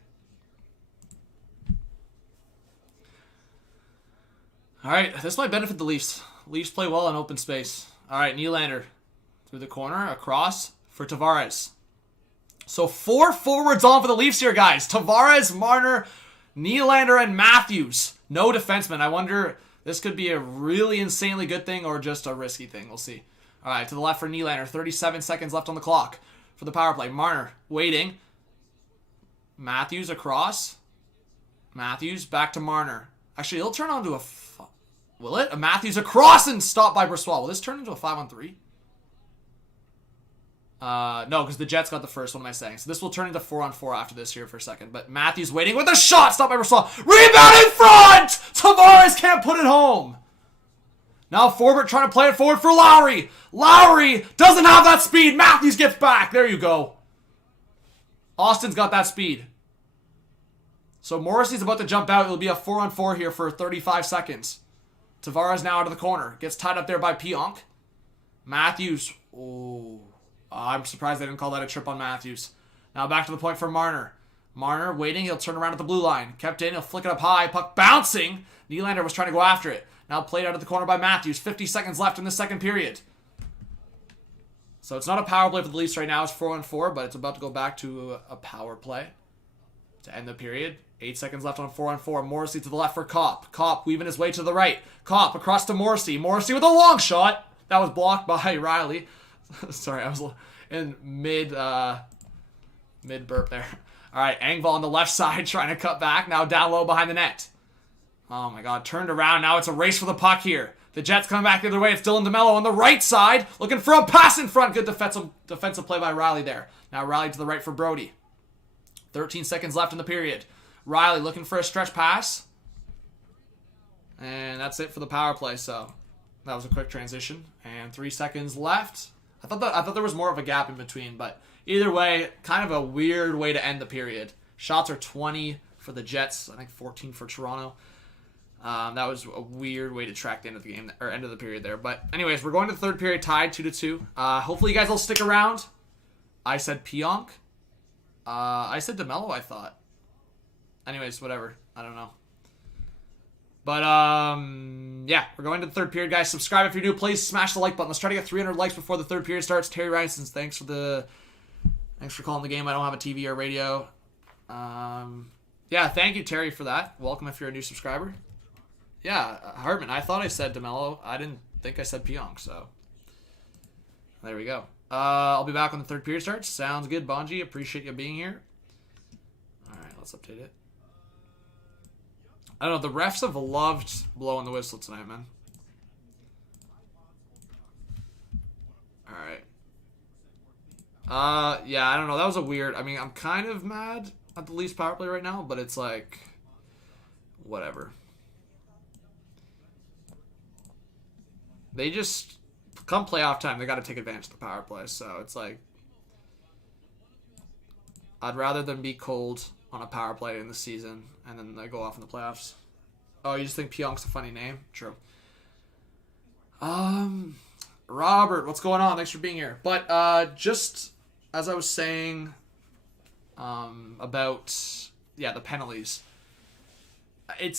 All right, this might benefit the Leafs. Leafs play well in open space. All right, Nylander through the corner, across for Tavares. So 4 forwards on for the Leafs here, guys. Tavares, Marner, Nylander, and Matthews. No defensemen. I wonder... This could be a really insanely good thing or just a risky thing. We'll see. All right, to the left for Nylander. 37 seconds left on the clock for the power play. Marner waiting. Matthews across. Matthews back to Marner. Actually, it'll turn on to a... Will it? A Matthews across and stopped by Brossoit. Will this turn into a 5-on-3? No, because the Jets got the first. What am I saying? So this will turn into 4-on-4 after this here for a second. But Matthews waiting with a shot. Stopped by Brossoit. Rebound in front! Tavares can't put it home. Now Forbert trying to play it forward for Lowry. Lowry doesn't have that speed. Matthews gets back. There you go. Austin's got that speed. So Morrissey's about to jump out. It'll be a 4-on-4 here for 35 seconds. Tavares now out of the corner. Gets tied up there by Pionk. Matthews. Oh... I'm surprised they didn't call that a trip on Matthews. Now back to the point for Marner. Marner waiting. He'll turn around at the blue line. Kept in. He'll flick it up high. Puck bouncing. Nylander was trying to go after it. Now played out of the corner by Matthews. 50 seconds left in the second period. So it's not a power play for the Leafs right now. It's 4-on-4, but it's about to go back to a power play to end the period. 8 seconds left on 4-on-4. Morrissey to the left for Kopp. Kopp weaving his way to the right. Kopp across to Morrissey. Morrissey with a long shot. That was blocked by Riley. Sorry, in mid burp there. All right, Engvall on the left side trying to cut back. Now down low behind the net. Oh my God, turned around. Now it's a race for the puck here. The Jets coming back the other way. It's Dylan DeMello on the right side, looking for a pass in front. Good defensive play by Riley there. Now Riley to the right for Brody. 13 seconds left in the period. Riley looking for a stretch pass. And that's it for the power play. So that was a quick transition. And 3 seconds left. I thought there was more of a gap in between, but either way, kind of a weird way to end the period. Shots are 20 for the Jets. I think 14 for Toronto. That was a weird way to track the end of the game, or end of the period there. But anyways, we're going to the third period tied 2-2. Hopefully you guys will stick around. I said Pionk. I said DeMello, I thought. Anyways, whatever. I don't know. But, yeah, we're going to the third period, guys. Subscribe if you're new. Please smash the like button. Let's try to get 300 likes before the third period starts. Terry Rysons, thanks for calling the game. I don't have a TV or radio. Yeah, thank you, Terry, for that. Welcome if you're a new subscriber. Yeah, Hartman, I thought I said DeMello. I didn't think I said Pionk, so there we go. I'll be back when the third period starts. Sounds good, Bonji. Appreciate you being here. All right, let's update it. I don't know. The refs have loved blowing the whistle tonight, man. All right. Yeah, I don't know. That was a weird... I mean, I'm kind of mad at the Leafs power play right now, but it's like... whatever. They just... come playoff time, they got to take advantage of the power play. So it's like... I'd rather them be cold on a power play in the season, and then they go off in the playoffs. Oh, you just think Pionk's a funny name? True. Robert, what's going on? Thanks for being here. But just as I was saying about the penalties. I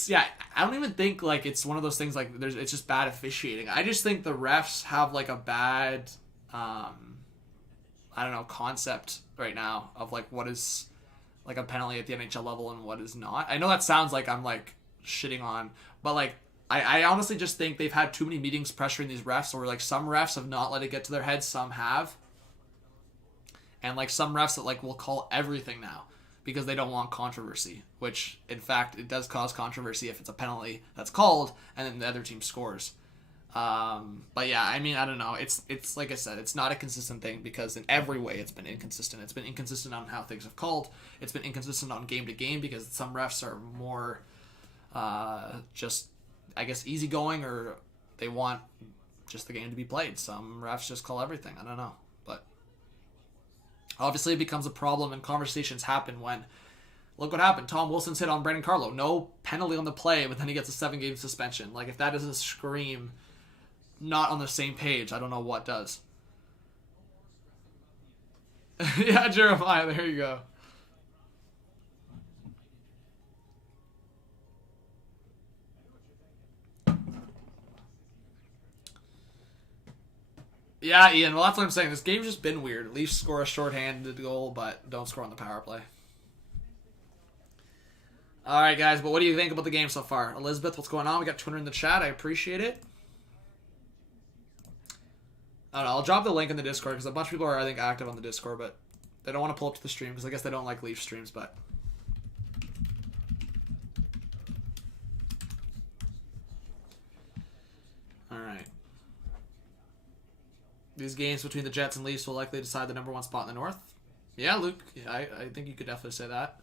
don't even think like it's one of those things like it's just bad officiating. I just think the refs have like a bad I don't know, concept right now of like what is like a penalty at the NHL level and what is not. I know that sounds like I'm like shitting on, but like I honestly just think they've had too many meetings pressuring these refs, or like some refs have not let it get to their heads, some have. And like some refs that like will call everything now because they don't want controversy, which in fact it does cause controversy if it's a penalty that's called and then the other team scores. But yeah, I mean, I don't know. It's like I said, it's not a consistent thing because in every way it's been inconsistent. It's been inconsistent on how things have called. It's been inconsistent on game to game because some refs are more just, I guess, easygoing, or they want just the game to be played. Some refs just call everything. I don't know. But obviously it becomes a problem and conversations happen when, look what happened. Tom Wilson's hit on Brandon Carlo. No penalty on the play, but then he gets a 7-game suspension. Like, if that doesn't scream not on the same page, I don't know what does. Yeah, Jeremiah, there you go. Yeah, Ian, well, that's what I'm saying. This game's just been weird. Leafs score a shorthanded goal, but don't score on the power play. All right, guys, but what do you think about the game so far? Elizabeth, what's going on? We got 200 in the chat. I appreciate it. I don't know. I'll drop the link in the Discord because a bunch of people are, I think, active on the Discord, but they don't want to pull up to the stream because I guess they don't like Leaf streams, but... All right. These games between the Jets and Leafs will likely decide the number 1 spot in the North. Yeah, Luke. Yeah, I think you could definitely say that.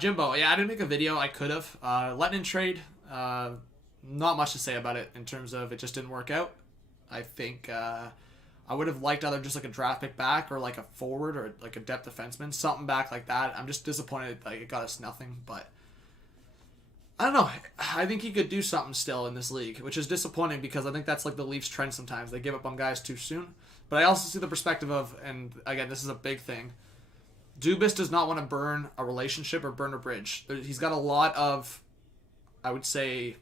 Jimbo. Yeah, I didn't make a video. I could have. Letting in trade. Not much to say about it in terms of it just didn't work out. I think I would have liked either just like a draft pick back or like a forward or like a depth defenseman. Something back like that. I'm just disappointed like it got us nothing, but I don't know. I think he could do something still in this league, which is disappointing because I think that's like the Leafs trend sometimes. They give up on guys too soon. But I also see the perspective of, and again, this is a big thing, Dubas does not want to burn a relationship or burn a bridge. He's got a lot of, I would say,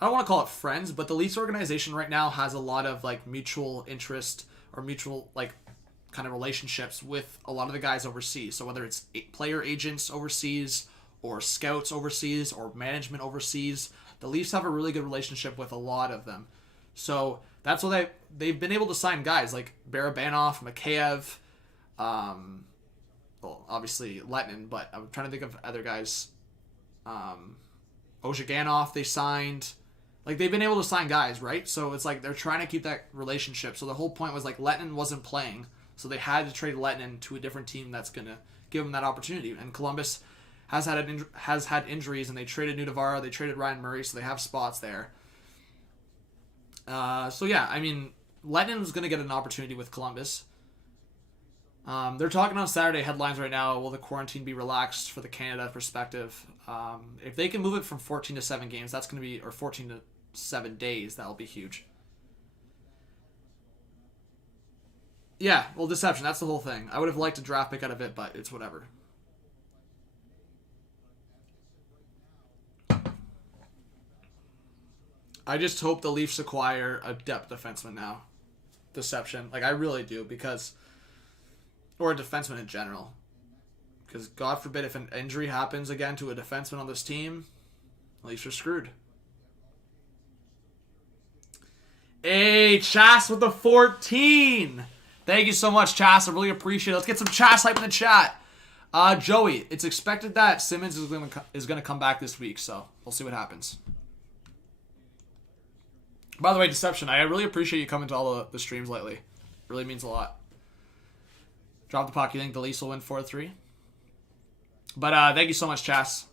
I don't want to call it friends, but the Leafs organization right now has a lot of like mutual interest or mutual like kind of relationships with a lot of the guys overseas. So whether it's player agents overseas or scouts overseas or management overseas, the Leafs have a really good relationship with a lot of them. So that's what they've been able to sign guys like Barabanov, Mikheyev, well, obviously Letnin, but I'm trying to think of other guys. Ozhiganov they signed. Like, they've been able to sign guys, right? So it's like they're trying to keep that relationship. So the whole point was, like, Letnin wasn't playing, so they had to trade Letnin to a different team that's going to give him that opportunity. And Columbus has had injuries, and they traded Nudavara, they traded Ryan Murray, so they have spots there. So yeah, I mean, Letnin was going to get an opportunity with Columbus. They're talking on Saturday headlines right now. Will the quarantine be relaxed for the Canada perspective? If they can move it from 14 to 7 games, that's going to be, or 14 to 7 days, that'll be huge. Yeah, well, deception, that's the whole thing. I would have liked a draft pick out of it, but it's whatever. I just hope the Leafs acquire a depth defenseman now. Deception. Like, I really do, because... Or a defenseman in general. Because, God forbid, if an injury happens again to a defenseman on this team, the Leafs are screwed. Hey, Chas with the 14! Thank you so much, Chas. I really appreciate it. Let's get some Chas hype in the chat. Joey, it's expected that Simmons is going to come back this week, so we'll see what happens. By the way, Deception, I really appreciate you coming to all the streams lately. It really means a lot. Drop the puck. You think the Leafs will win 4-3? But thank you so much, Chas.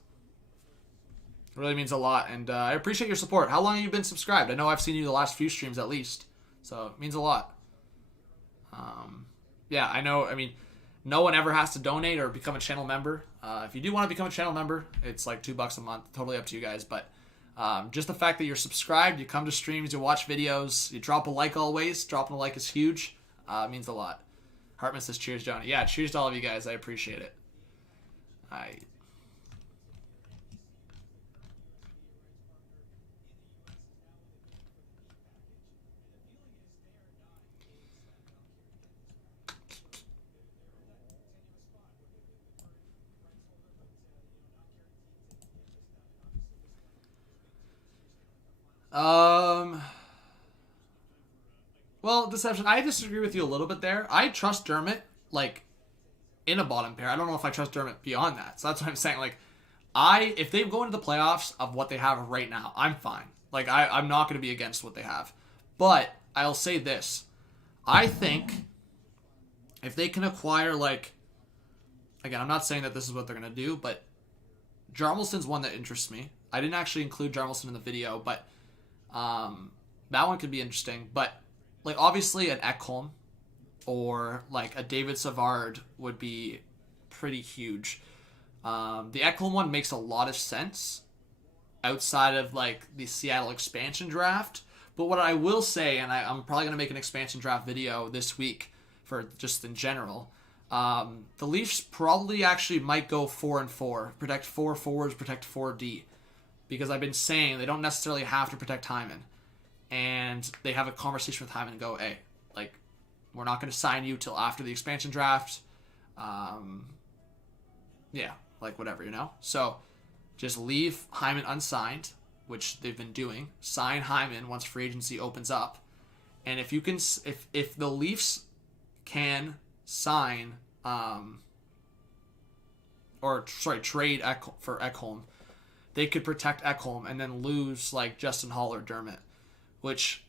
It really means a lot, and I appreciate your support. How long have you been subscribed? I know I've seen you the last few streams at least, so it means a lot. Yeah, I know. I mean, no one ever has to donate or become a channel member. If you do want to become a channel member, it's like $2 a month. Totally up to you guys, but just the fact that you're subscribed, you come to streams, you watch videos, you drop a like always. Dropping a like is huge. It means a lot. Hartman says, cheers, Johnny. Yeah, cheers to all of you guys. I appreciate it. Well, Deception, I disagree with you a little bit there. I trust Dermott, like, in a bottom pair. I don't know if I trust Dermott beyond that. So that's what I'm saying. Like, if they go into the playoffs of what they have right now, I'm fine. Like, I'm not going to be against what they have. But I'll say this. I think if they can acquire, like, again, I'm not saying that this is what they're going to do, but Jarmelsson's one that interests me. I didn't actually include Jarmelson in the video, but that one could be interesting. But, like, obviously an Ekholm or, like, a David Savard would be pretty huge. The Ekholm one makes a lot of sense outside of, like, the Seattle expansion draft. But what I will say, and I'm probably going to make an expansion draft video this week for just in general, the Leafs probably actually might go 4-4. Protect 4 forwards, protect 4D. Because I've been saying they don't necessarily have to protect Hyman. And they have a conversation with Hyman and go, hey, like, we're not going to sign you till after the expansion draft. Yeah, like, whatever, you know? So, just leave Hyman unsigned, which they've been doing. Sign Hyman once free agency opens up. And if you can, if the Leafs can sign, trade for Ekholm, they could protect Ekholm and then lose, like, Justin Hall or Dermott. Which,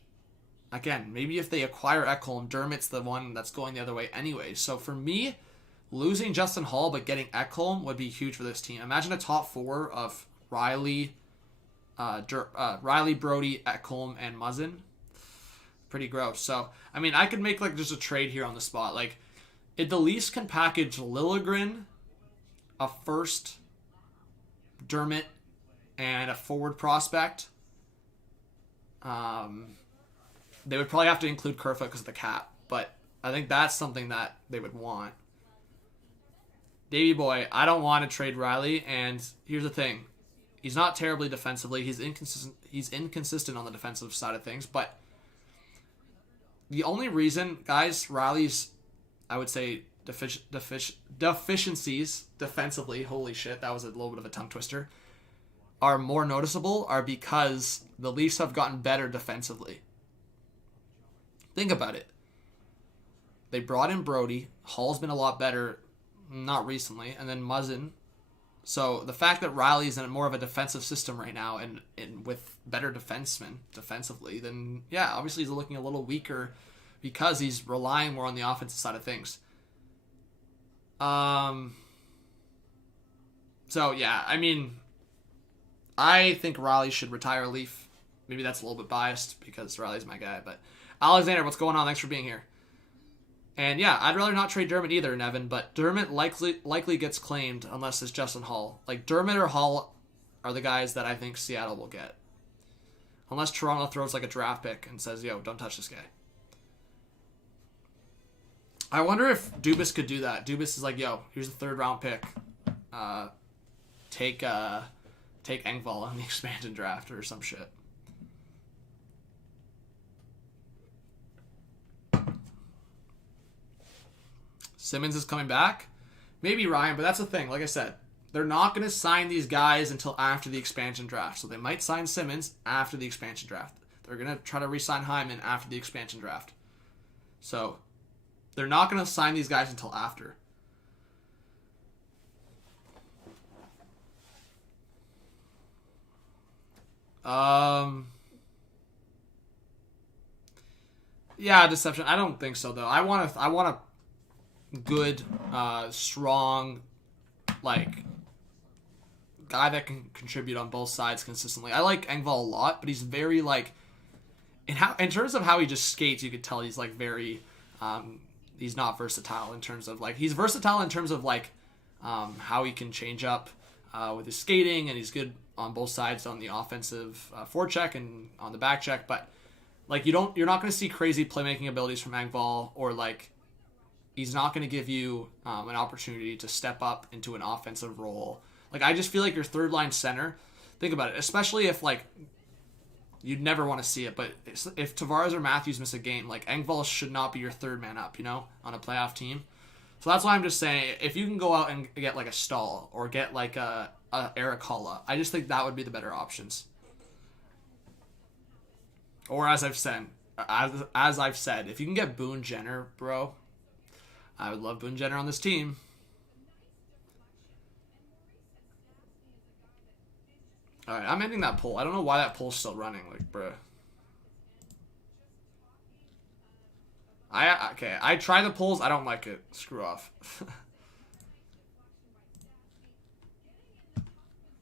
again, maybe if they acquire Ekholm, Dermott's the one that's going the other way anyway. So for me, losing Justin Hall but getting Ekholm would be huge for this team. Imagine a top 4 of Riley, Brody, Ekholm, and Muzzin. Pretty gross. So, I mean, I could make, like, just a trade here on the spot. Like, if the Leafs can package Liljegren, a first, Dermott, and a forward prospect, they would probably have to include Kerfoot because of the cap, but I think that's something that they would want. Davey Boy, I don't want to trade Riley, and here's the thing. He's not terribly defensively. He's inconsistent on the defensive side of things, but the only reason, guys, Riley's, I would say, deficiencies defensively, holy shit, that was a little bit of a tongue twister, are more noticeable are because the Leafs have gotten better defensively. Think about it. They brought in Brody. Hall's been a lot better, not recently, and then Muzzin. So the fact that Riley's in more of a defensive system right now and with better defensemen defensively, then yeah, obviously he's looking a little weaker because he's relying more on the offensive side of things. So yeah, I mean, I think Riley should retire Leaf. Maybe that's a little bit biased because Riley's my guy, but Alexander, what's going on? Thanks for being here. And yeah, I'd rather not trade Dermott either, Nevin, but Dermott likely gets claimed unless it's Justin Hall. Like, Dermott or Hall are the guys that I think Seattle will get. Unless Toronto throws like a draft pick and says, yo, don't touch this guy. I wonder if Dubas could do that. Dubas is like, yo, here's a 3rd round pick. Take Engvall in the expansion draft or some shit. Simmons is coming back. Maybe Ryan, but that's the thing. Like I said, they're not going to sign these guys until after the expansion draft. So they might sign Simmons after the expansion draft. They're going to try to re-sign Hyman after the expansion draft. So they're not going to sign these guys until after. Yeah, deception. I don't think so though. I want a good, strong, like, guy that can contribute on both sides consistently. I like Engvall a lot, but he's very, like, in terms of how he just skates, you could tell he's, like, very, he's not versatile in terms of, like, he's versatile in terms of, like, how he can change up with his skating, and he's good on both sides on the offensive forecheck and on the back check, but, like, you're not going to see crazy playmaking abilities from Engvall, or, like, he's not going to give you an opportunity to step up into an offensive role. Like, I just feel like your 3rd line center, think about it, especially if, like, you'd never want to see it, but if Tavares or Matthews miss a game, like, Engvall should not be your 3rd man up, you know, on a playoff team. So that's why I'm just saying, if you can go out and get, like, a Stahl or get, like, a Eric Holla, I just think that would be the better options. Or as I've said, if you can get Boone Jenner, bro, I would love Boone Jenner on this team. Alright, I'm ending that poll. I don't know why that poll's still running. Like, bruh. I try the polls. I don't like it. Screw off.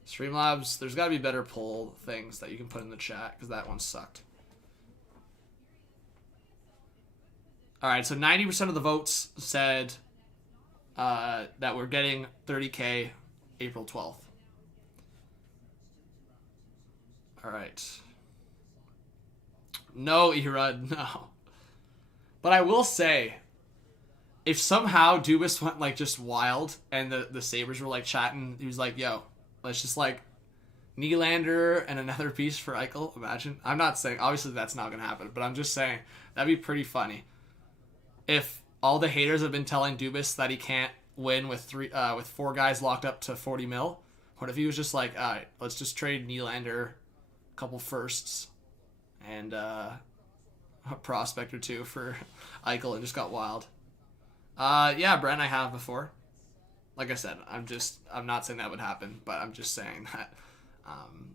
Streamlabs, there's got to be better poll things that you can put in the chat, because that one sucked. Alright, so 90% of the votes said that we're getting 30K April 12th. Alright. No, Erud, no. But I will say, if somehow Dubas went, like, just wild, and the Sabres were, like, chatting, he was like, yo, let's just, like, Nylander and another piece for Eichel, imagine. I'm not saying, obviously that's not going to happen, but I'm just saying, that'd be pretty funny. If all the haters have been telling Dubas that he can't win with 4 guys locked up to 40 mil, what if he was just like, all right, let's just trade Nylander, a couple firsts, and a prospect or 2 for Eichel, and just got wild. Yeah, Brent, I have before. Like I said, I'm not saying that would happen, but I'm just saying that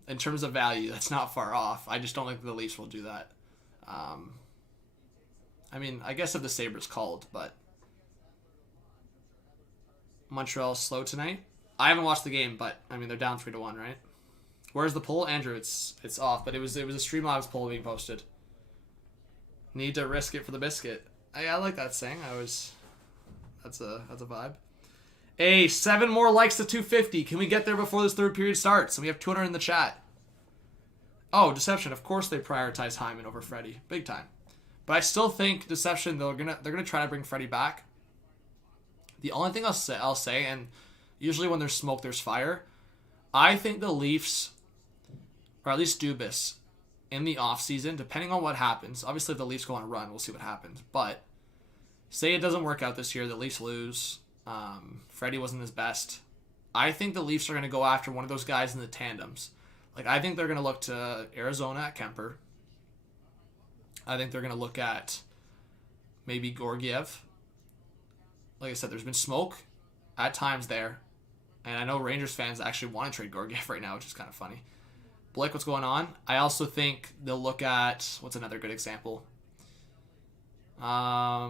in terms of value, that's not far off. I just don't think the Leafs will do that. I mean, I guess if the Sabres called, but Montreal's slow tonight. I haven't watched the game, but I mean, they're down 3-1, right? Where's the poll, Andrew? It's off, but it was a Streamlabs poll being posted. Need to risk it for the biscuit. I like that saying. That's a vibe. Hey, 7 more likes to 250. Can we get there before this 3rd period starts? And we have 200 in the chat. Oh, Deception. Of course they prioritize Hyman over Freddie, big time. But I still think Deception, they're gonna try to bring Freddie back. The only thing I'll say, and usually when there's smoke, there's fire. I think the Leafs, or at least Dubas, in the offseason, depending on what happens, obviously if the Leafs go on a run, we'll see what happens. But say it doesn't work out this year, the Leafs lose, Freddie wasn't his best. I think the Leafs are going to go after one of those guys in the tandems. Like, I think they're going to look to Arizona at Kemper. I think they're going to look at maybe Georgiev. Like I said, there's been smoke at times there. And I know Rangers fans actually want to trade Georgiev right now, which is kind of funny. Blake, what's going on? I also think they'll look at... What's another good example? I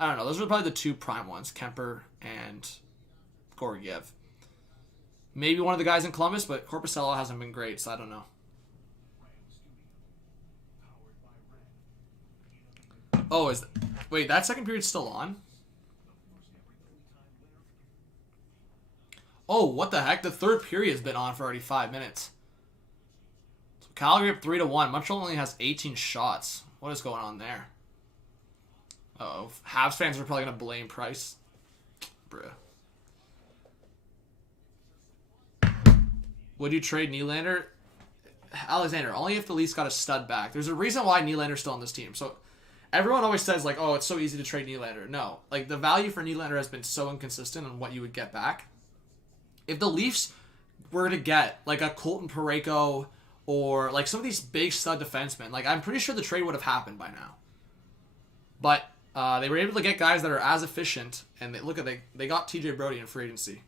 don't know. Those are probably the two prime ones, Kemper and Georgiev. Maybe one of the guys in Columbus, but Korpisalo hasn't been great, so I don't know. Oh, wait, that second period's still on? Oh, what the heck? The third period's been on for already 5 minutes. So Calgary up 3-1. Montreal only has 18 shots. What is going on there? Uh-oh. Habs fans are probably going to blame Price. Bruh. Would you trade Nylander? Alexander, only if the Leafs got a stud back. There's a reason why Nylander's still on this team. So everyone always says, like, oh, it's so easy to trade Nylander. No. Like, the value for Nylander has been so inconsistent on what you would get back. If the Leafs were to get, like, a Colton Parayko or, like, some of these big stud defensemen, like, I'm pretty sure the trade would have happened by now. But they were able to get guys that are as efficient, and they got TJ Brody in free agency.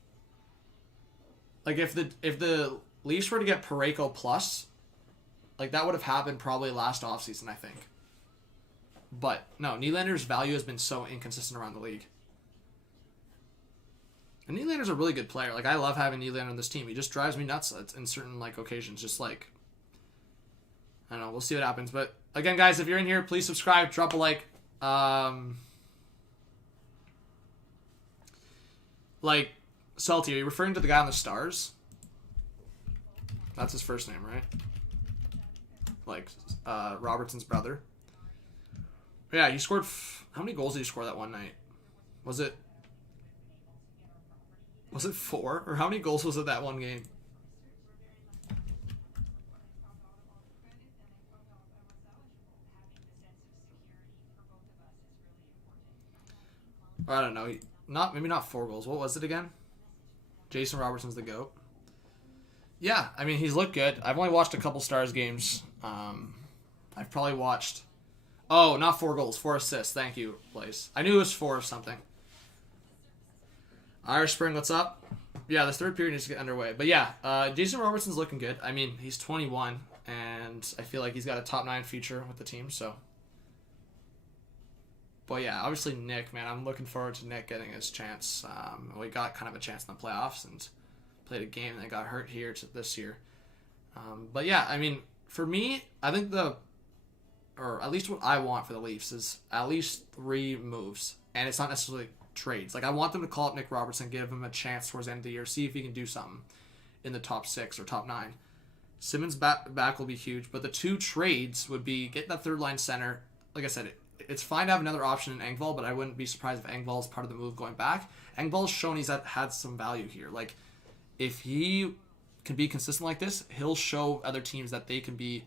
Like, if the Leafs were to get Parayko plus, like, that would have happened probably last offseason, I think. But, no, Nylander's value has been so inconsistent around the league. And Nylander's a really good player. Like, I love having Nylander on this team. He just drives me nuts in certain, like, occasions. Just, like, I don't know. We'll see what happens. But, again, guys, if you're in here, please subscribe. Drop a like. Like, Salty, are you referring to the guy on the Stars? That's his first name, right? Like, Robertson's brother. Yeah, he scored... How many goals did he score that one night? Was it 4? Or how many goals was it that one game? I don't know. Maybe not 4 goals. What was it again? Jason Robertson's the GOAT. Yeah, I mean, he's looked good. I've only watched a couple Stars games. I've probably watched... Oh, not 4 goals. 4 assists. Thank you, Blaze. I knew it was 4 or something. Irish Spring, what's up? Yeah, this third period needs to get underway. But yeah, Jason Robertson's looking good. I mean, he's 21, and I feel like he's got a top 9 future with the team, so... But yeah, obviously Nick, man, I'm looking forward to Nick getting his chance. We got kind of a chance in the playoffs and played a game that got hurt here to this year. But yeah, I mean, for me, I think or at least what I want for the Leafs is at least 3 moves. And it's not necessarily trades. Like, I want them to call up Nick Robertson, give him a chance towards the end of the year, see if he can do something in the top 6 or top 9. Simmons back will be huge, but the 2 trades would be get that third line center. Like I said, it's fine to have another option in Engvall, but I wouldn't be surprised if Engvall is part of the move going back. Engvall's shown he's had some value here. Like, if he can be consistent like this, he'll show other teams that they can be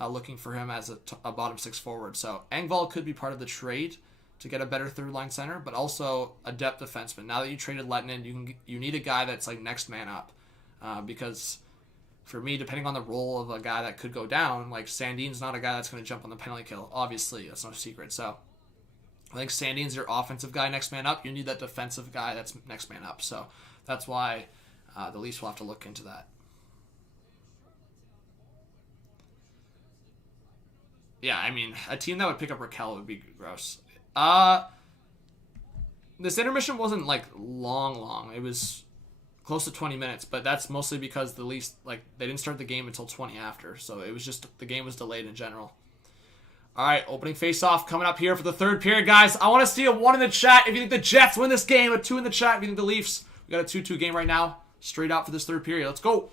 looking for him as a bottom 6 forward. So Engvall could be part of the trade to get a better third line center, but also a depth defenseman. Now that you traded Lettinen, you need a guy that's like next man up, because for me, depending on the role of a guy that could go down, like Sandin's not a guy that's going to jump on the penalty kill. Obviously, that's no secret. So I think Sandin's your offensive guy next man up. You need that defensive guy that's next man up. So that's why the Leafs will have to look into that. Yeah, I mean, a team that would pick up Raquel would be gross. This intermission wasn't like long. It was close to 20 minutes, but that's mostly because the Leafs, like, they didn't start the game until 20 after, so it was just the game was delayed in general. All right, opening face-off coming up here for the third period, guys. I want to see a 1 in the chat if you think the Jets win this game, a 2 in the chat if you think the Leafs. We got a 2-2 game right now, straight out for this third period. Let's go.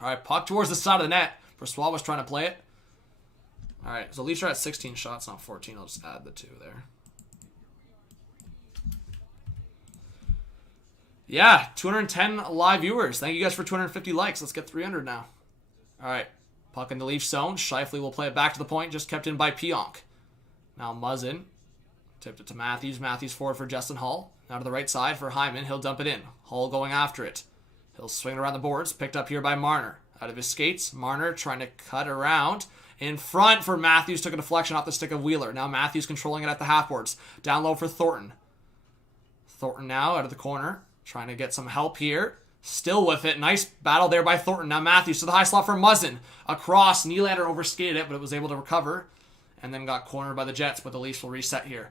All right, puck towards the side of the net. Brossoit was trying to play it. All right, so Leafs are at 16 shots, not 14. I'll just add the 2 there. Yeah, 210 live viewers. Thank you guys for 250 likes. Let's get 300 now. All right, puck in the Leafs zone. Scheifele will play it back to the point, just kept in by Pionk. Now Muzzin tipped it to Matthews. Matthews forward for Justin Hull. Now to the right side for Hyman. He'll dump it in. Hull going after it. He'll swing it around the boards. Picked up here by Marner. out of his skates. Marner trying to cut around. In front for Matthews. Took a deflection off the stick of Wheeler. Now Matthews controlling it at the half boards. Down low for Thornton. Thornton now out of the corner. Trying to get some help here. Still with it. Nice battle there by Thornton. Now Matthews to the high slot for Muzzin. Across. Nylander overskated it, but it was able to recover. And then got cornered by the Jets, but the Leafs will reset here.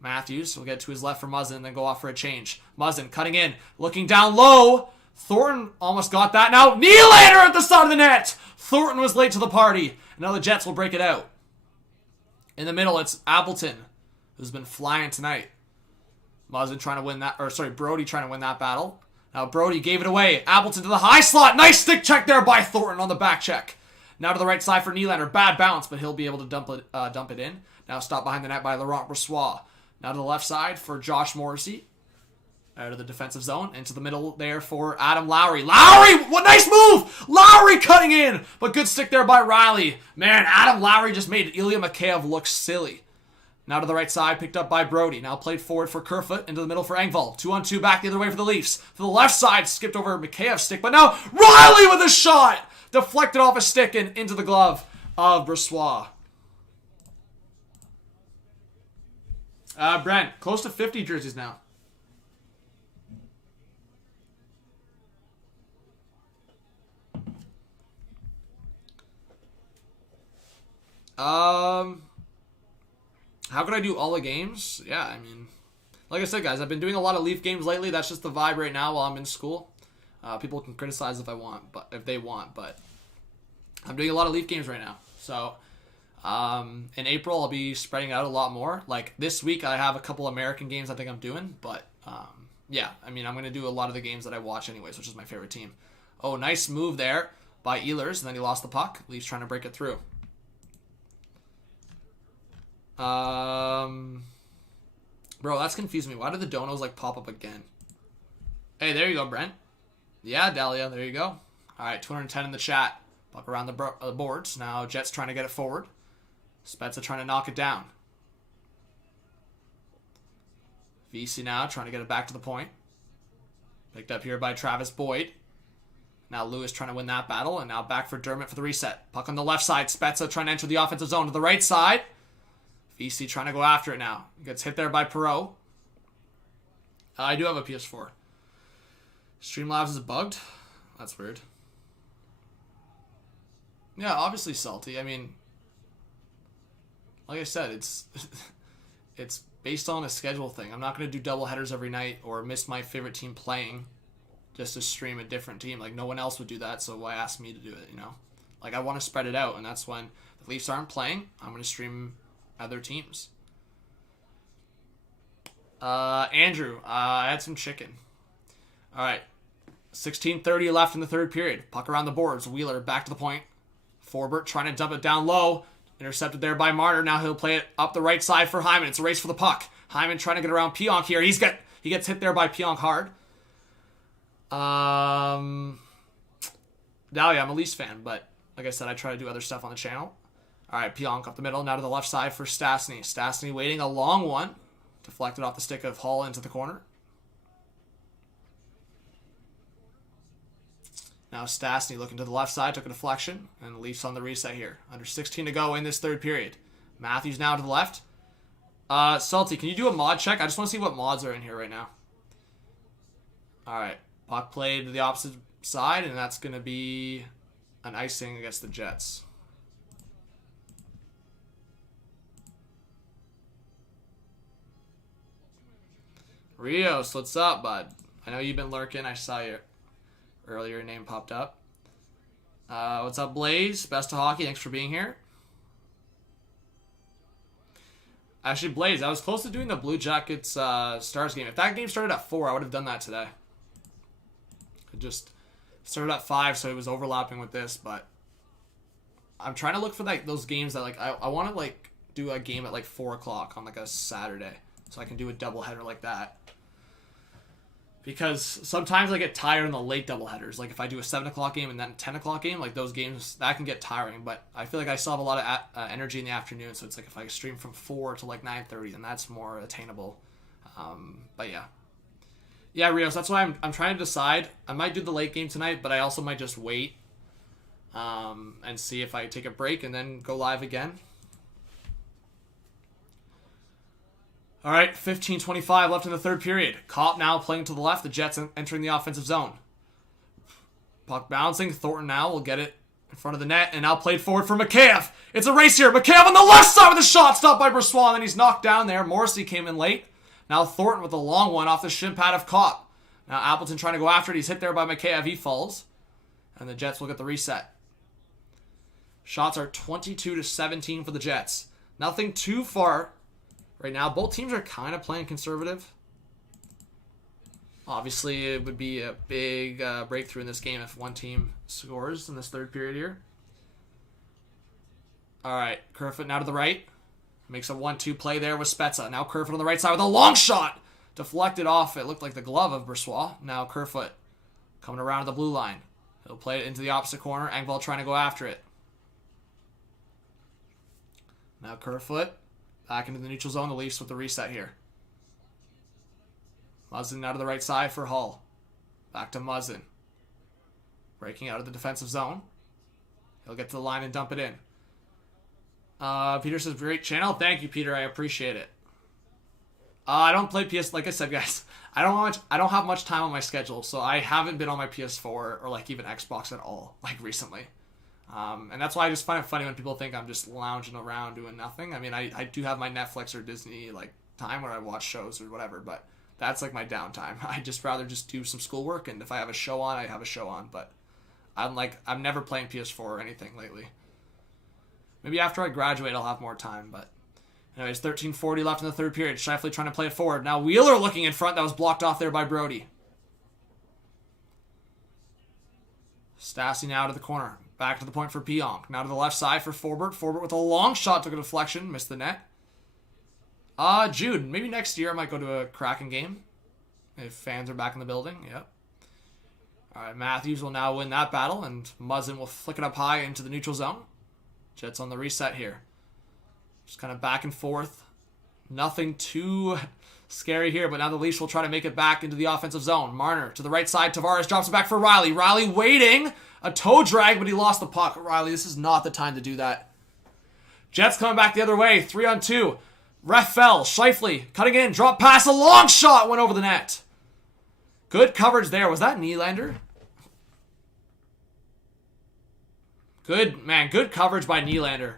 Matthews will get to his left for Muzzin and then go off for a change. Muzzin cutting in. Looking down low. Thornton almost got that. Now Nylander at the side of the net. Thornton was late to the party. And now the Jets will break it out. In the middle, it's Appleton, who's been flying tonight. Muzzin trying to win that, or sorry, Brody trying to win that battle. Now Brody gave it away. Appleton to the high slot. Nice stick check there by Thornton on the back check. Now to the right side for Nylander. Bad bounce, but he'll be able to dump it in. Now stopped behind the net by Laurent Brossoit. Now to the left side for Josh Morrissey. Out of the defensive zone. Into the middle there for Adam Lowry. Lowry! What nice move! Lowry cutting in! But good stick there by Riley. Man, Adam Lowry just made Ilya Mikheyev look silly. Now to the right side, picked up by Brody. Now played forward for Kerfoot. Into the middle for Engvall. 2-on-2 back the other way for the Leafs. To the left side, skipped over Mikheyev's stick. But now Riley with a shot! Deflected off a stick and into the glove of Brossoit. Brent, close to 50 jerseys now. How could I do all the games? Yeah, I mean, like I said, guys, I've been doing a lot of Leaf games lately. That's just the vibe right now while I'm in school. People can criticize if they want, but I'm doing a lot of Leaf games right now. So, in April, I'll be spreading out a lot more. Like this week, I have a couple American games I think I'm doing, but yeah, I mean, I'm going to do a lot of the games that I watch anyways, which is my favorite team. Oh, nice move there by Ehlers, and then he lost the puck. Leafs trying to break it through. Bro, that's confusing me. Why did the donos like pop up again? Hey, there you go, Brent. Yeah, Dahlia, there you go. Alright, 210 in the chat. Puck around the boards. Now Jets trying to get it forward. Spezza trying to knock it down. VC now trying to get it back to the point. Picked up here by Travis Boyd. Now Lewis trying to win that battle. And now back for Dermott for the reset. Puck on the left side. Spezza trying to enter the offensive zone to the right side. VC trying to go after it now. Gets hit there by Perreault. I do have a PS4. Streamlabs is bugged. That's weird. Yeah, obviously salty. I mean, like I said, it's it's based on a schedule thing. I'm not going to do double headers every night or miss my favorite team playing just to stream a different team. Like, no one else would do that, so why ask me to do it, you know? Like, I want to spread it out, and that's when the Leafs aren't playing, I'm going to stream other teams. Andrew, I had some chicken. Alright. 16:30 left in the third period. Puck around the boards. Wheeler back to the point. Forbert trying to dump it down low. Intercepted there by Marner. Now he'll play it up the right side for Hyman. It's a race for the puck. Hyman trying to get around Pionk here. He gets hit there by Pionk hard. Dahlia, I'm a Leafs fan, but like I said, I try to do other stuff on the channel. Alright, Pionk up the middle. Now to the left side for Stastny. Stastny waiting a long one. Deflected off the stick of Hall into the corner. Now Stastny looking to the left side. Took a deflection. And the Leafs on the reset here. Under 16 to go in this third period. Matthews now to the left. Salty, can you do a mod check? I just want to see what mods are in here right now. Alright. Puck played to the opposite side. And that's going to be an icing against the Jets. Rios, what's up, bud? I know you've been lurking. I saw your earlier name popped up. What's up, Blaze? Best of hockey. Thanks for being here. Actually, Blaze, I was close to doing the Blue Jackets Stars game. If that game started at 4, I would have done that today. It just started at 5, so it was overlapping with this, but I'm trying to look for like those games that like I want to like do a game at like 4 o'clock on like a Saturday, so I can do a doubleheader like that. Because sometimes I get tired in the late doubleheaders. Like if I do a 7 o'clock game and then a 10 o'clock game, like those games, that can get tiring. But I feel like I still have a lot of energy in the afternoon. So it's like if I stream from 4 to like 9:30, then that's more attainable. But yeah. Yeah, Rios, that's why I'm trying to decide. I might do the late game tonight, but I also might just wait and see if I take a break and then go live again. All right, 15:25 left in the third period. Kopp now playing to the left. The Jets entering the offensive zone. Puck bouncing. Thornton now will get it in front of the net, and now played forward for McKaye. It's a race here. McKaye on the left side with a shot, stopped by Brossoit, and then he's knocked down there. Morrissey came in late. Now Thornton with a long one off the shin pad of Kopp. Now Appleton trying to go after it. He's hit there by McKaye. He falls, and the Jets will get the reset. Shots are 22-17 for the Jets. Nothing too far right now. Both teams are kind of playing conservative. Obviously, it would be a big breakthrough in this game if one team scores in this third period here. All right, Kerfoot now to the right. Makes a 1-2 play there with Spezza. Now Kerfoot on the right side with a long shot. Deflected off. It looked like the glove of Brossoit. Now Kerfoot coming around to the blue line. He'll play it into the opposite corner. Engvall trying to go after it. Now Kerfoot back into the neutral zone. The Leafs with the reset here. Muzzin out of the right side for Hull. Back to Muzzin. Breaking out of the defensive zone. He'll get to the line and dump it in. Peter says, great channel. Thank you, Peter. I appreciate it. I don't play PS. Like I said, guys, I don't have much time on my schedule, so I haven't been on my PS4 or like even Xbox at all, like recently. And that's why I just find it funny when people think I'm just lounging around doing nothing. I mean, I do have my Netflix or Disney like time where I watch shows or whatever, but that's like my downtime. I just rather just do some schoolwork, and if I have a show on, I have a show on. But I'm never playing PS4 or anything lately. Maybe after I graduate, I'll have more time. But anyways, 13:40 left in the third period. Scheifele trying to play it forward. Now Wheeler looking in front. That was blocked off there by Brody. Stassi now to the corner. Back to the point for Pionk. Now to the left side for Forbert. Forbert with a long shot. Took a deflection. Missed the net. Jude. Maybe next year I might go to a Kraken game. If fans are back in the building. Yep. Alright, Matthews will now win that battle. And Muzzin will flick it up high into the neutral zone. Jets on the reset here. Just kind of back and forth. Nothing too scary here, but now the Leafs will try to make it back into the offensive zone. Marner to the right side. Tavares drops it back for Riley. Riley waiting. A toe drag, but he lost the puck. Riley, this is not the time to do that. Jets coming back the other way. 3-on-2. Ref fell. Scheifele cutting in. Drop pass. A long shot went over the net. Good coverage there. Was that Nylander? Good coverage by Nylander.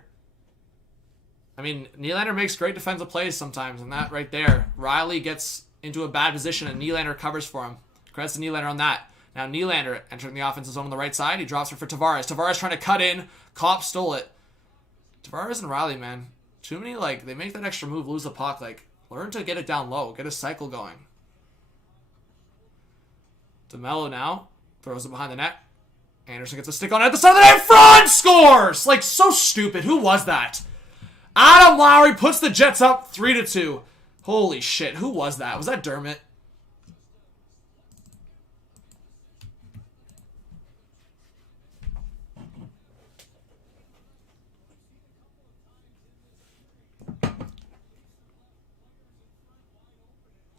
I mean, Nylander makes great defensive plays sometimes, and that right there, Riley gets into a bad position, and Nylander covers for him. Credits to Nylander on that. Now Nylander entering the offensive zone on the right side. He drops it for Tavares. Tavares trying to cut in. Kopp stole it. Tavares and Riley, man. Too many, like, they make that extra move, lose the puck. Like, learn to get it down low. Get a cycle going. DeMello now throws it behind the net. Anderson gets a stick on it at the side of the net. Front scores! Like, so stupid. Who was that? Adam Lowry puts the Jets up 3-2. Holy shit. Who was that? Was that Dermott?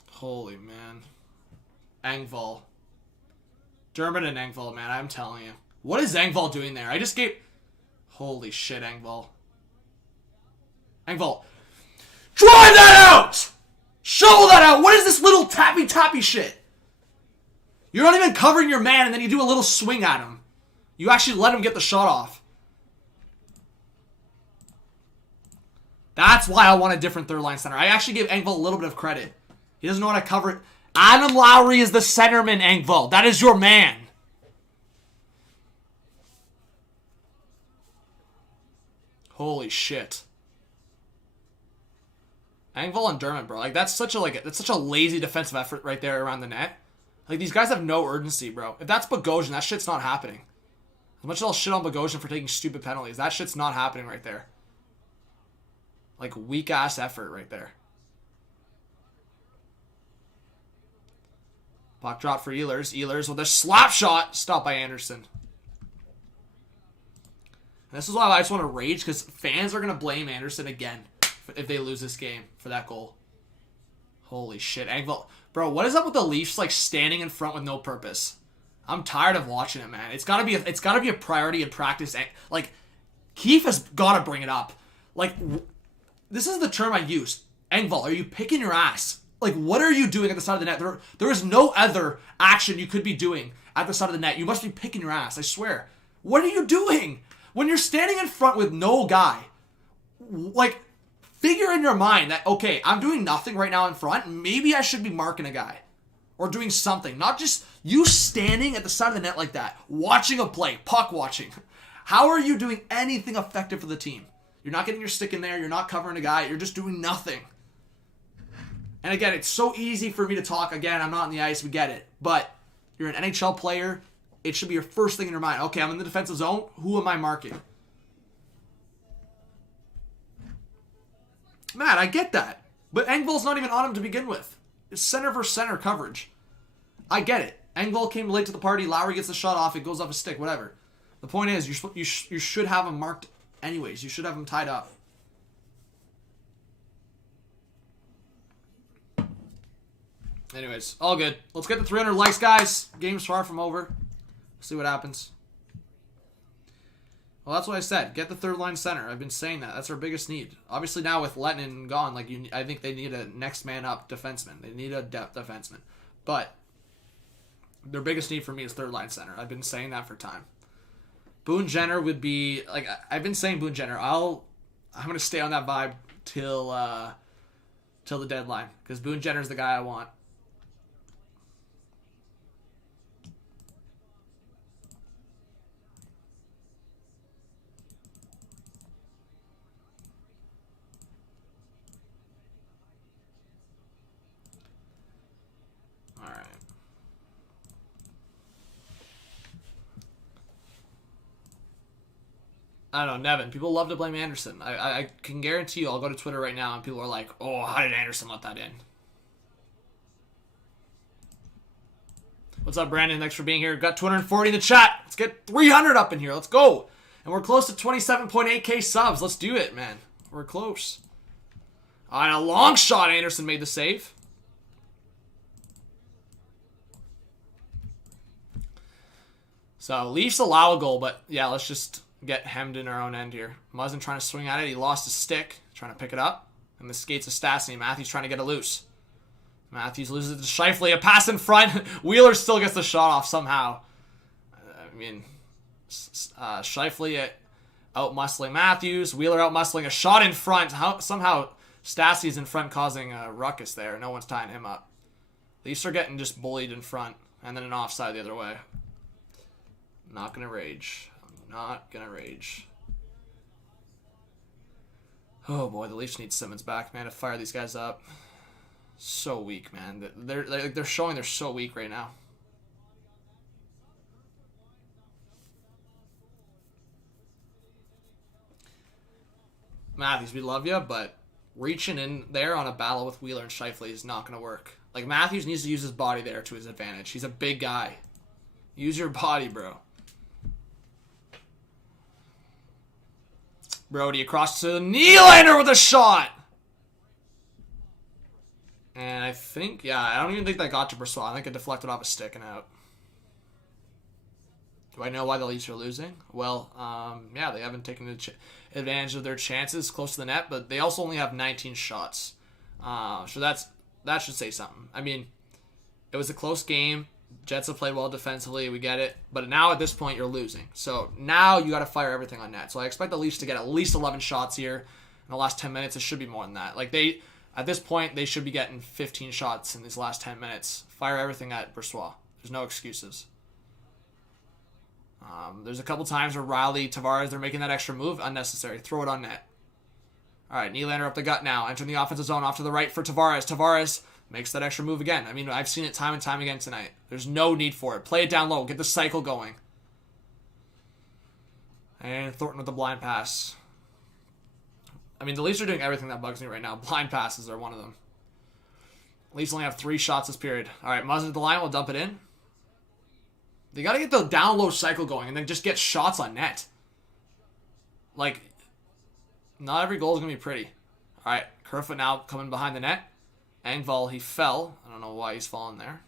Holy man. Engvall. Dermott and Engvall, man, I'm telling you. What is Engvall doing there? I just gave... Holy shit, Engvall. Engvall. Drive that out! Shovel that out! What is this little tappy shit? You're not even covering your man, and then you do a little swing at him. You actually let him get the shot off. That's why I want a different third line center. I actually gave Engvall a little bit of credit. He doesn't know how to cover it. Adam Lowry is the centerman, Engvall. That is your man. Holy shit. Engvall and Dermott, bro. Like, that's such a lazy defensive effort right there around the net. Like, these guys have no urgency, bro. If that's Bogosian, that shit's not happening. As much as I'll shit on Bogosian for taking stupid penalties, that shit's not happening right there. Like, weak-ass effort right there. Puck drop for Ehlers. Ehlers with a slap shot. Stopped by Anderson. And this is why I just want to rage, because fans are going to blame Anderson again if they lose this game for that goal. Holy shit. Engvall. Bro, what is up with the Leafs, like, standing in front with no purpose? I'm tired of watching it, man. It's gotta be a priority in practice. Like, Keefe has gotta bring it up. Like, this is the term I use. Engvall, are you picking your ass? Like, what are you doing at the side of the net? There is no other action you could be doing at the side of the net. You must be picking your ass, I swear. What are you doing? When you're standing in front with no guy, like, figure in your mind that, okay, I'm doing nothing right now in front. Maybe I should be marking a guy. Or doing something. Not just you standing at the side of the net like that. Watching a play. Puck watching. How are you doing anything effective for the team? You're not getting your stick in there. You're not covering a guy. You're just doing nothing. And again, it's so easy for me to talk. Again, I'm not on the ice. We get it. But you're an NHL player. It should be your first thing in your mind. Okay, I'm in the defensive zone. Who am I marking? Matt, I get that. But Engvall's not even on him to begin with. It's center versus center coverage. I get it. Engvall came late to the party. Lowry gets the shot off. It goes off his stick. Whatever. The point is, you should have him marked anyways. You should have him tied up. Anyways, all good. Let's get to 300 likes, guys. Game's far from over. See what happens. Well, that's what I said. Get the third line center. I've been saying that. That's our biggest need. Obviously now with Lettinen gone, like I think they need a next man up defenseman. They need a depth defenseman. But their biggest need for me is third line center. I've been saying that for time. Boone Jenner would be like I've been saying Boone Jenner. I'm gonna stay on that vibe till the deadline because Boone Jenner's the guy I want. I don't know, Nevin. People love to blame Anderson. I can guarantee you I'll go to Twitter right now and people are like, oh, how did Anderson let that in? What's up, Brandon? Thanks for being here. Got 240 in the chat. Let's get 300 up in here. Let's go. And we're close to 27.8k subs. Let's do it, man. We're close. All right, a long shot. Anderson made the save. So, Leafs allow a goal, but yeah, let's just get hemmed in our own end here. Muzzin trying to swing at it. He lost his stick. Trying to pick it up. And the skates of Stastny. Matthews trying to get it loose. Matthews loses it to Scheifele. A pass in front. Wheeler still gets the shot off somehow. I mean, Scheifele out-muscling Matthews. Wheeler out-muscling a shot in front. Somehow Stastny's in front causing a ruckus there. No one's tying him up. Leafs are getting just bullied in front. And then an offside the other way. Not going to rage. Not gonna rage. Oh boy, the Leafs need Simmons back, man, to fire these guys up. So weak, man. They're showing they're so weak right now. Matthews, we love you, but reaching in there on a battle with Wheeler and Scheifele is not gonna work. Like, Matthews needs to use his body there to his advantage. He's a big guy. Use your body, bro. Brody across to Nylander with a shot. And I think, yeah, I don't even think that got to Brossoit. I think it deflected off a stick and out. Do I know why the Leafs are losing? Well, yeah, they haven't taken advantage of their chances close to the net, but they also only have 19 shots. So that should say something. I mean, it was a close game. Jets have played well defensively, we get it. But now at this point, you're losing. So now you got to fire everything on net. So I expect the Leafs to get at least 11 shots here in the last 10 minutes. It should be more than that. Like, at this point, they should be getting 15 shots in these last 10 minutes. Fire everything at Brossoit. There's no excuses. There's a couple times where Riley, Tavares, they're making that extra move. Unnecessary. Throw it on net. All right, Nylander up the gut now. Entering the offensive zone off to the right for Tavares. Tavares makes that extra move again. I mean, I've seen it time and time again tonight. There's no need for it. Play it down low. Get the cycle going. And Thornton with the blind pass. I mean, the Leafs are doing everything that bugs me right now. Blind passes are one of them. Leafs only have 3 shots this period. All right, Muzzin at the line. We'll dump it in. They got to get the down low cycle going and then just get shots on net. Like, not every goal is going to be pretty. All right, Kerfoot now coming behind the net. Engvall, he fell. I don't know why he's falling there.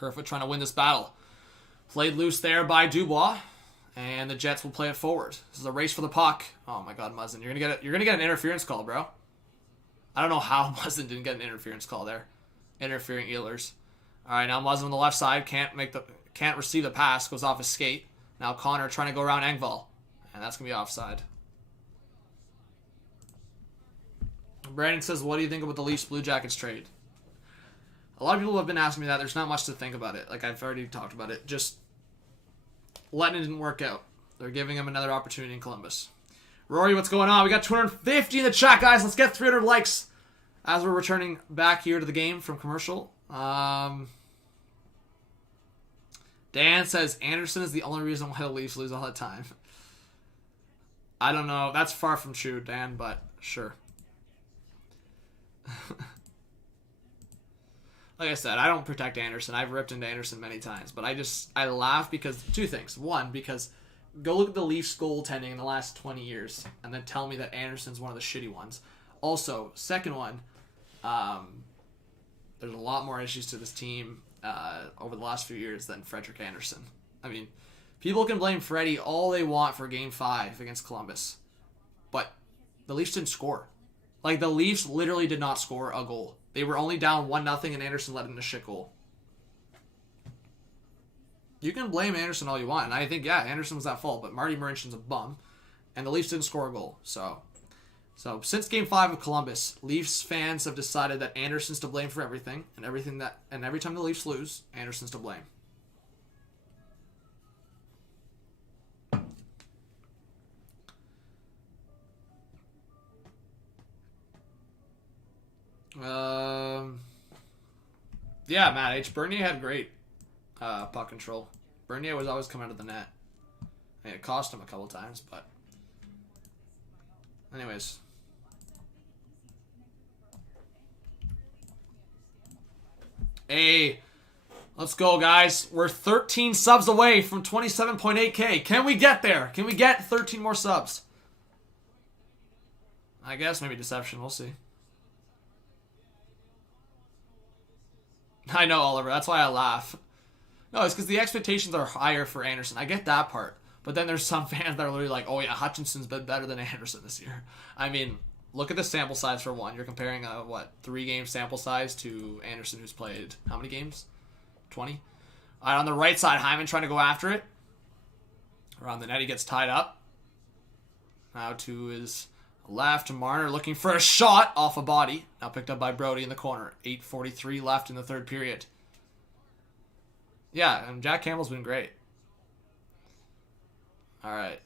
Kerfoot trying to win this battle. Played loose there by Dubois. And the Jets will play it forward. This is a race for the puck. Oh my god, Muzzin. You're gonna get an interference call, bro. I don't know how Muzzin didn't get an interference call there. Interfering Ehlers. Alright, now Muzzin on the left side can't receive the pass, goes off his skate. Now Connor trying to go around Engvall. And that's gonna be offside. Brandon says, what do you think about the Leafs Blue Jackets trade? A lot of people have been asking me that. There's not much to think about it. Like, I've already talked about it. Just letting it didn't work out. They're giving him another opportunity in Columbus. Rory, what's going on? We got 250 in the chat, guys. Let's get 300 likes as we're returning back here to the game from commercial. Dan says Anderson is the only reason why the Leafs lose all the time. I don't know. That's far from true, Dan, but sure. Like I said, I don't protect Anderson. I've ripped into Anderson many times, but I laugh because two things. One, because go look at the Leafs goaltending in the last 20 years and then tell me that Anderson's one of the shitty ones. Also, second one, there's a lot more issues to this team over the last few years than Frederik Andersen. I mean, people can blame Freddie all they want for Game 5 against Columbus, but the Leafs didn't score. Like, the Leafs literally did not score a goal. They were only down 1-0 and Anderson let in a shit goal. You can blame Anderson all you want, and I think, yeah, Anderson was at fault, but Marty Marinchin's a bum, and the Leafs didn't score a goal. So since Game 5 of Columbus, Leafs fans have decided that Anderson's to blame for everything, and every time the Leafs lose, Anderson's to blame. Yeah, Matt H. Bernier had great puck control. Bernier was always coming out of the net. And it cost him a couple times, but anyways. Hey, let's go, guys. We're 13 subs away from 27.8K. Can we get there? Can we get 13 more subs? I guess maybe deception. We'll see. I know, Oliver. That's why I laugh. No, it's because the expectations are higher for Anderson. I get that part. But then there's some fans that are literally like, oh yeah, Hutchinson's been better than Anderson this year. I mean, look at the sample size for one. You're comparing a, 3-game sample size to Anderson, who's played how many games? 20? All right, on the right side, Hyman trying to go after it. Around the net, he gets tied up. Now to his left, Marner looking for a shot off a body. Now picked up by Brody in the corner. 8:43 left in the third period. Yeah, and Jack Campbell's been great. All right.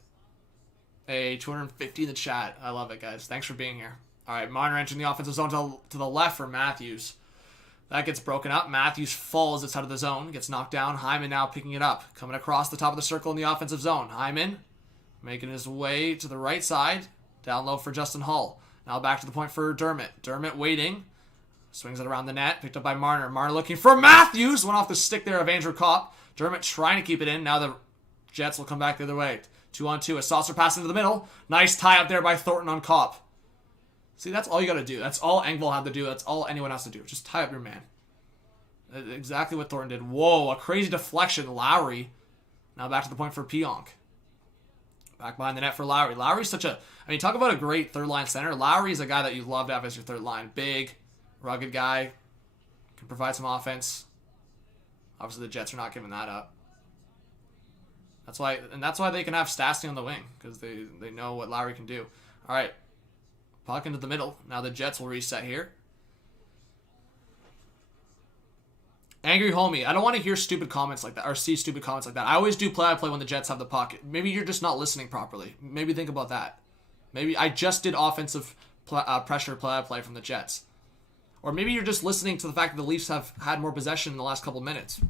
Hey, 250 in the chat. I love it, guys. Thanks for being here. All right, Marner entering the offensive zone to the left for Matthews. That gets broken up. Matthews falls outside of the zone. Gets knocked down. Hyman now picking it up. Coming across the top of the circle in the offensive zone. Hyman making his way to the right side. Down low for Justin Hull. Now back to the point for Dermott. Dermott waiting. Swings it around the net. Picked up by Marner. Marner looking for Matthews. Went off the stick there of Andrew Kopp. Dermott trying to keep it in. Now the Jets will come back the other way. 2-on-2. A saucer pass into the middle. Nice tie up there by Thornton on Kopp. See, that's all you got to do. That's all Engvall had to do. That's all anyone has to do. Just tie up your man. Exactly what Thornton did. Whoa, a crazy deflection. Lowry. Now back to the point for Pionk. Back behind the net for Lowry. Lowry's such a... I mean, talk about a great third-line center. Lowry's a guy that you love to have as your third line. Big, rugged guy. Can provide some offense. Obviously, the Jets are not giving that up. That's why they can have Stastny on the wing, because they know what Lowry can do. All right. Puck into the middle. Now the Jets will reset here. Angry homie, I don't want to hear stupid comments like that, or see stupid comments like that. I always do play-by-play when the Jets have the puck. Maybe you're just not listening properly. Maybe think about that. Maybe I just did offensive pressure play-by-play from the Jets. Or maybe you're just listening to the fact that the Leafs have had more possession in the last couple minutes.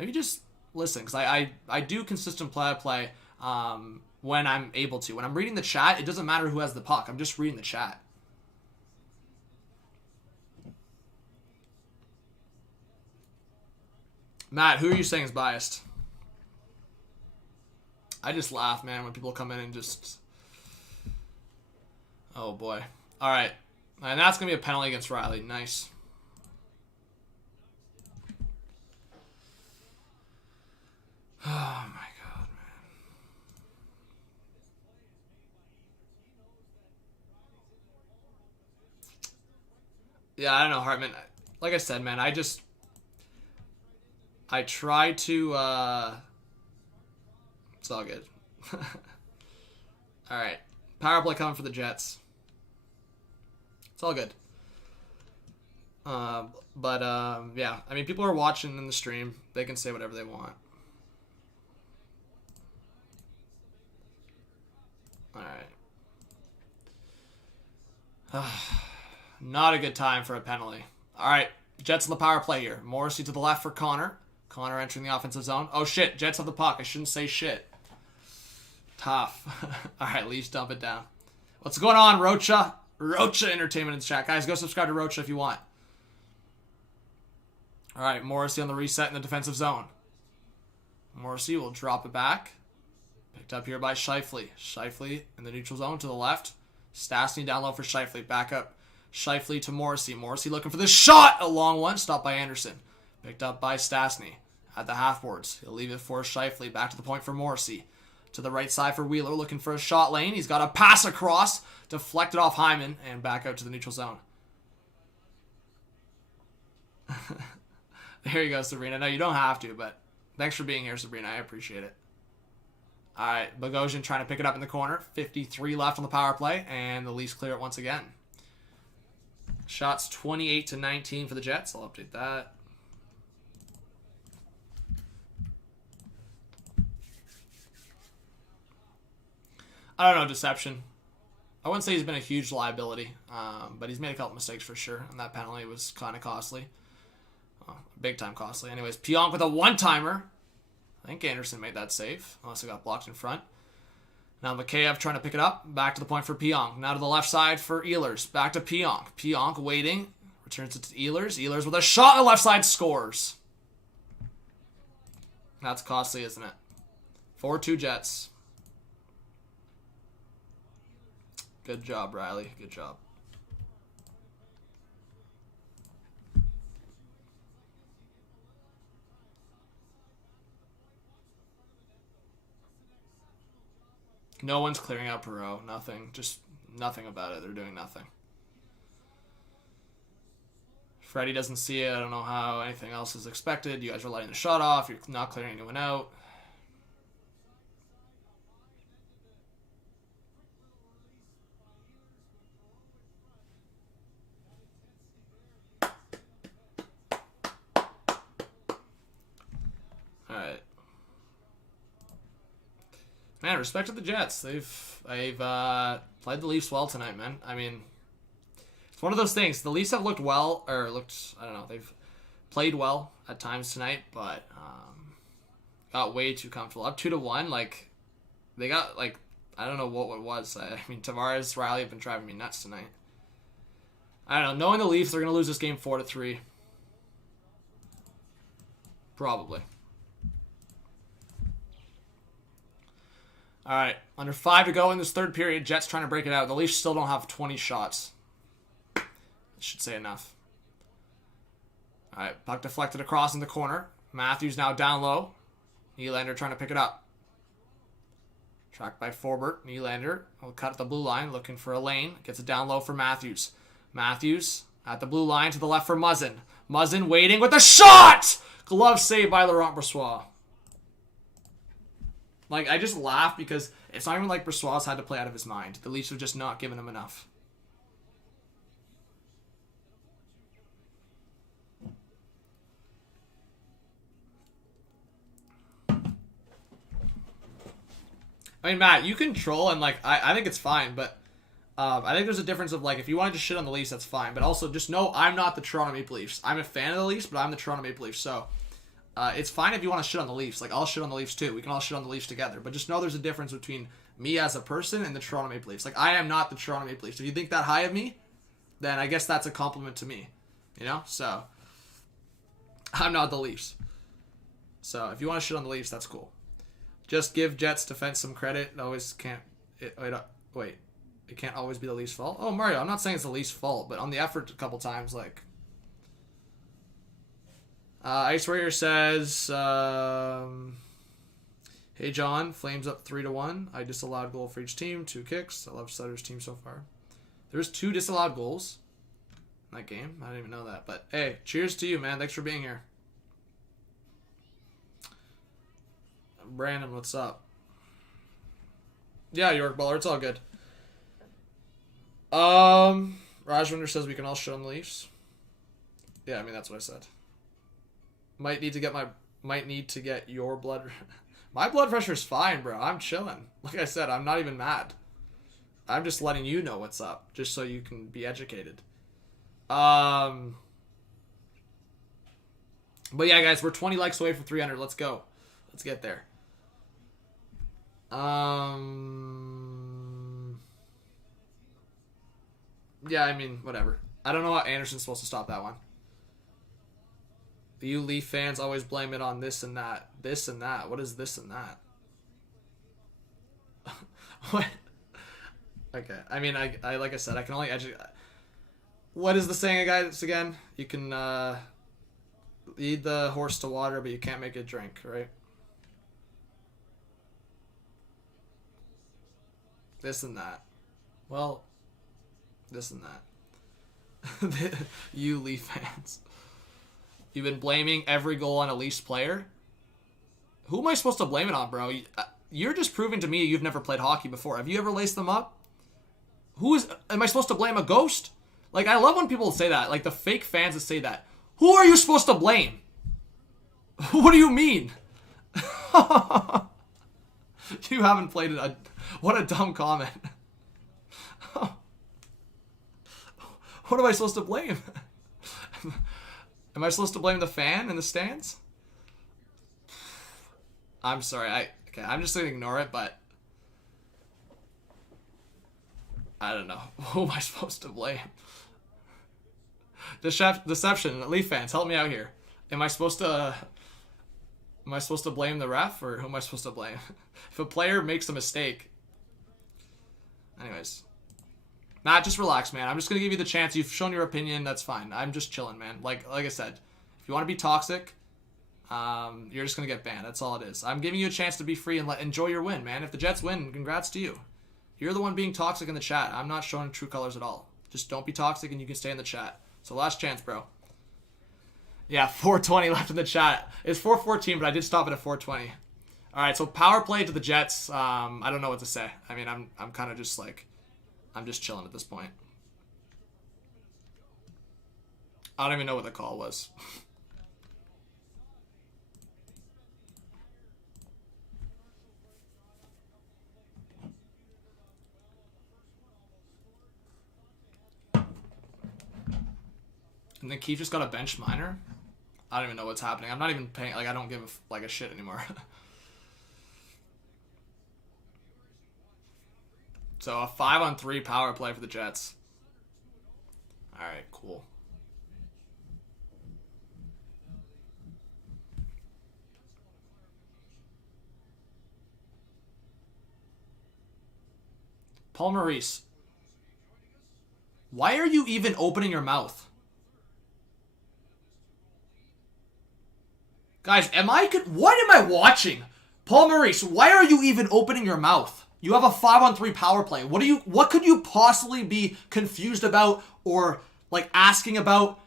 Maybe just listen, because I do consistent play-by-play when I'm able to. When I'm reading the chat, it doesn't matter who has the puck. I'm just reading the chat. Matt, who are you saying is biased? I just laugh, man, when people come in and just... Oh, boy. All right. And that's going to be a penalty against Riley. Nice. Yeah, I don't know, Hartman. Like I said, man, I try to, it's all good. All right. Power play coming for the Jets. It's all good. Yeah. I mean, people are watching in the stream. They can say whatever they want. All right. Not a good time for a penalty. All right. Jets on the power play here. Morrissey to the left for Connor. Connor entering the offensive zone. Oh, shit. Jets have the puck. I shouldn't say shit. Tough. All right. Leafs dump it down. What's going on, Rocha? Rocha Entertainment in the chat. Guys, go subscribe to Rocha if you want. All right. Morrissey on the reset in the defensive zone. Morrissey will drop it back. Picked up here by Scheifele. Scheifele in the neutral zone to the left. Stastny down low for Scheifele. Back up. Scheifele to Morrissey. Morrissey looking for the shot. A long one. Stopped by Anderson. Picked up by Stastny at the half boards. He'll leave it for Scheifele. Back to the point for Morrissey. To the right side for Wheeler. Looking for a shot lane. He's got a pass across. Deflected off Hyman. And back out to the neutral zone. There you go, Sabrina. No, you don't have to, but thanks for being here, Sabrina. I appreciate it. All right, Bogosian trying to pick it up in the corner. 53 left on the power play, and the Leafs clear it once again. Shots 28-19 for the Jets. I'll update that. I don't know, deception. I wouldn't say he's been a huge liability, but he's made a couple mistakes for sure, and that penalty was kind of costly. Big time costly. Anyways, Pionk with a one-timer. I think Anderson made that save, unless it got blocked in front. Now MCKAY trying to pick it up. Back to the point for Pionk. Now to the left side for Ehlers. Back to Pionk. Pionk waiting. Returns it to Ehlers. Ehlers with a shot on the left side scores. That's costly, isn't it? 4-2 Jets. Good job, Riley. Good job. No one's clearing out Perot. Nothing. Just nothing about it. They're doing nothing. Freddie doesn't see it. I don't know how anything else is expected. You guys are letting the shot off. You're not clearing anyone out. Alright. Man, respect to the Jets. They've played the Leafs well tonight, man. I mean, it's one of those things. The Leafs have looked well, or looked, I don't know, they've played well at times tonight, but got way too comfortable. Up 2-1, like, they got, like, I don't know what it was. I mean, Tavares, Riley have been driving me nuts tonight. I don't know. Knowing the Leafs, they're going to lose this game 4-3. Probably. All right, under 5 to go in this third period. Jets trying to break it out. The Leafs still don't have 20 shots. That should say enough. All right, puck deflected across in the corner. Matthews now down low. Nylander trying to pick it up. Tracked by Forbert. Nylander will cut at the blue line, looking for a lane. Gets it down low for Matthews. Matthews at the blue line to the left for Muzzin. Muzzin waiting with a shot! Glove save by Laurent Brossoit. Like, I just laugh because it's not even like Brossoit's had to play out of his mind. The Leafs have just not given him enough. I mean, Matt, you can troll and, like, I think it's fine, but I think there's a difference of, like, if you want to just shit on the Leafs, that's fine. But also, just know I'm not the Toronto Maple Leafs. I'm a fan of the Leafs, but I'm the Toronto Maple Leafs, so... it's fine if you want to shit on the Leafs. Like, I'll shit on the Leafs too. We can all shit on the Leafs together. But just know there's a difference between me as a person and the Toronto Maple Leafs. Like, I am not the Toronto Maple Leafs. If you think that high of me, then I guess that's a compliment to me. You know? So, I'm not the Leafs. So, if you want to shit on the Leafs, that's cool. Just give Jets defense some credit. It always can't... Wait. It can't always be the Leafs' fault? Oh, Mario, I'm not saying it's the Leafs' fault, but on the effort a couple times, like... Ice Warrior says, hey John, Flames up 3-1. I disallowed goal for each team, 2 kicks. I love Sutter's team so far. There's 2 disallowed goals. that game. I didn't even know that. But hey, cheers to you, man. Thanks for being here. Brandon, what's up? Yeah, York Baller, it's all good. Rajwinder says we can all shit on the Leafs. Yeah, I mean that's what I said. Might need to get your blood. My blood pressure's fine, bro. I'm chilling. Like I said, I'm not even mad. I'm just letting you know what's up, just so you can be educated. But yeah, guys, we're 20 likes away from 300. Let's go. Let's get there. Yeah, I mean, whatever. I don't know how Anderson's supposed to stop that one. You Leaf fans always blame it on this and that. This and that. What is this and that? What? Okay. I mean, I like I said, I can only educate. What is the saying, guys, again? You can lead the horse to water, but you can't make it drink, right? This and that. Well, this and that. You Leaf fans. You've been blaming every goal on a Leafs player? Who am I supposed to blame it on, bro? You're just proving to me you've never played hockey before. Have you ever laced them up? Am I supposed to blame a ghost? Like, I love when people say that. Like, the fake fans that say that. Who are you supposed to blame? What do you mean? You haven't played it. What a dumb comment. What am I supposed to blame? Am I supposed to blame the fan in the stands? I'm sorry. I'm just going to ignore it, but I don't know. Who am I supposed to blame? Deception. Leaf fans, help me out here. Am I supposed to blame the ref, or who am I supposed to blame? If a player makes a mistake. Anyways. Nah, just relax, man. I'm just going to give you the chance. You've shown your opinion. That's fine. I'm just chilling, man. Like I said, if you want to be toxic, you're just going to get banned. That's all it is. I'm giving you a chance to be free and enjoy your win, man. If the Jets win, congrats to you. You're the one being toxic in the chat. I'm not showing true colors at all. Just don't be toxic and you can stay in the chat. So last chance, bro. Yeah, 420 left in the chat. It's 414, but I did stop it at 420. All right, so power play to the Jets. I don't know what to say. I mean, I'm kind of just like... I'm just chilling at this point. I don't even know what the call was. And then Keith just got a bench minor. I don't even know what's happening. I'm not even paying. Like, I don't give a shit anymore. So a 5-on-3 power play for the Jets. All right, cool. Paul Maurice. Why are you even opening your mouth? Guys, what am I watching? Paul Maurice, why are you even opening your mouth? You have a 5-on-3 power play. What could you possibly be confused about or like asking about?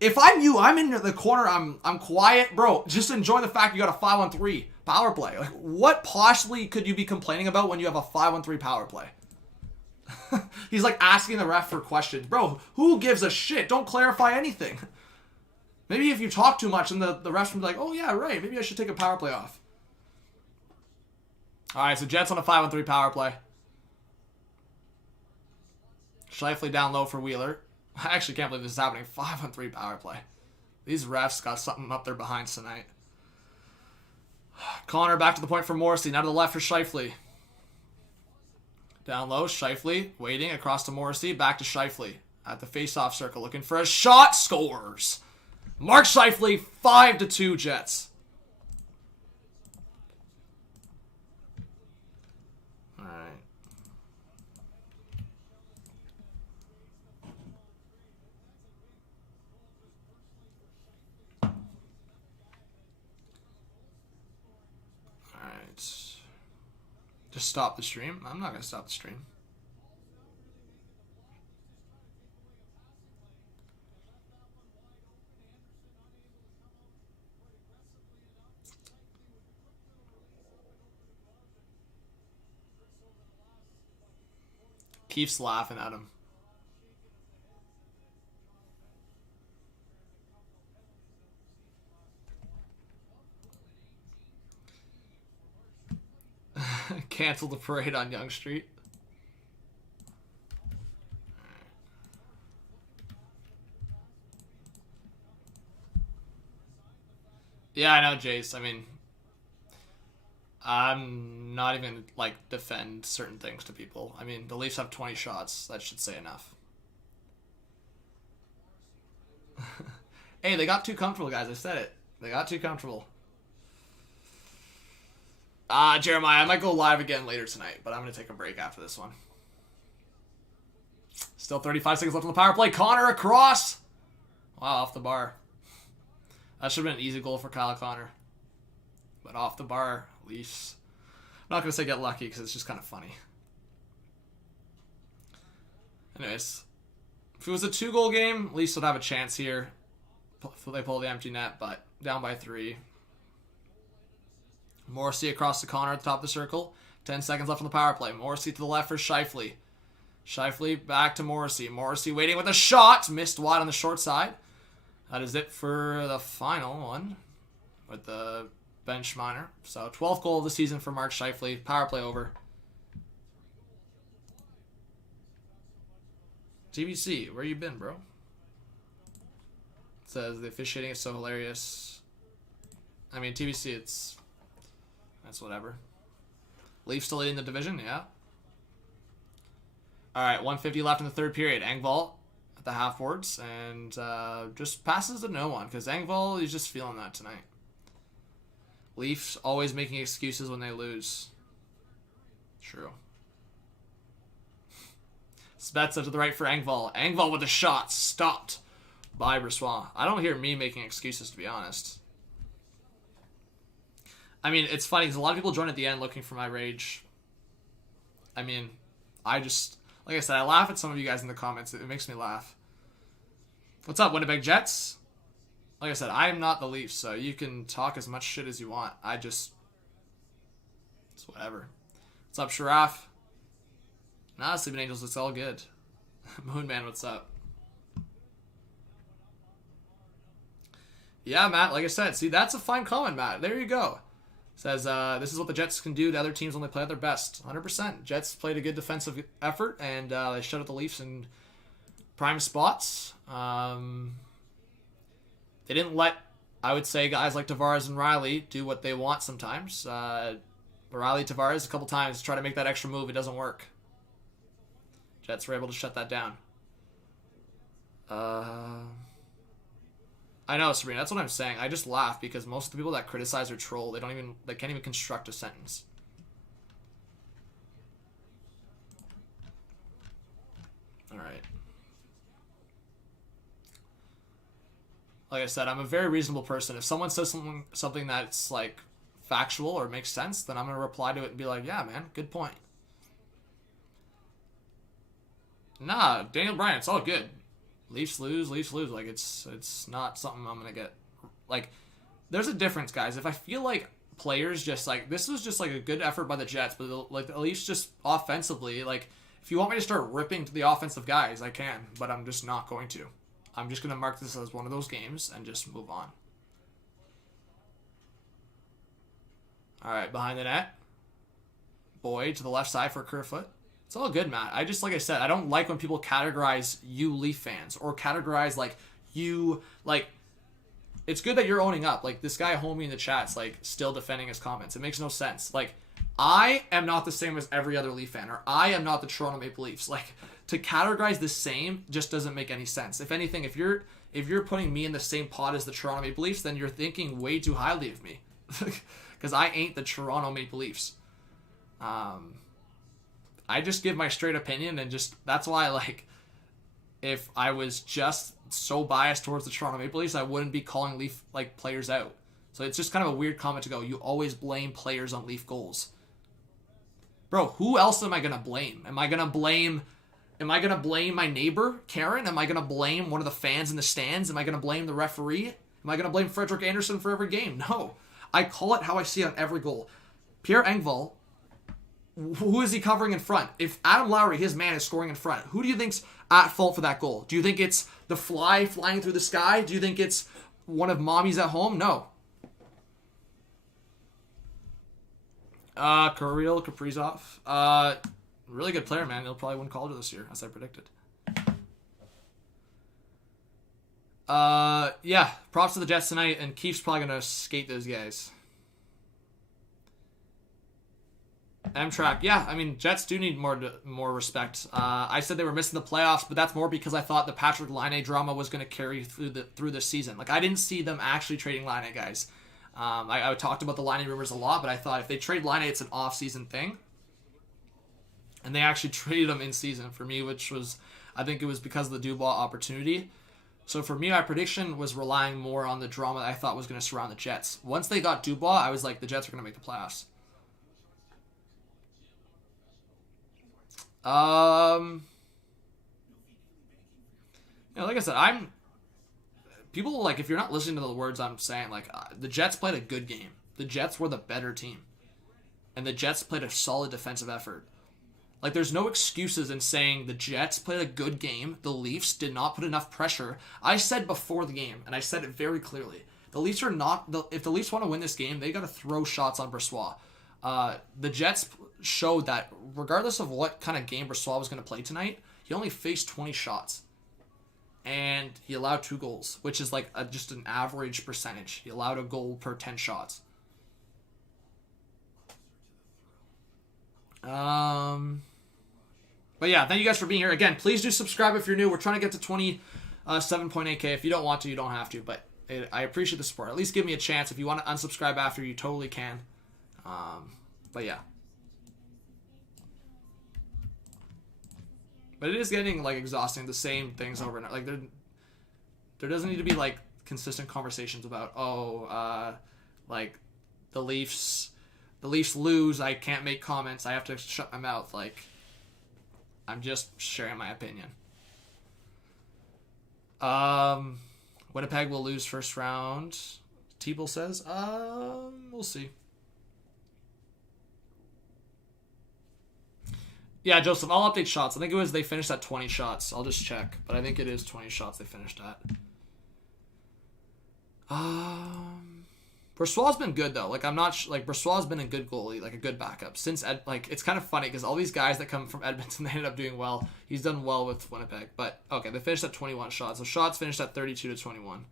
If I'm you, I'm in the corner, I'm quiet, bro. Just enjoy the fact you got a 5-on-3 power play. Like, what possibly could you be complaining about when you have a 5-on-3 power play? He's like asking the ref for questions. Bro, who gives a shit? Don't clarify anything. Maybe if you talk too much and the refs will be like, oh yeah, right, maybe I should take a power play off. Alright, so Jets on a 5-on-3 power play. Scheifele down low for Wheeler. I actually can't believe this is happening. 5-on-3 power play. These refs got something up their behinds tonight. Connor back to the point for Morrissey. Now to the left for Scheifele. Down low, Scheifele waiting across to Morrissey. Back to Scheifele at the face-off circle. Looking for a shot. Scores. Mark Scheifele, 5-2 Jets. Just stop the stream? I'm not going to stop the stream. Keeps laughing at him. Cancel the parade on Yonge Street. Yeah, I know, Jace. I mean, I'm not even like defend certain things to people. I mean, the Leafs have 20 shots. That should say enough. Hey, they got too comfortable, guys. I said it. They got too comfortable. Jeremiah, I might go live again later tonight, but I'm going to take a break after this one. Still 35 seconds left on the power play. Connor across. Wow, off the bar. That should have been an easy goal for Kyle Connor. But off the bar, Leafs. I'm not going to say get lucky because it's just kind of funny. Anyways, if it was a 2-goal game, Leafs would have a chance here. They pull the empty net, but down by 3. Morrissey across to Connor at the top of the circle. 10 seconds left on the power play. Morrissey to the left for Scheifele. Scheifele back to Morrissey. Morrissey waiting with a shot. Missed wide on the short side. That is it for the final one with the bench minor. So 12th goal of the season for Mark Scheifele. Power play over. TBC, where you been, bro? It says the officiating is so hilarious. I mean, TBC, that's whatever. Leafs still leading the division, yeah. All right, 150 left in the third period. Engvall at the half boards and just passes to no one because Engvall is just feeling that tonight. Leafs always making excuses when they lose. True. Spezza to the right for Engvall. Engvall with a shot. Stopped by Brossoit. I don't hear me making excuses, to be honest. I mean, it's funny because a lot of people join at the end looking for my rage. I mean, I just... Like I said, I laugh at some of you guys in the comments. It makes me laugh. What's up, Winnipeg Jets? Like I said, I am not the Leafs, so you can talk as much shit as you want. I just... It's whatever. What's up, Sharaf? Nah, Sleeping Angels, it's all good. Moonman, what's up? Yeah, Matt, like I said, see, that's a fine comment, Matt. There you go. Says, this is what the Jets can do to other teams when they play at their best. 100%. Jets played a good defensive effort, and they shut out the Leafs in prime spots. They didn't let, I would say, guys like Tavares and Riley do what they want sometimes. Riley, Tavares, a couple times, try to make that extra move. It doesn't work. Jets were able to shut that down. I know, Sabrina, that's what I'm saying. I just laugh because most of the people that criticize or troll, they can't even construct a sentence. Alright. Like I said, I'm a very reasonable person. If someone says something that's like factual or makes sense, then I'm gonna reply to it and be like, yeah, man, good point. Nah, Daniel Bryan, it's all good. Leafs lose. Like, it's not something I'm going to get... Like, there's a difference, guys. If I feel like players just, like... This was just, like, a good effort by the Jets, but, like, the Leafs just offensively, like, if you want me to start ripping to the offensive guys, I can, but I'm just not going to. I'm just going to mark this as one of those games and just move on. All right, behind the net. Boyd to the left side for Kerfoot. It's all good, Matt. I just, like I said, I don't like when people categorize you Leaf fans or categorize, like, you, like, it's good that you're owning up. Like, this guy, homie in the chat's, like, still defending his comments. It makes no sense. Like, I am not the same as every other Leaf fan, or I am not the Toronto Maple Leafs. Like, to categorize the same just doesn't make any sense. If anything, if you're putting me in the same pot as the Toronto Maple Leafs, then you're thinking way too highly of me. Because I ain't the Toronto Maple Leafs. I just give my straight opinion, and just that's why, like, if I was just so biased towards the Toronto Maple Leafs, I wouldn't be calling Leaf, like, players out. So it's just kind of a weird comment to go, you always blame players on Leaf goals. Bro, who else am I going to blame? Am I going to blame my neighbor, Karen? Am I going to blame one of the fans in the stands? Am I going to blame the referee? Am I going to blame Frederik Andersen for every game? No. I call it how I see it on every goal. Pierre Engvall who is he covering in front? If Adam Lowry, his man, is scoring in front, who do you think's at fault for that goal? Do you think it's the fly flying through the sky? Do you think it's one of mommies at home? No. Kirill Kaprizov. Really good player, man. He'll probably win Calder this year, as I predicted. Yeah. Props to the Jets tonight, and Keefe's probably going to skate those guys. M-Track. Yeah, I mean, Jets do need more respect. I said they were missing the playoffs, but that's more because I thought the Patrick Laine drama was going to carry through the season. Like, I didn't see them actually trading Laine, guys. I talked about the Laine rumors a lot, but I thought if they trade Laine, it's an off-season thing. And they actually traded him in season for me, which was, I think it was because of the Dubois opportunity. So for me, my prediction was relying more on the drama that I thought was going to surround the Jets. Once they got Dubois, I was like, the Jets are going to make the playoffs. You know, like I said, people, like, if you're not listening to the words I'm saying, like, the Jets played a good game. The Jets were the better team. And the Jets played a solid defensive effort. Like, there's no excuses in saying the Jets played a good game. The Leafs did not put enough pressure. I said before the game, and I said it very clearly, the Leafs are not, if the Leafs want to win this game, they got to throw shots on Brossoit. The Jets showed that regardless of what kind of game Brossoit was going to play tonight, he only faced 20 shots. And he allowed 2 goals, which is like just an average percentage. He allowed a goal per 10 shots. But yeah, thank you guys for being here. Again, please do subscribe if you're new. We're trying to get to 27.8K. If you don't want to, you don't have to. But I appreciate the support. At least give me a chance. If you want to unsubscribe after, you totally can. But yeah. But it is getting, like, exhausting, the same things over and over. Like, there doesn't need to be, like, consistent conversations about, like, the Leafs lose, I can't make comments, I have to shut my mouth. Like, I'm just sharing my opinion. Winnipeg will lose first round, Teeble says. We'll see. Yeah, Joseph, I'll update shots. I think it was they finished at 20 shots. I'll just check. But I think it is 20 shots they finished at. Brossoit's been good, though. Like, I'm not... like, Brossoit's been a good goalie. Like, a good backup. Since... like, it's kind of funny because all these guys that come from Edmonton, they ended up doing well. He's done well with Winnipeg. But, okay, they finished at 21 shots. So, shots finished at 32 to 21.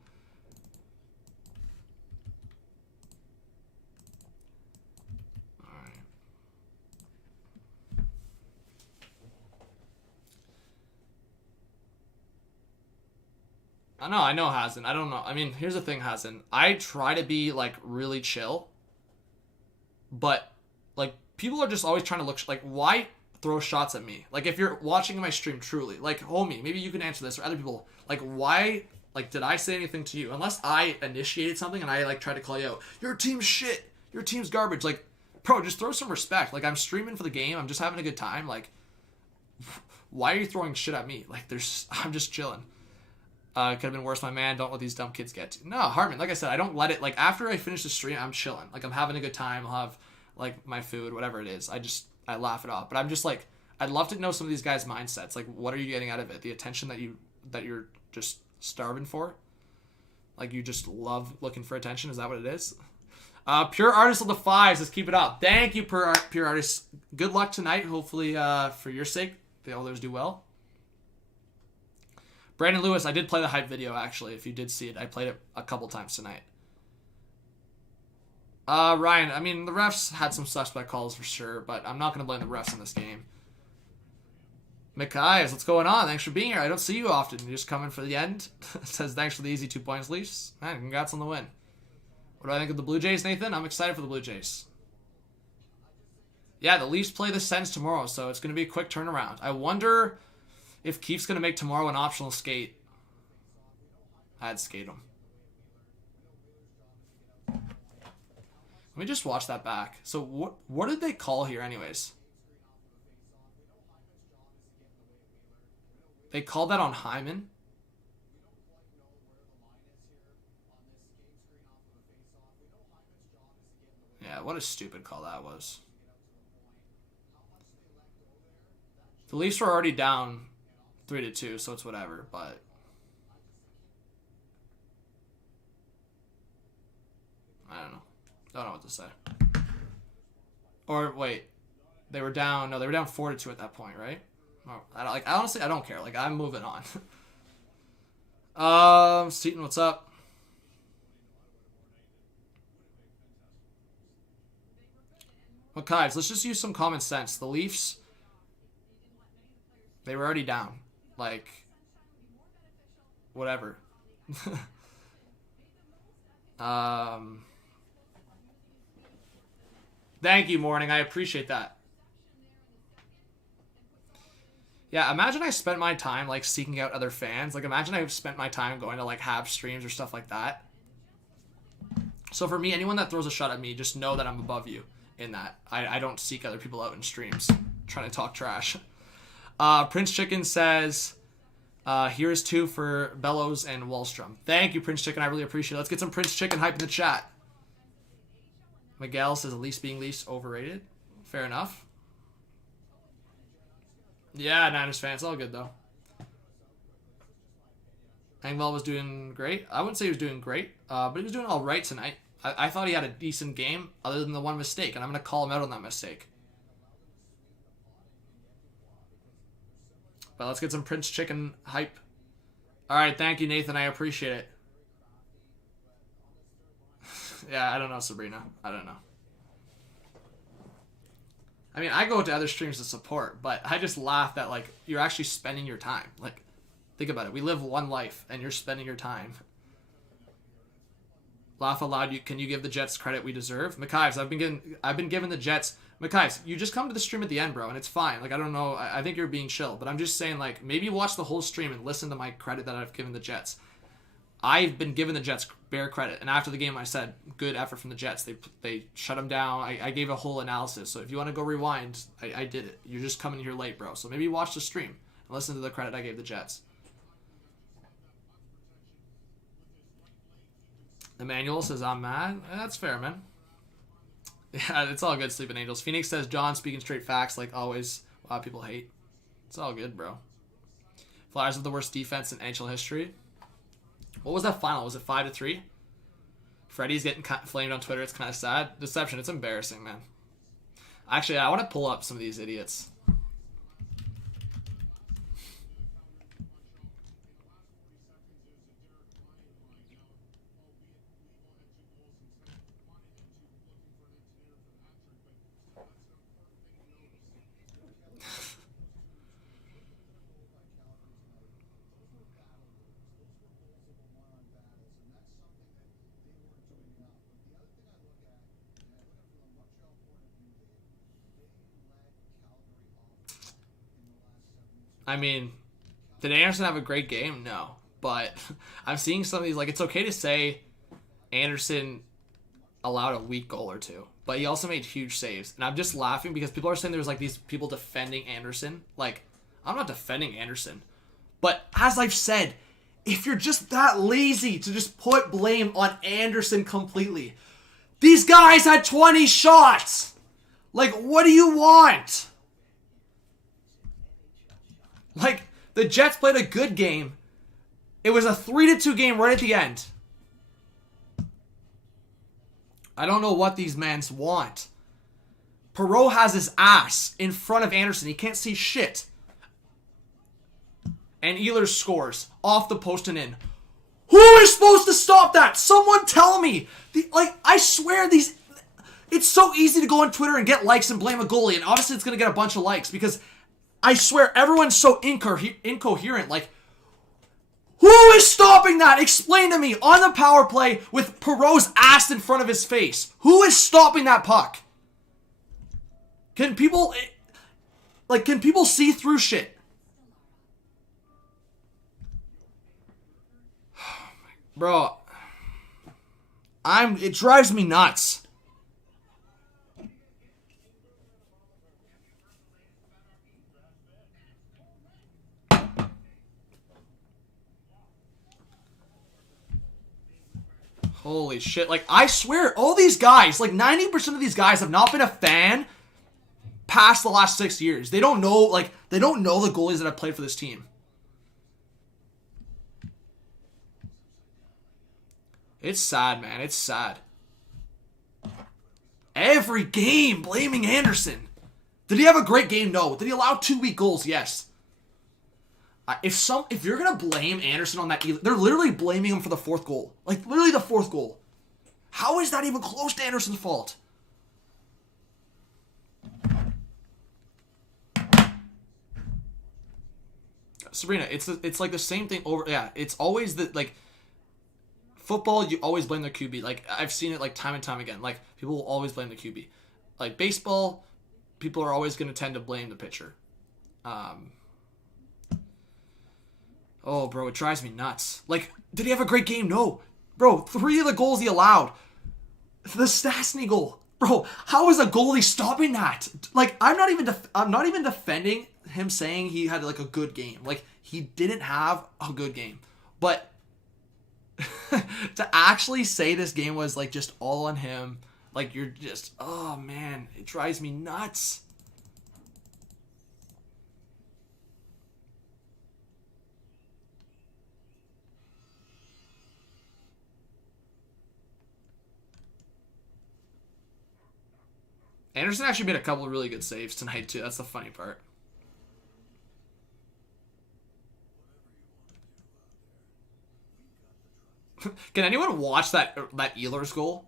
I know Hazen. I don't know. I mean, here's the thing, Hazen. I try to be, like, really chill. But, like, people are just always trying to look... like, why throw shots at me? Like, if you're watching my stream truly, like, homie, maybe you can answer this, or other people. Like, why... like, did I say anything to you? Unless I initiated something and I, like, tried to call you out. Your team's shit. Your team's garbage. Like, bro, just throw some respect. Like, I'm streaming for the game. I'm just having a good time. Like, why are you throwing shit at me? Like, I'm just chilling. Could have been worse, my man. Don't let these dumb kids get to. No, Hartman, like I said, I don't let it, like, after I finish the stream, I'm chilling. Like, I'm having a good time. I'll have, like, my food, whatever it is. I laugh it off. But I'm just, like, I'd love to know some of these guys' mindsets. Like, what are you getting out of it? The attention that you're just starving for? Like, you just love looking for attention? Is that what it is? Pure Artist of the Fives, let's keep it up. Thank you, Pure Artist. Good luck tonight. Hopefully, for your sake, the others do well. Brandon Lewis, I did play the hype video, actually, if you did see it. I played it a couple times tonight. Ryan, I mean, the refs had some suspect calls for sure, but I'm not going to blame the refs in this game. MCKAY, what's going on? Thanks for being here. I don't see you often. You're just coming for the end. Says, thanks for the easy 2 points, Leafs. Man, congrats on the win. What do I think of the Blue Jays, Nathan? I'm excited for the Blue Jays. Yeah, the Leafs play the Sens tomorrow, so it's going to be a quick turnaround. I wonder... if Keefe's going to make tomorrow an optional skate, I'd skate him. Let me just watch that back. So what did they call here anyways? They called that on Hyman? Yeah, what a stupid call that was. The Leafs were already down 3-2, so it's whatever, but... I don't know. Don't know what to say. Or, wait. They were down... No, they were down 4-2 at that point, right? Honestly, I don't care. Like, I'm moving on. Seaton, what's up? Well, guys, let's just use some common sense. The Leafs, they were already down. Like, whatever. Thank you, Morning. I appreciate that. Yeah, imagine I spent my time, like, seeking out other fans. Like, imagine I spent my time going to, like, have streams or stuff like that. So for me, anyone that throws a shot at me, just know that I'm above you in that. I don't seek other people out in streams trying to talk trash. Prince Chicken says, here's 2 for Bellows and Wallstrom. Thank you, Prince Chicken. I really appreciate it. Let's get some Prince Chicken hype in the chat. Miguel says, Leafs being Leafs overrated. Fair enough. Yeah, Niners fan. It's all good, though. Engvall was doing great. I wouldn't say he was doing great, but he was doing all right tonight. I thought he had a decent game other than the one mistake, and I'm going to call him out on that mistake. But let's get some Prince Chicken hype. All right, thank you, Nathan. I appreciate it. Yeah, I don't know, Sabrina. I don't know. I mean, I go to other streams to support, but I just laugh that, like, you're actually spending your time. Like, think about it. We live one life, and you're spending your time. Laugh aloud. Can you give the Jets credit we deserve? McKives, I've been given the Jets. McKives, you just come to the stream at the end, bro, and it's fine. Like, I don't know. I think you're being chill, but I'm just saying, like, maybe watch the whole stream and listen to my credit that I've given the Jets. I've been given the Jets bare credit, and after the game I said, good effort from the Jets. They shut them down. I gave a whole analysis, so if you want to go rewind, I did it. You're just coming here late, bro, so maybe watch the stream and listen to the credit I gave the Jets. Emmanuel says, I'm mad. That's fair, man. Yeah, it's all good, Sleeping Angels. Phoenix says, John speaking straight facts like always. A lot of people hate. It's all good, bro. Flyers have the worst defense in NHL history. What was that final? Was it 5-3? Freddie's getting flamed on Twitter. It's kind of sad. Deception. It's embarrassing, man. Actually, I want to pull up some of these idiots. I mean, did Anderson have a great game? No. But I'm seeing some of these, like, it's okay to say Anderson allowed a weak goal or two, but he also made huge saves. And I'm just laughing because people are saying there's, like, these people defending Anderson. Like, I'm not defending Anderson. But as I've said, if you're just that lazy to just put blame on Anderson completely, these guys had 20 shots. Like, what do you want? Like, the Jets played a good game. It was a 3-2 game right at the end. I don't know what these mans want. Perreault has his ass in front of Anderson. He can't see shit. And Ehlers scores off the post and in. Who is supposed to stop that? Someone tell me. I swear these... It's so easy to go on Twitter and get likes and blame a goalie. And obviously it's going to get a bunch of likes because... I swear, everyone's so incoherent. Like, who is stopping that? Explain to me. On the power play with Perreault's ass in front of his face. Who is stopping that puck? Can people see through shit? Bro, it drives me nuts. Holy shit. Like, I swear, all these guys, like 90% of these guys have not been a fan past the last 6 years. They don't know, they don't know the goalies that have played for this team. It's sad, man. It's sad. Every game blaming Anderson. Did he have a great game? No. Did he allow 2 weak goals? Yes. If you're gonna blame Anderson on that, they're literally blaming him for the 4th goal. Like, literally the 4th goal. How is that even close to Anderson's fault? Sabrina, it's like the same thing over. Yeah, it's always the football. You always blame the QB. Like, I've seen it like time and time again. Like, people will always blame the QB. Like baseball, people are always going to tend to blame the pitcher. Oh, bro, it drives me nuts. Like, did he have a great game? No. Bro, 3 of the goals he allowed. The Stastny goal. Bro, how is a goalie stopping that? Like, I'm not even defending him saying he had like a good game. Like, he didn't have a good game. But to actually say this game was like just all on him, like, you're just, oh man, it drives me nuts. Anderson actually made a couple of really good saves tonight, too. That's the funny part. Can anyone watch that Ehlers goal?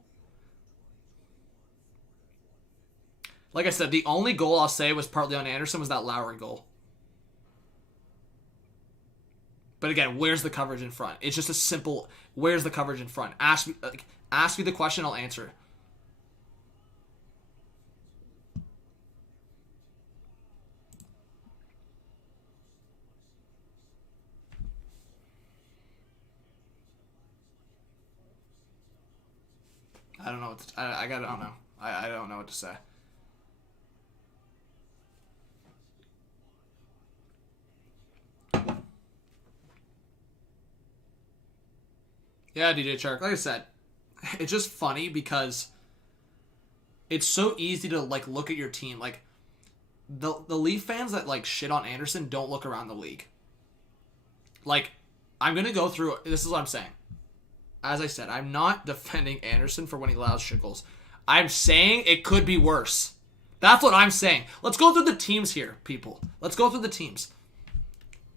Like I said, the only goal I'll say was partly on Anderson was that Lowry goal. But again, where's the coverage in front? It's just a simple, where's the coverage in front? Ask me the question, I'll answer. I don't know what to, I don't know. I don't know what to say. Yeah, DJ Chark. Like I said, it's just funny because it's so easy to like look at your team. Like the Leaf fans that like shit on Anderson don't look around the league. Like, I'm gonna go through. This is what I'm saying. As I said, I'm not defending Anderson for when he allows shit goals. I'm saying it could be worse. That's what I'm saying. Let's go through the teams here, people. Let's go through the teams.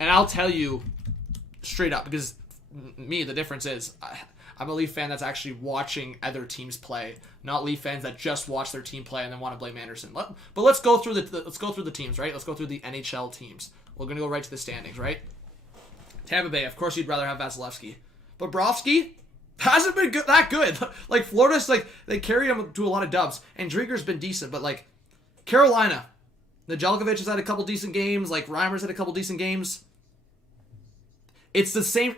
And I'll tell you straight up, because me, the difference is I'm a Leaf fan that's actually watching other teams play, not Leaf fans that just watch their team play and then want to blame Anderson. But let's go through the teams, right? Let's go through the NHL teams. We're gonna go right to the standings, right? Tampa Bay, of course, you'd rather have Vasilevsky. Bobrovsky hasn't been that good. Like, Florida's, like, they carry him to a lot of dubs. And Drieger's been decent, but, like, Carolina, Nedeljkovic has had a couple decent games. Like, Reimer's had a couple decent games. It's the same.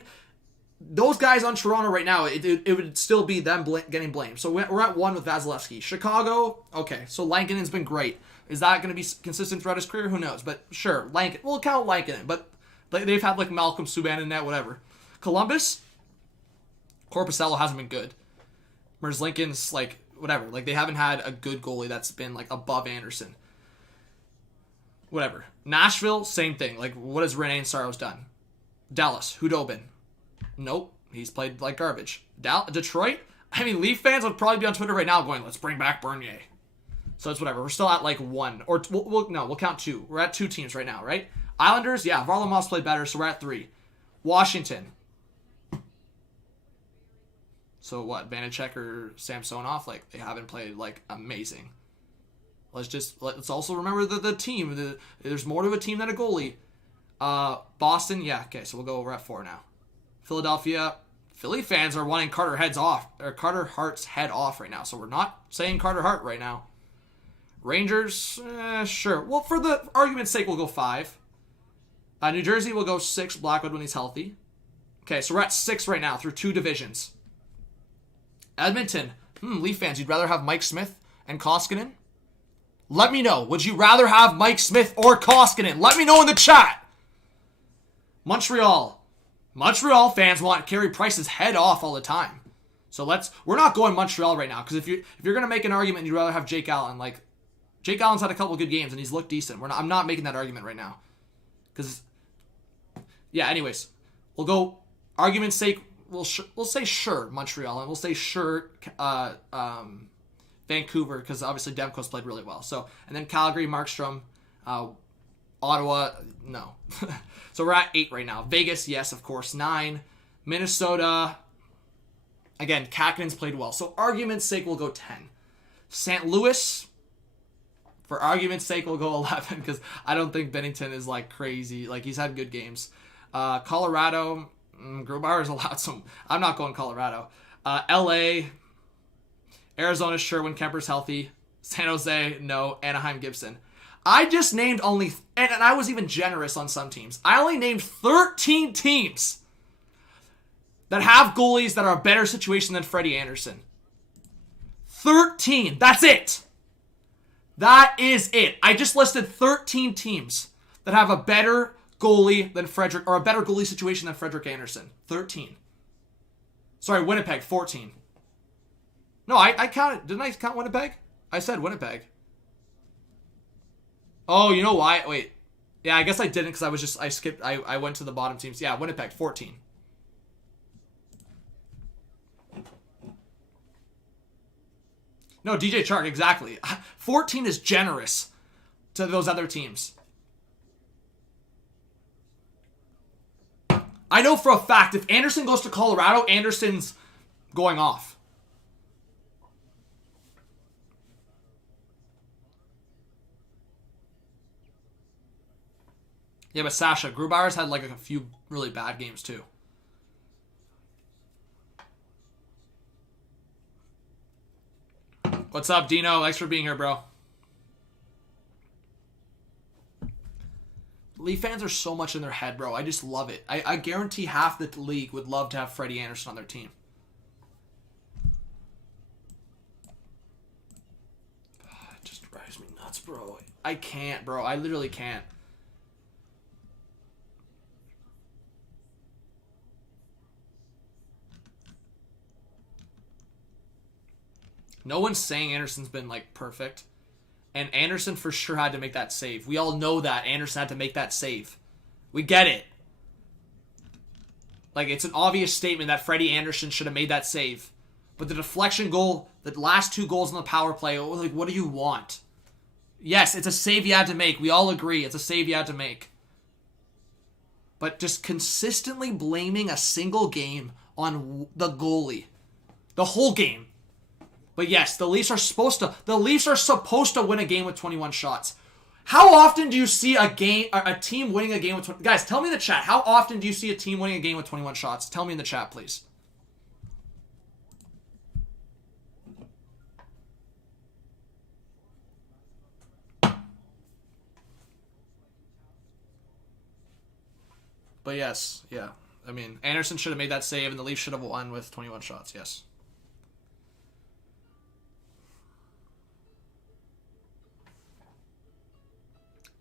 Those guys on Toronto right now, it would still be them getting blamed. So we're at 1 with Vasilevsky. Chicago, okay, so Lankinen's been great. Is that going to be consistent throughout his career? Who knows? But sure, we'll count Lankinen. But they've had, like, Malcolm Subban in net, whatever. Columbus, Korpisalo hasn't been good. Merzlikins, like, whatever. Like, they haven't had a good goalie that's been, like, above Anderson. Whatever. Nashville, same thing. Like, what has Rene and Saros done? Dallas, Hudobin. Nope. He's played like garbage. Detroit, I mean, Leaf fans would probably be on Twitter right now going, let's bring back Bernier. So it's whatever. We're still at, like, 1. Or, we'll count 2. We're at 2 teams right now, right? Islanders, yeah, Varlamov's played better, so we're at 3. Washington. So what, Vanacek or Samsonov? Like, they haven't played, like, amazing. Let's also remember the team. There's more to a team than a goalie. Boston, yeah, okay, so we'll go over at 4 now. Philadelphia, Philly fans are wanting Carter Hart's head off right now, so we're not saying Carter Hart right now. Rangers, sure. Well, for the argument's sake, we'll go 5. New Jersey will go 6, Blackwood when he's healthy. Okay, so we're at 6 right now through 2 divisions. Edmonton, Leaf fans, you'd rather have Mike Smith and Koskinen? Let me know. Would you rather have Mike Smith or Koskinen? Let me know in the chat. Montreal fans want Carey Price's head off all the time. So we're not going Montreal right now, because if you're going to make an argument, you'd rather have Jake Allen, like, Jake Allen's had a couple good games, and he's looked decent. I'm not making that argument right now. Because, yeah, anyways. We'll go, argument's sake, we'll say sure, Montreal. And we'll say sure, Vancouver, because obviously Demko's played really well. So, and then Calgary, Markstrom, Ottawa, no. So we're at 8 right now. Vegas, yes, of course, 9. Minnesota, again, Kakinen's played well. So argument's sake, we'll go 10. St. Louis, for argument's sake, we'll go 11, because I don't think Bennington is, like, crazy. Like, he's had good games. Colorado, Grubauer's allowed some. I'm not going Colorado. LA, Arizona, sure, when Kemper's healthy. San Jose, no. Anaheim, Gibson. I just named only, and I was even generous on some teams. I only named 13 teams that have goalies that are a better situation than Freddie Andersen. 13. That's it. That is it. I just listed 13 teams that have a better goalie than Frederick, or a better goalie situation than Frederik Andersen. 13. Sorry, Winnipeg, 14. No, I counted. Didn't I count Winnipeg? I said Winnipeg. Oh, you know why? Wait. Yeah, I guess I didn't because I skipped. I went to the bottom teams. Yeah, Winnipeg, 14. No, DJ Chark, exactly. 14 is generous to those other teams. I know for a fact if Andersen goes to Colorado, Andersen's going off. Yeah, but Sasha, Grubauer's had like a few really bad games too. What's up, Dino? Thanks for being here, bro. Leaf fans are so much in their head, bro. I just love it. I guarantee half the league would love to have Freddie Andersen on their team. It just drives me nuts, bro. I can't, bro. I literally can't. No one's saying Andersen's been, like, perfect. And Andersen for sure had to make that save. We all know that Andersen had to make that save. We get it. Like, it's an obvious statement that Freddie Andersen should have made that save. But the deflection goal, the last 2 goals on the power play, like, what do you want? Yes, it's a save you had to make. We all agree it's a save you had to make. But just consistently blaming a single game on the goalie. The whole game. But yes, the Leafs are supposed to win a game with 21 shots. How often do you see a team winning a game with 20? Guys, tell me in the chat. How often do you see a team winning a game with 21 shots? Tell me in the chat, please. But yes, yeah. I mean, Andersen should have made that save and the Leafs should have won with 21 shots, yes.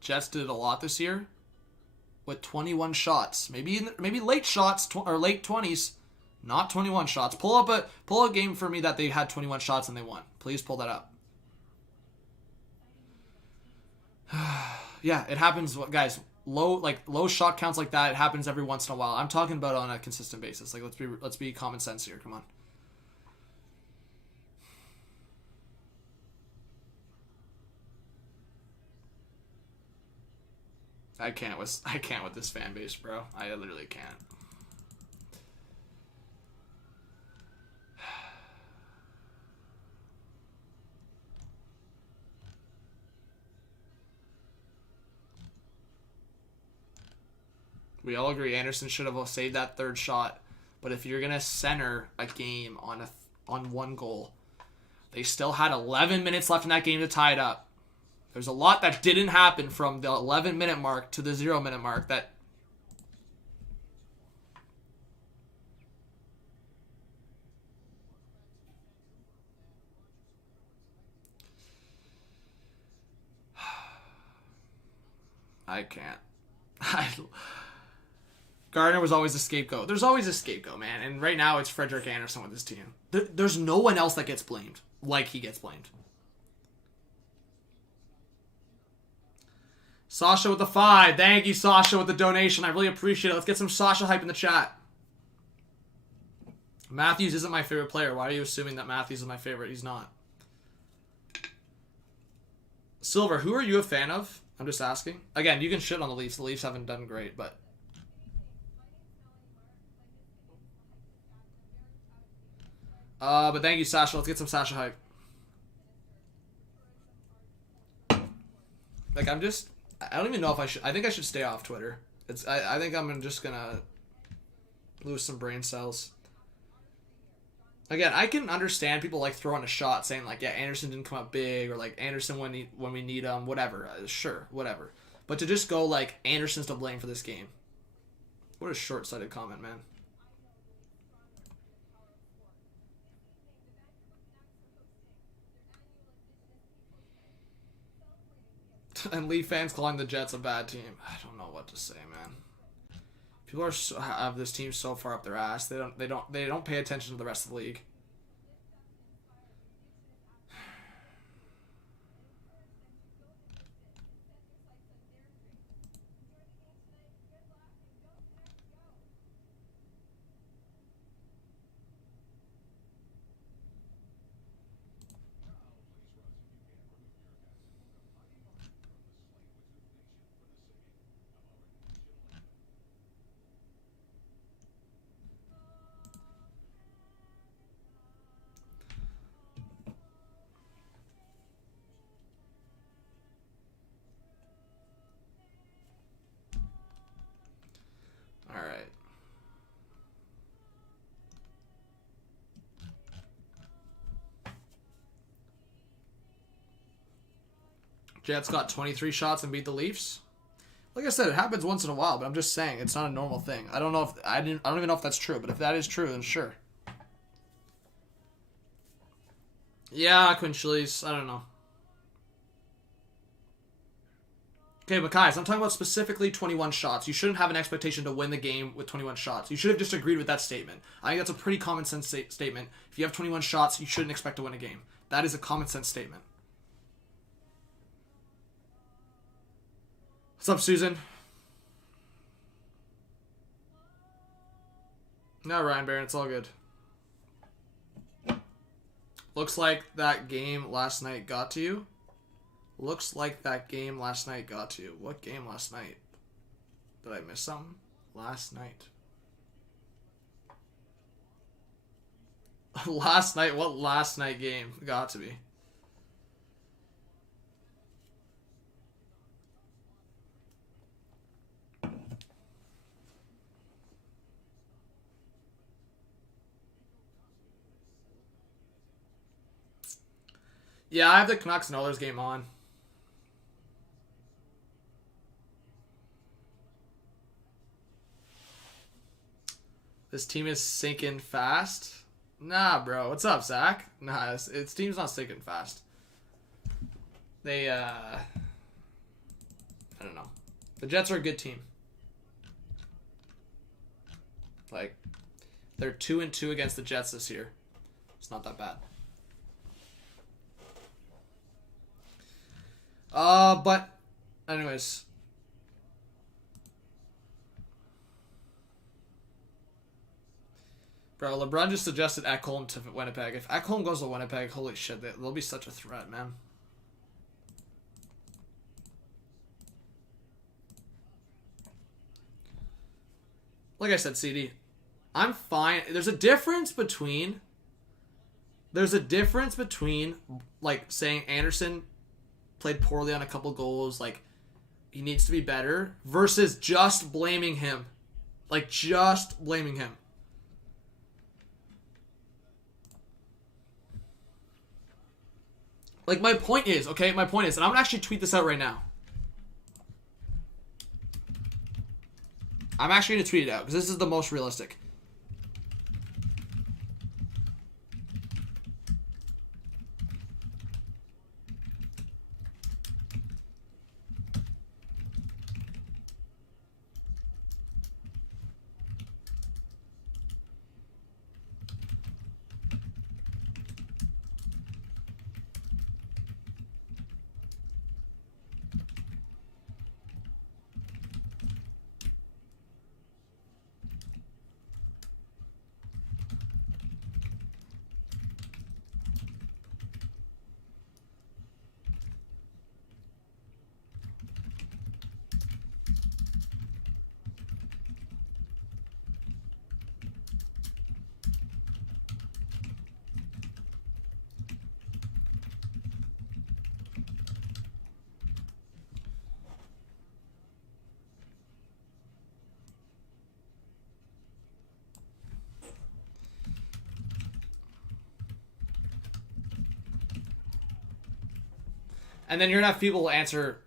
Jets did a lot this year with 21 shots. Maybe late shots or late 20s, not 21 shots. Pull a game for me that they had 21 shots and they won. Please pull that up. Yeah, it happens, guys. Low shot counts like that. It happens every once in a while. I'm talking about on a consistent basis. Like, let's be common sense here. Come on. I can't with this fan base, bro. I literally can't. We all agree Andersen should have saved that third shot, but if you're gonna center a game on one goal, they still had 11 minutes left in that game to tie it up. There's a lot that didn't happen from the 11-minute mark to the 0-minute mark that... I can't. Gardner was always a scapegoat. There's always a scapegoat, man. And right now it's Frederik Andersen with his team. There's no one else that gets blamed like he gets blamed. Sasha with the 5. Thank you, Sasha, with the donation. I really appreciate it. Let's get some Sasha hype in the chat. Matthews isn't my favorite player. Why are you assuming that Matthews is my favorite? He's not. Silver, who are you a fan of? I'm just asking. Again, you can shit on the Leafs. The Leafs haven't done great, but... but thank you, Sasha. Let's get some Sasha hype. Like, I'm just... I don't even know if I should... I think I should stay off Twitter. I think I'm just gonna lose some brain cells. Again, I can understand people, like, throwing a shot saying, like, yeah, Anderson didn't come up big, or, like, Anderson when we need him, whatever. Sure, whatever. But to just go, like, Anderson's to blame for this game. What a short-sighted comment, man. And Leaf fans calling the Jets a bad team. I don't know what to say, man. People are have this team so far up their ass. They don't pay attention to the rest of the league. Alright. Jets got 23 shots and beat the Leafs. Like I said, it happens once in a while, but I'm just saying it's not a normal thing. I don't know if I don't even know if that's true, but if that is true, then sure. Yeah, QUINN CHILLIS. I don't know. Okay, MCKAY, so I'm talking about specifically 21 shots. You shouldn't have an expectation to win the game with 21 shots. You should have just agreed with that statement. I think that's a pretty common sense statement. If you have 21 shots, you shouldn't expect to win a game. That is a common sense statement. What's up, Susan? No, Ryan Barron, it's all good. Looks like that game last night got to you. Looks like that game last night got to you. What game last night? Did I miss something? Last night. Last night? What last night game got to be? Yeah, I have the Canucks and Oilers game on. This team is sinking fast. Nah, bro. What's up, Zach? Nah, its team's not sinking fast. They, I don't know. The Jets are a good team. Like, they're 2-2 against the Jets this year. It's not that bad. But, anyways. Bro, LeBron just suggested Ekholm to Winnipeg. If Ekholm goes to Winnipeg, holy shit, they'll be such a threat, man. Like I said, CD, I'm fine. There's a difference between, like, saying Anderson played poorly on a couple goals, like, he needs to be better, versus just blaming him. Like, just blaming him. Like, my point is, and I'm going to actually tweet this out right now. I'm actually going to tweet it out, because this is the most realistic. And then you're gonna have people answer.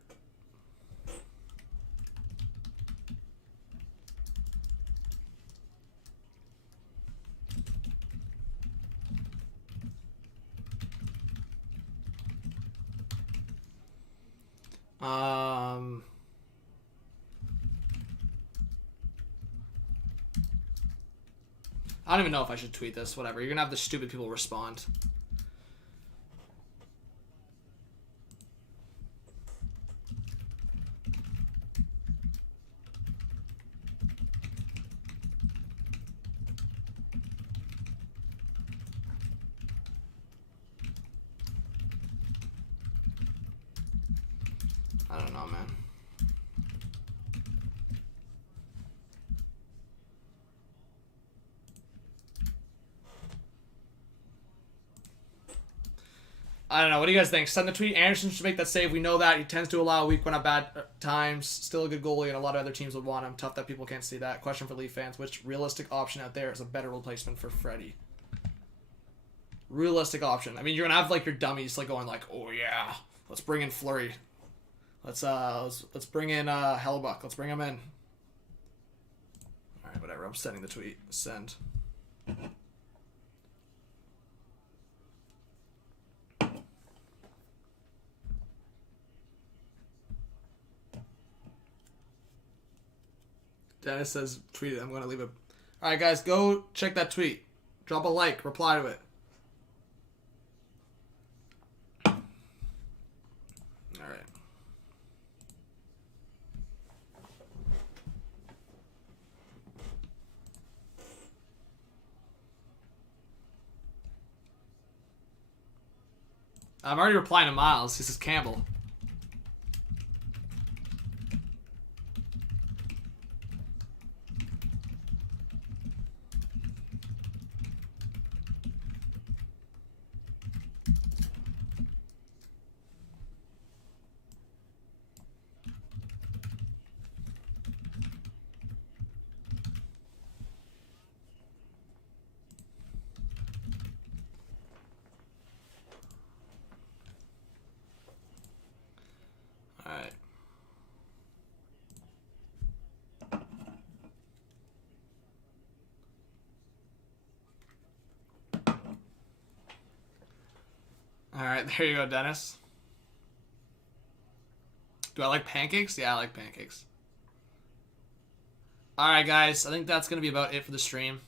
I don't even know if I should tweet this. Whatever. You're gonna have the stupid people respond. I don't know, man. I don't know. What do you guys think? Send the tweet. Anderson should make that save. We know that. He tends to allow a weak one at bad times. Still a good goalie, and a lot of other teams would want him. Tough that people can't see that. Question for Leaf fans. Which realistic option out there is a better replacement for Freddie? Realistic option. I mean, you're going to have, like, your dummies, like, going, like, oh, yeah, let's bring in Fleury. Let's bring in Hellebuck. Let's bring him in. All right, whatever. I'm sending the tweet. Send. Dennis says, tweet it. I'm going to leave it. All right, guys, go check that tweet. Drop a like. Reply to it. All right. I'm already replying to Miles. This is Campbell. Alright. Alright, there you go, Dennis. Do I like pancakes? Yeah, I like pancakes. Alright, guys. I think that's going to be about it for the stream.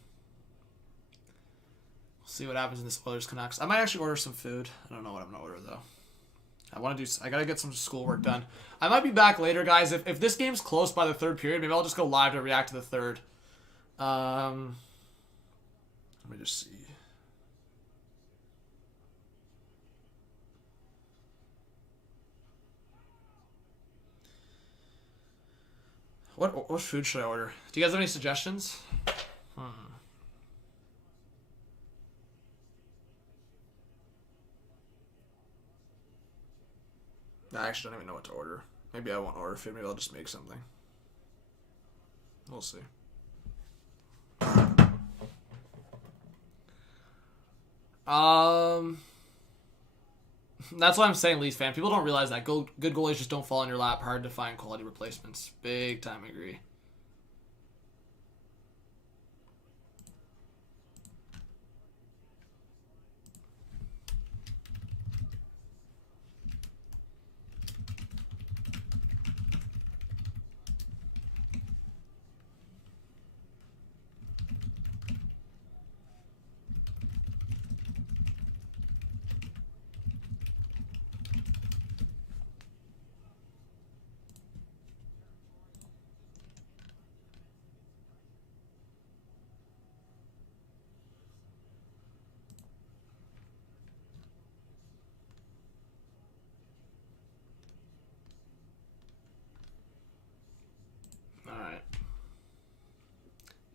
We'll see what happens in this Oilers Canucks. I might actually order some food. I don't know what I'm going to order, though. I gotta get some schoolwork done. I might be back later, guys. If this game's close by the third period, maybe I'll just go live to react to the third. Let me just see. What food should I order? Do you guys have any suggestions? I actually don't even know what to order. Maybe I won't order food. Maybe I'll just make something. We'll see. That's what I'm saying, Leafs fan. People don't realize that good goalies just don't fall in your lap. Hard to find quality replacements. Big time agree.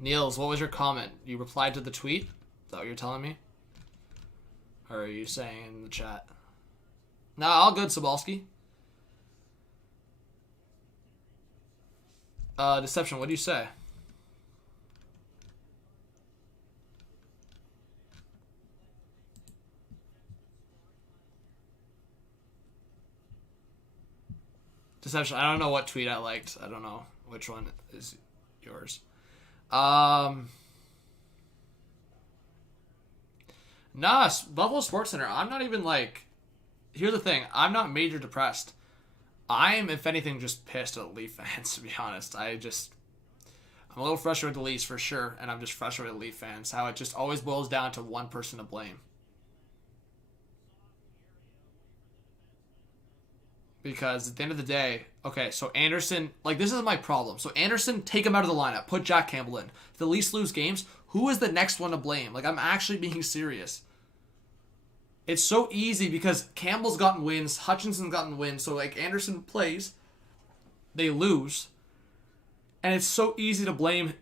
Niels, what was your comment? You replied to the tweet? Is that what you're telling me? Or are you saying in the chat? Nah, all good, Sobalski. Deception, what do you say? Deception. I don't know what tweet I liked. I don't know which one is yours. Nah, Buffalo Sports Center. I'm not even like. Here's the thing. I'm not major depressed. I'm, if anything, just pissed at Leaf fans, to be honest. I'm a little frustrated with the Leafs for sure, and I'm just frustrated with Leaf fans. How it just always boils down to one person to blame. Because at the end of the day, okay, so Anderson, like, this is my problem. So Anderson, take him out of the lineup. Put Jack Campbell in. If the Leafs lose games, who is the next one to blame? Like, I'm actually being serious. It's so easy because Campbell's gotten wins, Hutchinson's gotten wins, so, like, Anderson plays, they lose, and it's so easy to blame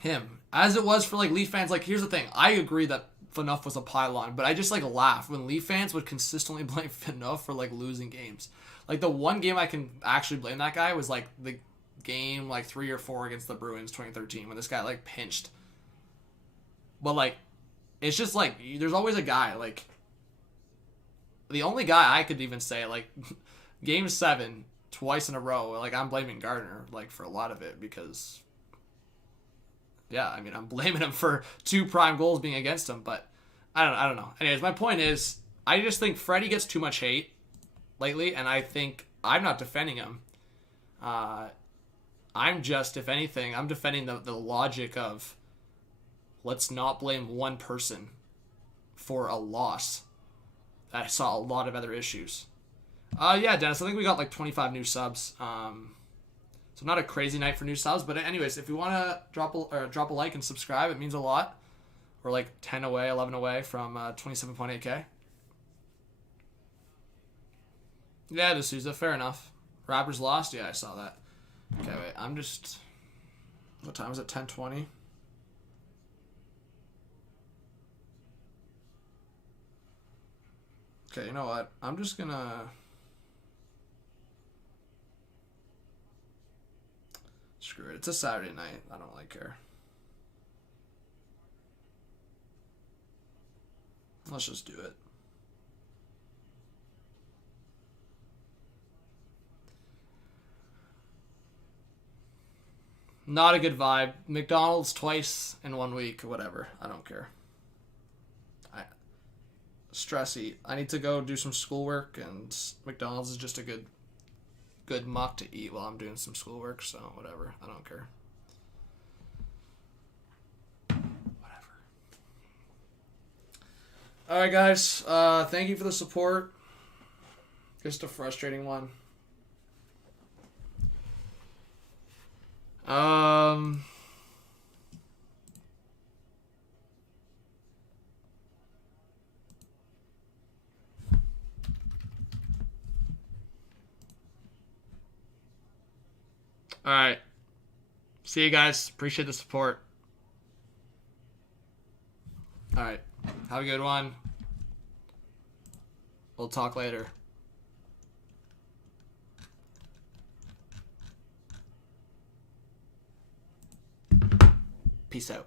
him. As it was for, like, Leaf fans, like, here's the thing. I agree that Phaneuf was a pylon, but I just, like, laugh when Leaf fans would consistently blame Phaneuf for, like, losing games. Like, the one game I can actually blame that guy was, like, the game, like, 3 or 4 against the Bruins 2013 when this guy, like, pinched. But, like, it's just, like, there's always a guy, like, the only guy I could even say, like, Game 7, twice in a row, like, I'm blaming Gardner, like, for a lot of it because... Yeah, I mean, I'm blaming him for 2 prime goals being against him, but I don't know. Anyways, my point is, I just think Freddie gets too much hate lately, and I think I'm not defending him. I'm just, if anything, I'm defending the logic of let's not blame one person for a loss that saw a lot of other issues. Yeah, Dennis, I think we got like 25 new subs. So not a crazy night for new subs, but anyways, if you want to drop a like and subscribe, it means a lot. We're like 10 away, 11 away from 27.8K. Yeah, D'Souza, fair enough. Raptors lost? Yeah, I saw that. Okay, wait, I'm just... What time is it? 10:20? Okay, you know what? I'm just gonna... Screw it. It's a Saturday night. I don't really care. Let's just do it. Not a good vibe. McDonald's twice in 1 week. Whatever. I don't care. Stress eat. I need to go do some schoolwork, and McDonald's is just a good muck to eat while I'm doing some schoolwork, so whatever. I don't care. Whatever. Alright, guys. Thank you for the support. Just a frustrating one. Alright. See you guys. Appreciate the support. Alright. Have a good one. We'll talk later. Peace out.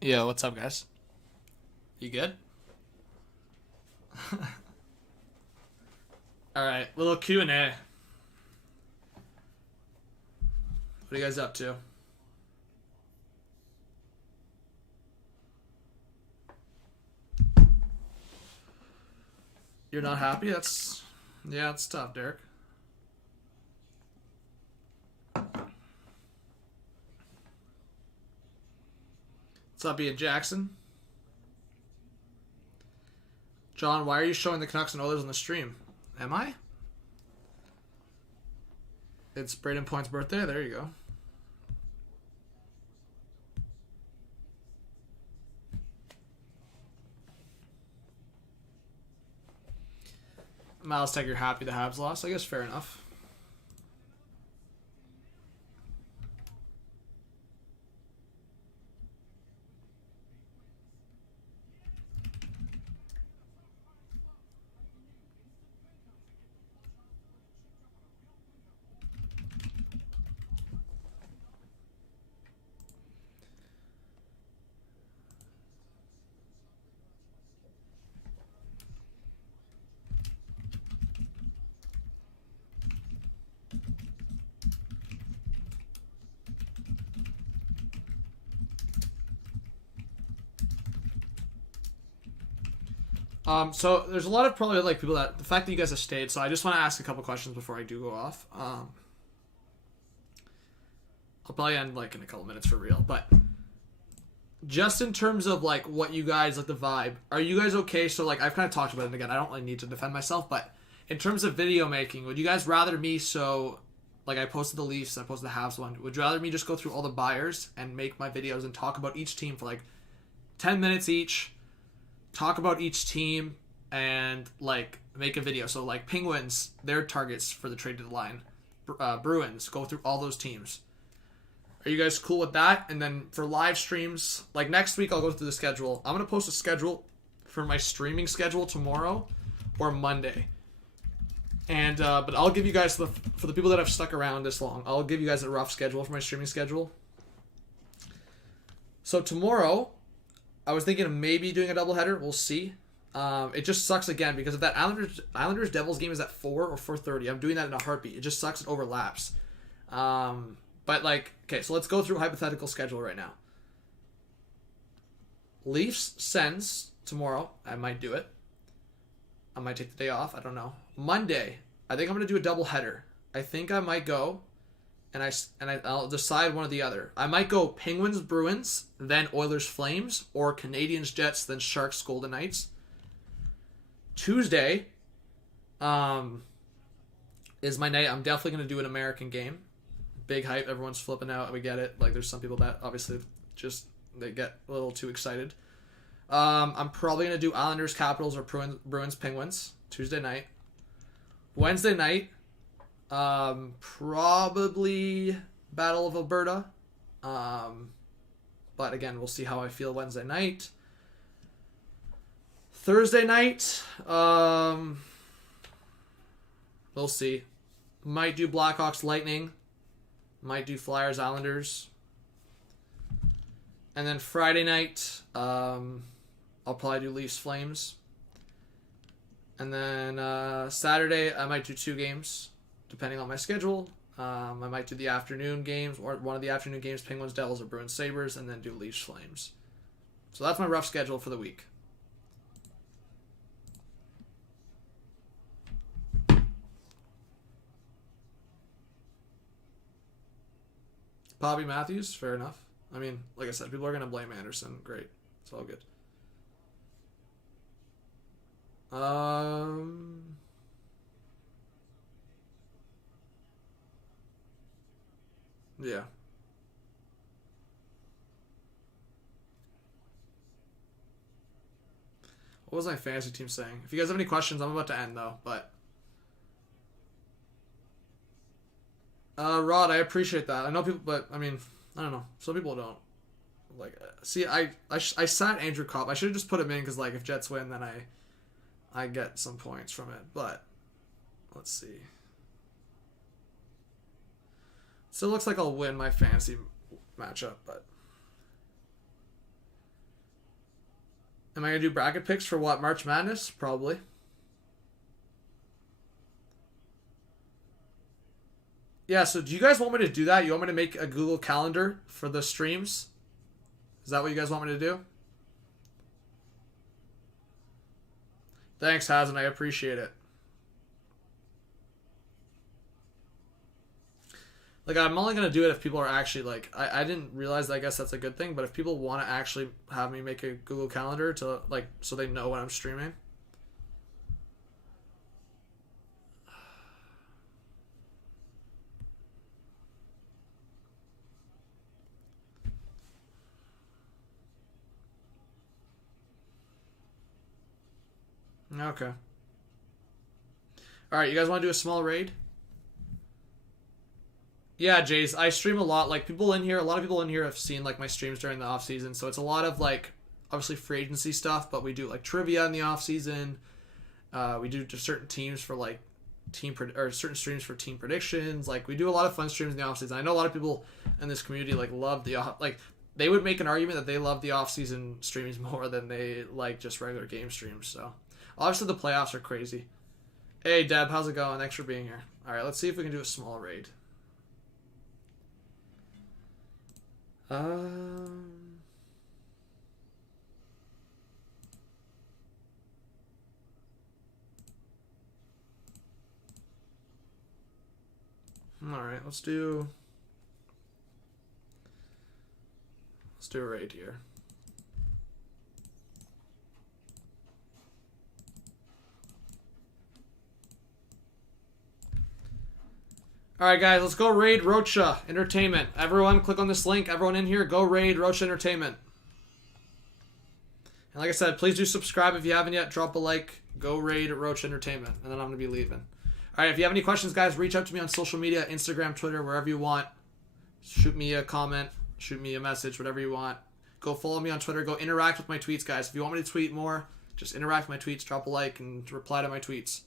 Yo, what's up, guys? You good? Alright, little Q&A. What are you guys up to? You're not happy? Yeah, it's tough, Derek. What's up, Ian Jackson? John, why are you showing the Canucks and Oilers on the stream? Am I? It's Braden Point's birthday. There you go. Miles Tech, you're happy the Habs lost? I guess fair enough. So there's a lot of probably like people that the fact that you guys have stayed. So I just want to ask a couple questions before I do go off. I'll probably end like in a couple minutes for real, but just in terms of like what you guys like the vibe, are you guys okay? So like I've kind of talked about it again. I don't really need to defend myself, but in terms of video making, would you guys rather me like I posted the Leafs, I posted the Habs one. Would you rather me just go through all the buyers and make my videos and talk about each team for like 10 minutes each? Talk about each team and like make a video. So like Penguins, their targets for the trade deadline. Bruins, go through all those teams. Are you guys cool with that? And then for live streams, like next week I'll go through the schedule. I'm going to post a schedule for my streaming schedule tomorrow or Monday. And but I'll give you guys for the people that have stuck around this long, I'll give you guys a rough schedule for my streaming schedule. So tomorrow I was thinking of maybe doing a doubleheader. We'll see. It just sucks again because if that Islanders Devils game is at 4 or 4:30, I'm doing that in a heartbeat. It just sucks. It overlaps. But like, okay, so let's go through a hypothetical schedule right now. Leafs Sens tomorrow. I might do it. I might take the day off. I don't know. Monday, I think I'm gonna do a doubleheader. I think I might go. And I'll decide one or the other. I might go Penguins, Bruins, then Oilers, Flames, or Canadians, Jets, then Sharks, Golden Knights. Tuesday is my night. I'm definitely going to do an American game. Big hype. Everyone's flipping out. We get it. Like, there's some people that obviously just they get a little too excited. I'm probably going to do Islanders, Capitals, or Bruins, Penguins. Tuesday night. Wednesday night. Probably Battle of Alberta. But again, we'll see how I feel Wednesday night. Thursday night, we'll see. Might do Blackhawks, Lightning. Might do Flyers, Islanders. And then Friday night, I'll probably do Leafs, Flames. And then Saturday, I might do 2 games. Depending on my schedule. I might do the afternoon games, or one of the afternoon games, Penguins, Devils, or Bruins, Sabres, and then do Leafs, Flames. So that's my rough schedule for the week. Bobby Matthews, fair enough. I mean, like I said, people are going to blame Anderson. Great. It's all good. Yeah. What was my fantasy team saying? If you guys have any questions, I'm about to end though, but Rod, I appreciate that. I know people, but I mean, I don't know. Some people don't. Like, see, I sat Andrew Kopp. I should have just put him in because, like, if Jets win, then I get some points from it. But let's see. So it looks like I'll win my fantasy matchup, but Am I going to do bracket picks for what? March Madness? Probably. Yeah, so do you guys want me to do that? You want me to make a Google Calendar for the streams? Is that what you guys want me to do? Thanks, Hazen. I appreciate it. Like, I'm only going to do it if people are actually, like... I didn't realize that. I guess that's a good thing. But if people want to actually have me make a Google Calendar to, like, so they know when I'm streaming... Okay. Alright, you guys want to do a small raid? Yeah, Jace, I stream a lot. Like, people in here, a lot of people in here have seen, like, my streams during the off-season. So it's a lot of, like, obviously free agency stuff, but we do, like, trivia in the off-season. We do just certain teams for, like, certain streams for team predictions. Like, we do a lot of fun streams in the off-season. I know a lot of people in this community, like, love the, like, they would make an argument that they love the off-season streams more than they like just regular game streams, so... Obviously, the playoffs are crazy. Hey, Deb, how's it going? Thanks for being here. All right, let's see if we can do a small raid. All right, let's do a raid here. Alright guys, let's go raid Rocha Entertainment. Everyone, click on this link. Everyone in here, go raid Rocha Entertainment. And like I said, please do subscribe if you haven't yet. Drop a like. Go raid Rocha Entertainment. And then I'm going to be leaving. Alright, if you have any questions, guys, reach out to me on social media. Instagram, Twitter, wherever you want. Shoot me a comment. Shoot me a message, whatever you want. Go follow me on Twitter. Go interact with my tweets, guys. If you want me to tweet more, just interact with my tweets. Drop a like and reply to my tweets.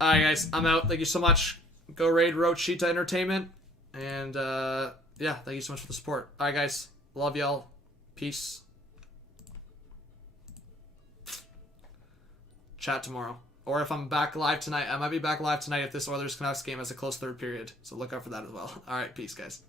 Alright guys, I'm out. Thank you so much. Go raid Rochita Entertainment. And, yeah, thank you so much for the support. Alright, guys. Love y'all. Peace. Chat tomorrow. Or if I'm back live tonight, I might be back live tonight if this Oilers Canucks game has a close third period. So look out for that as well. Alright, peace, guys.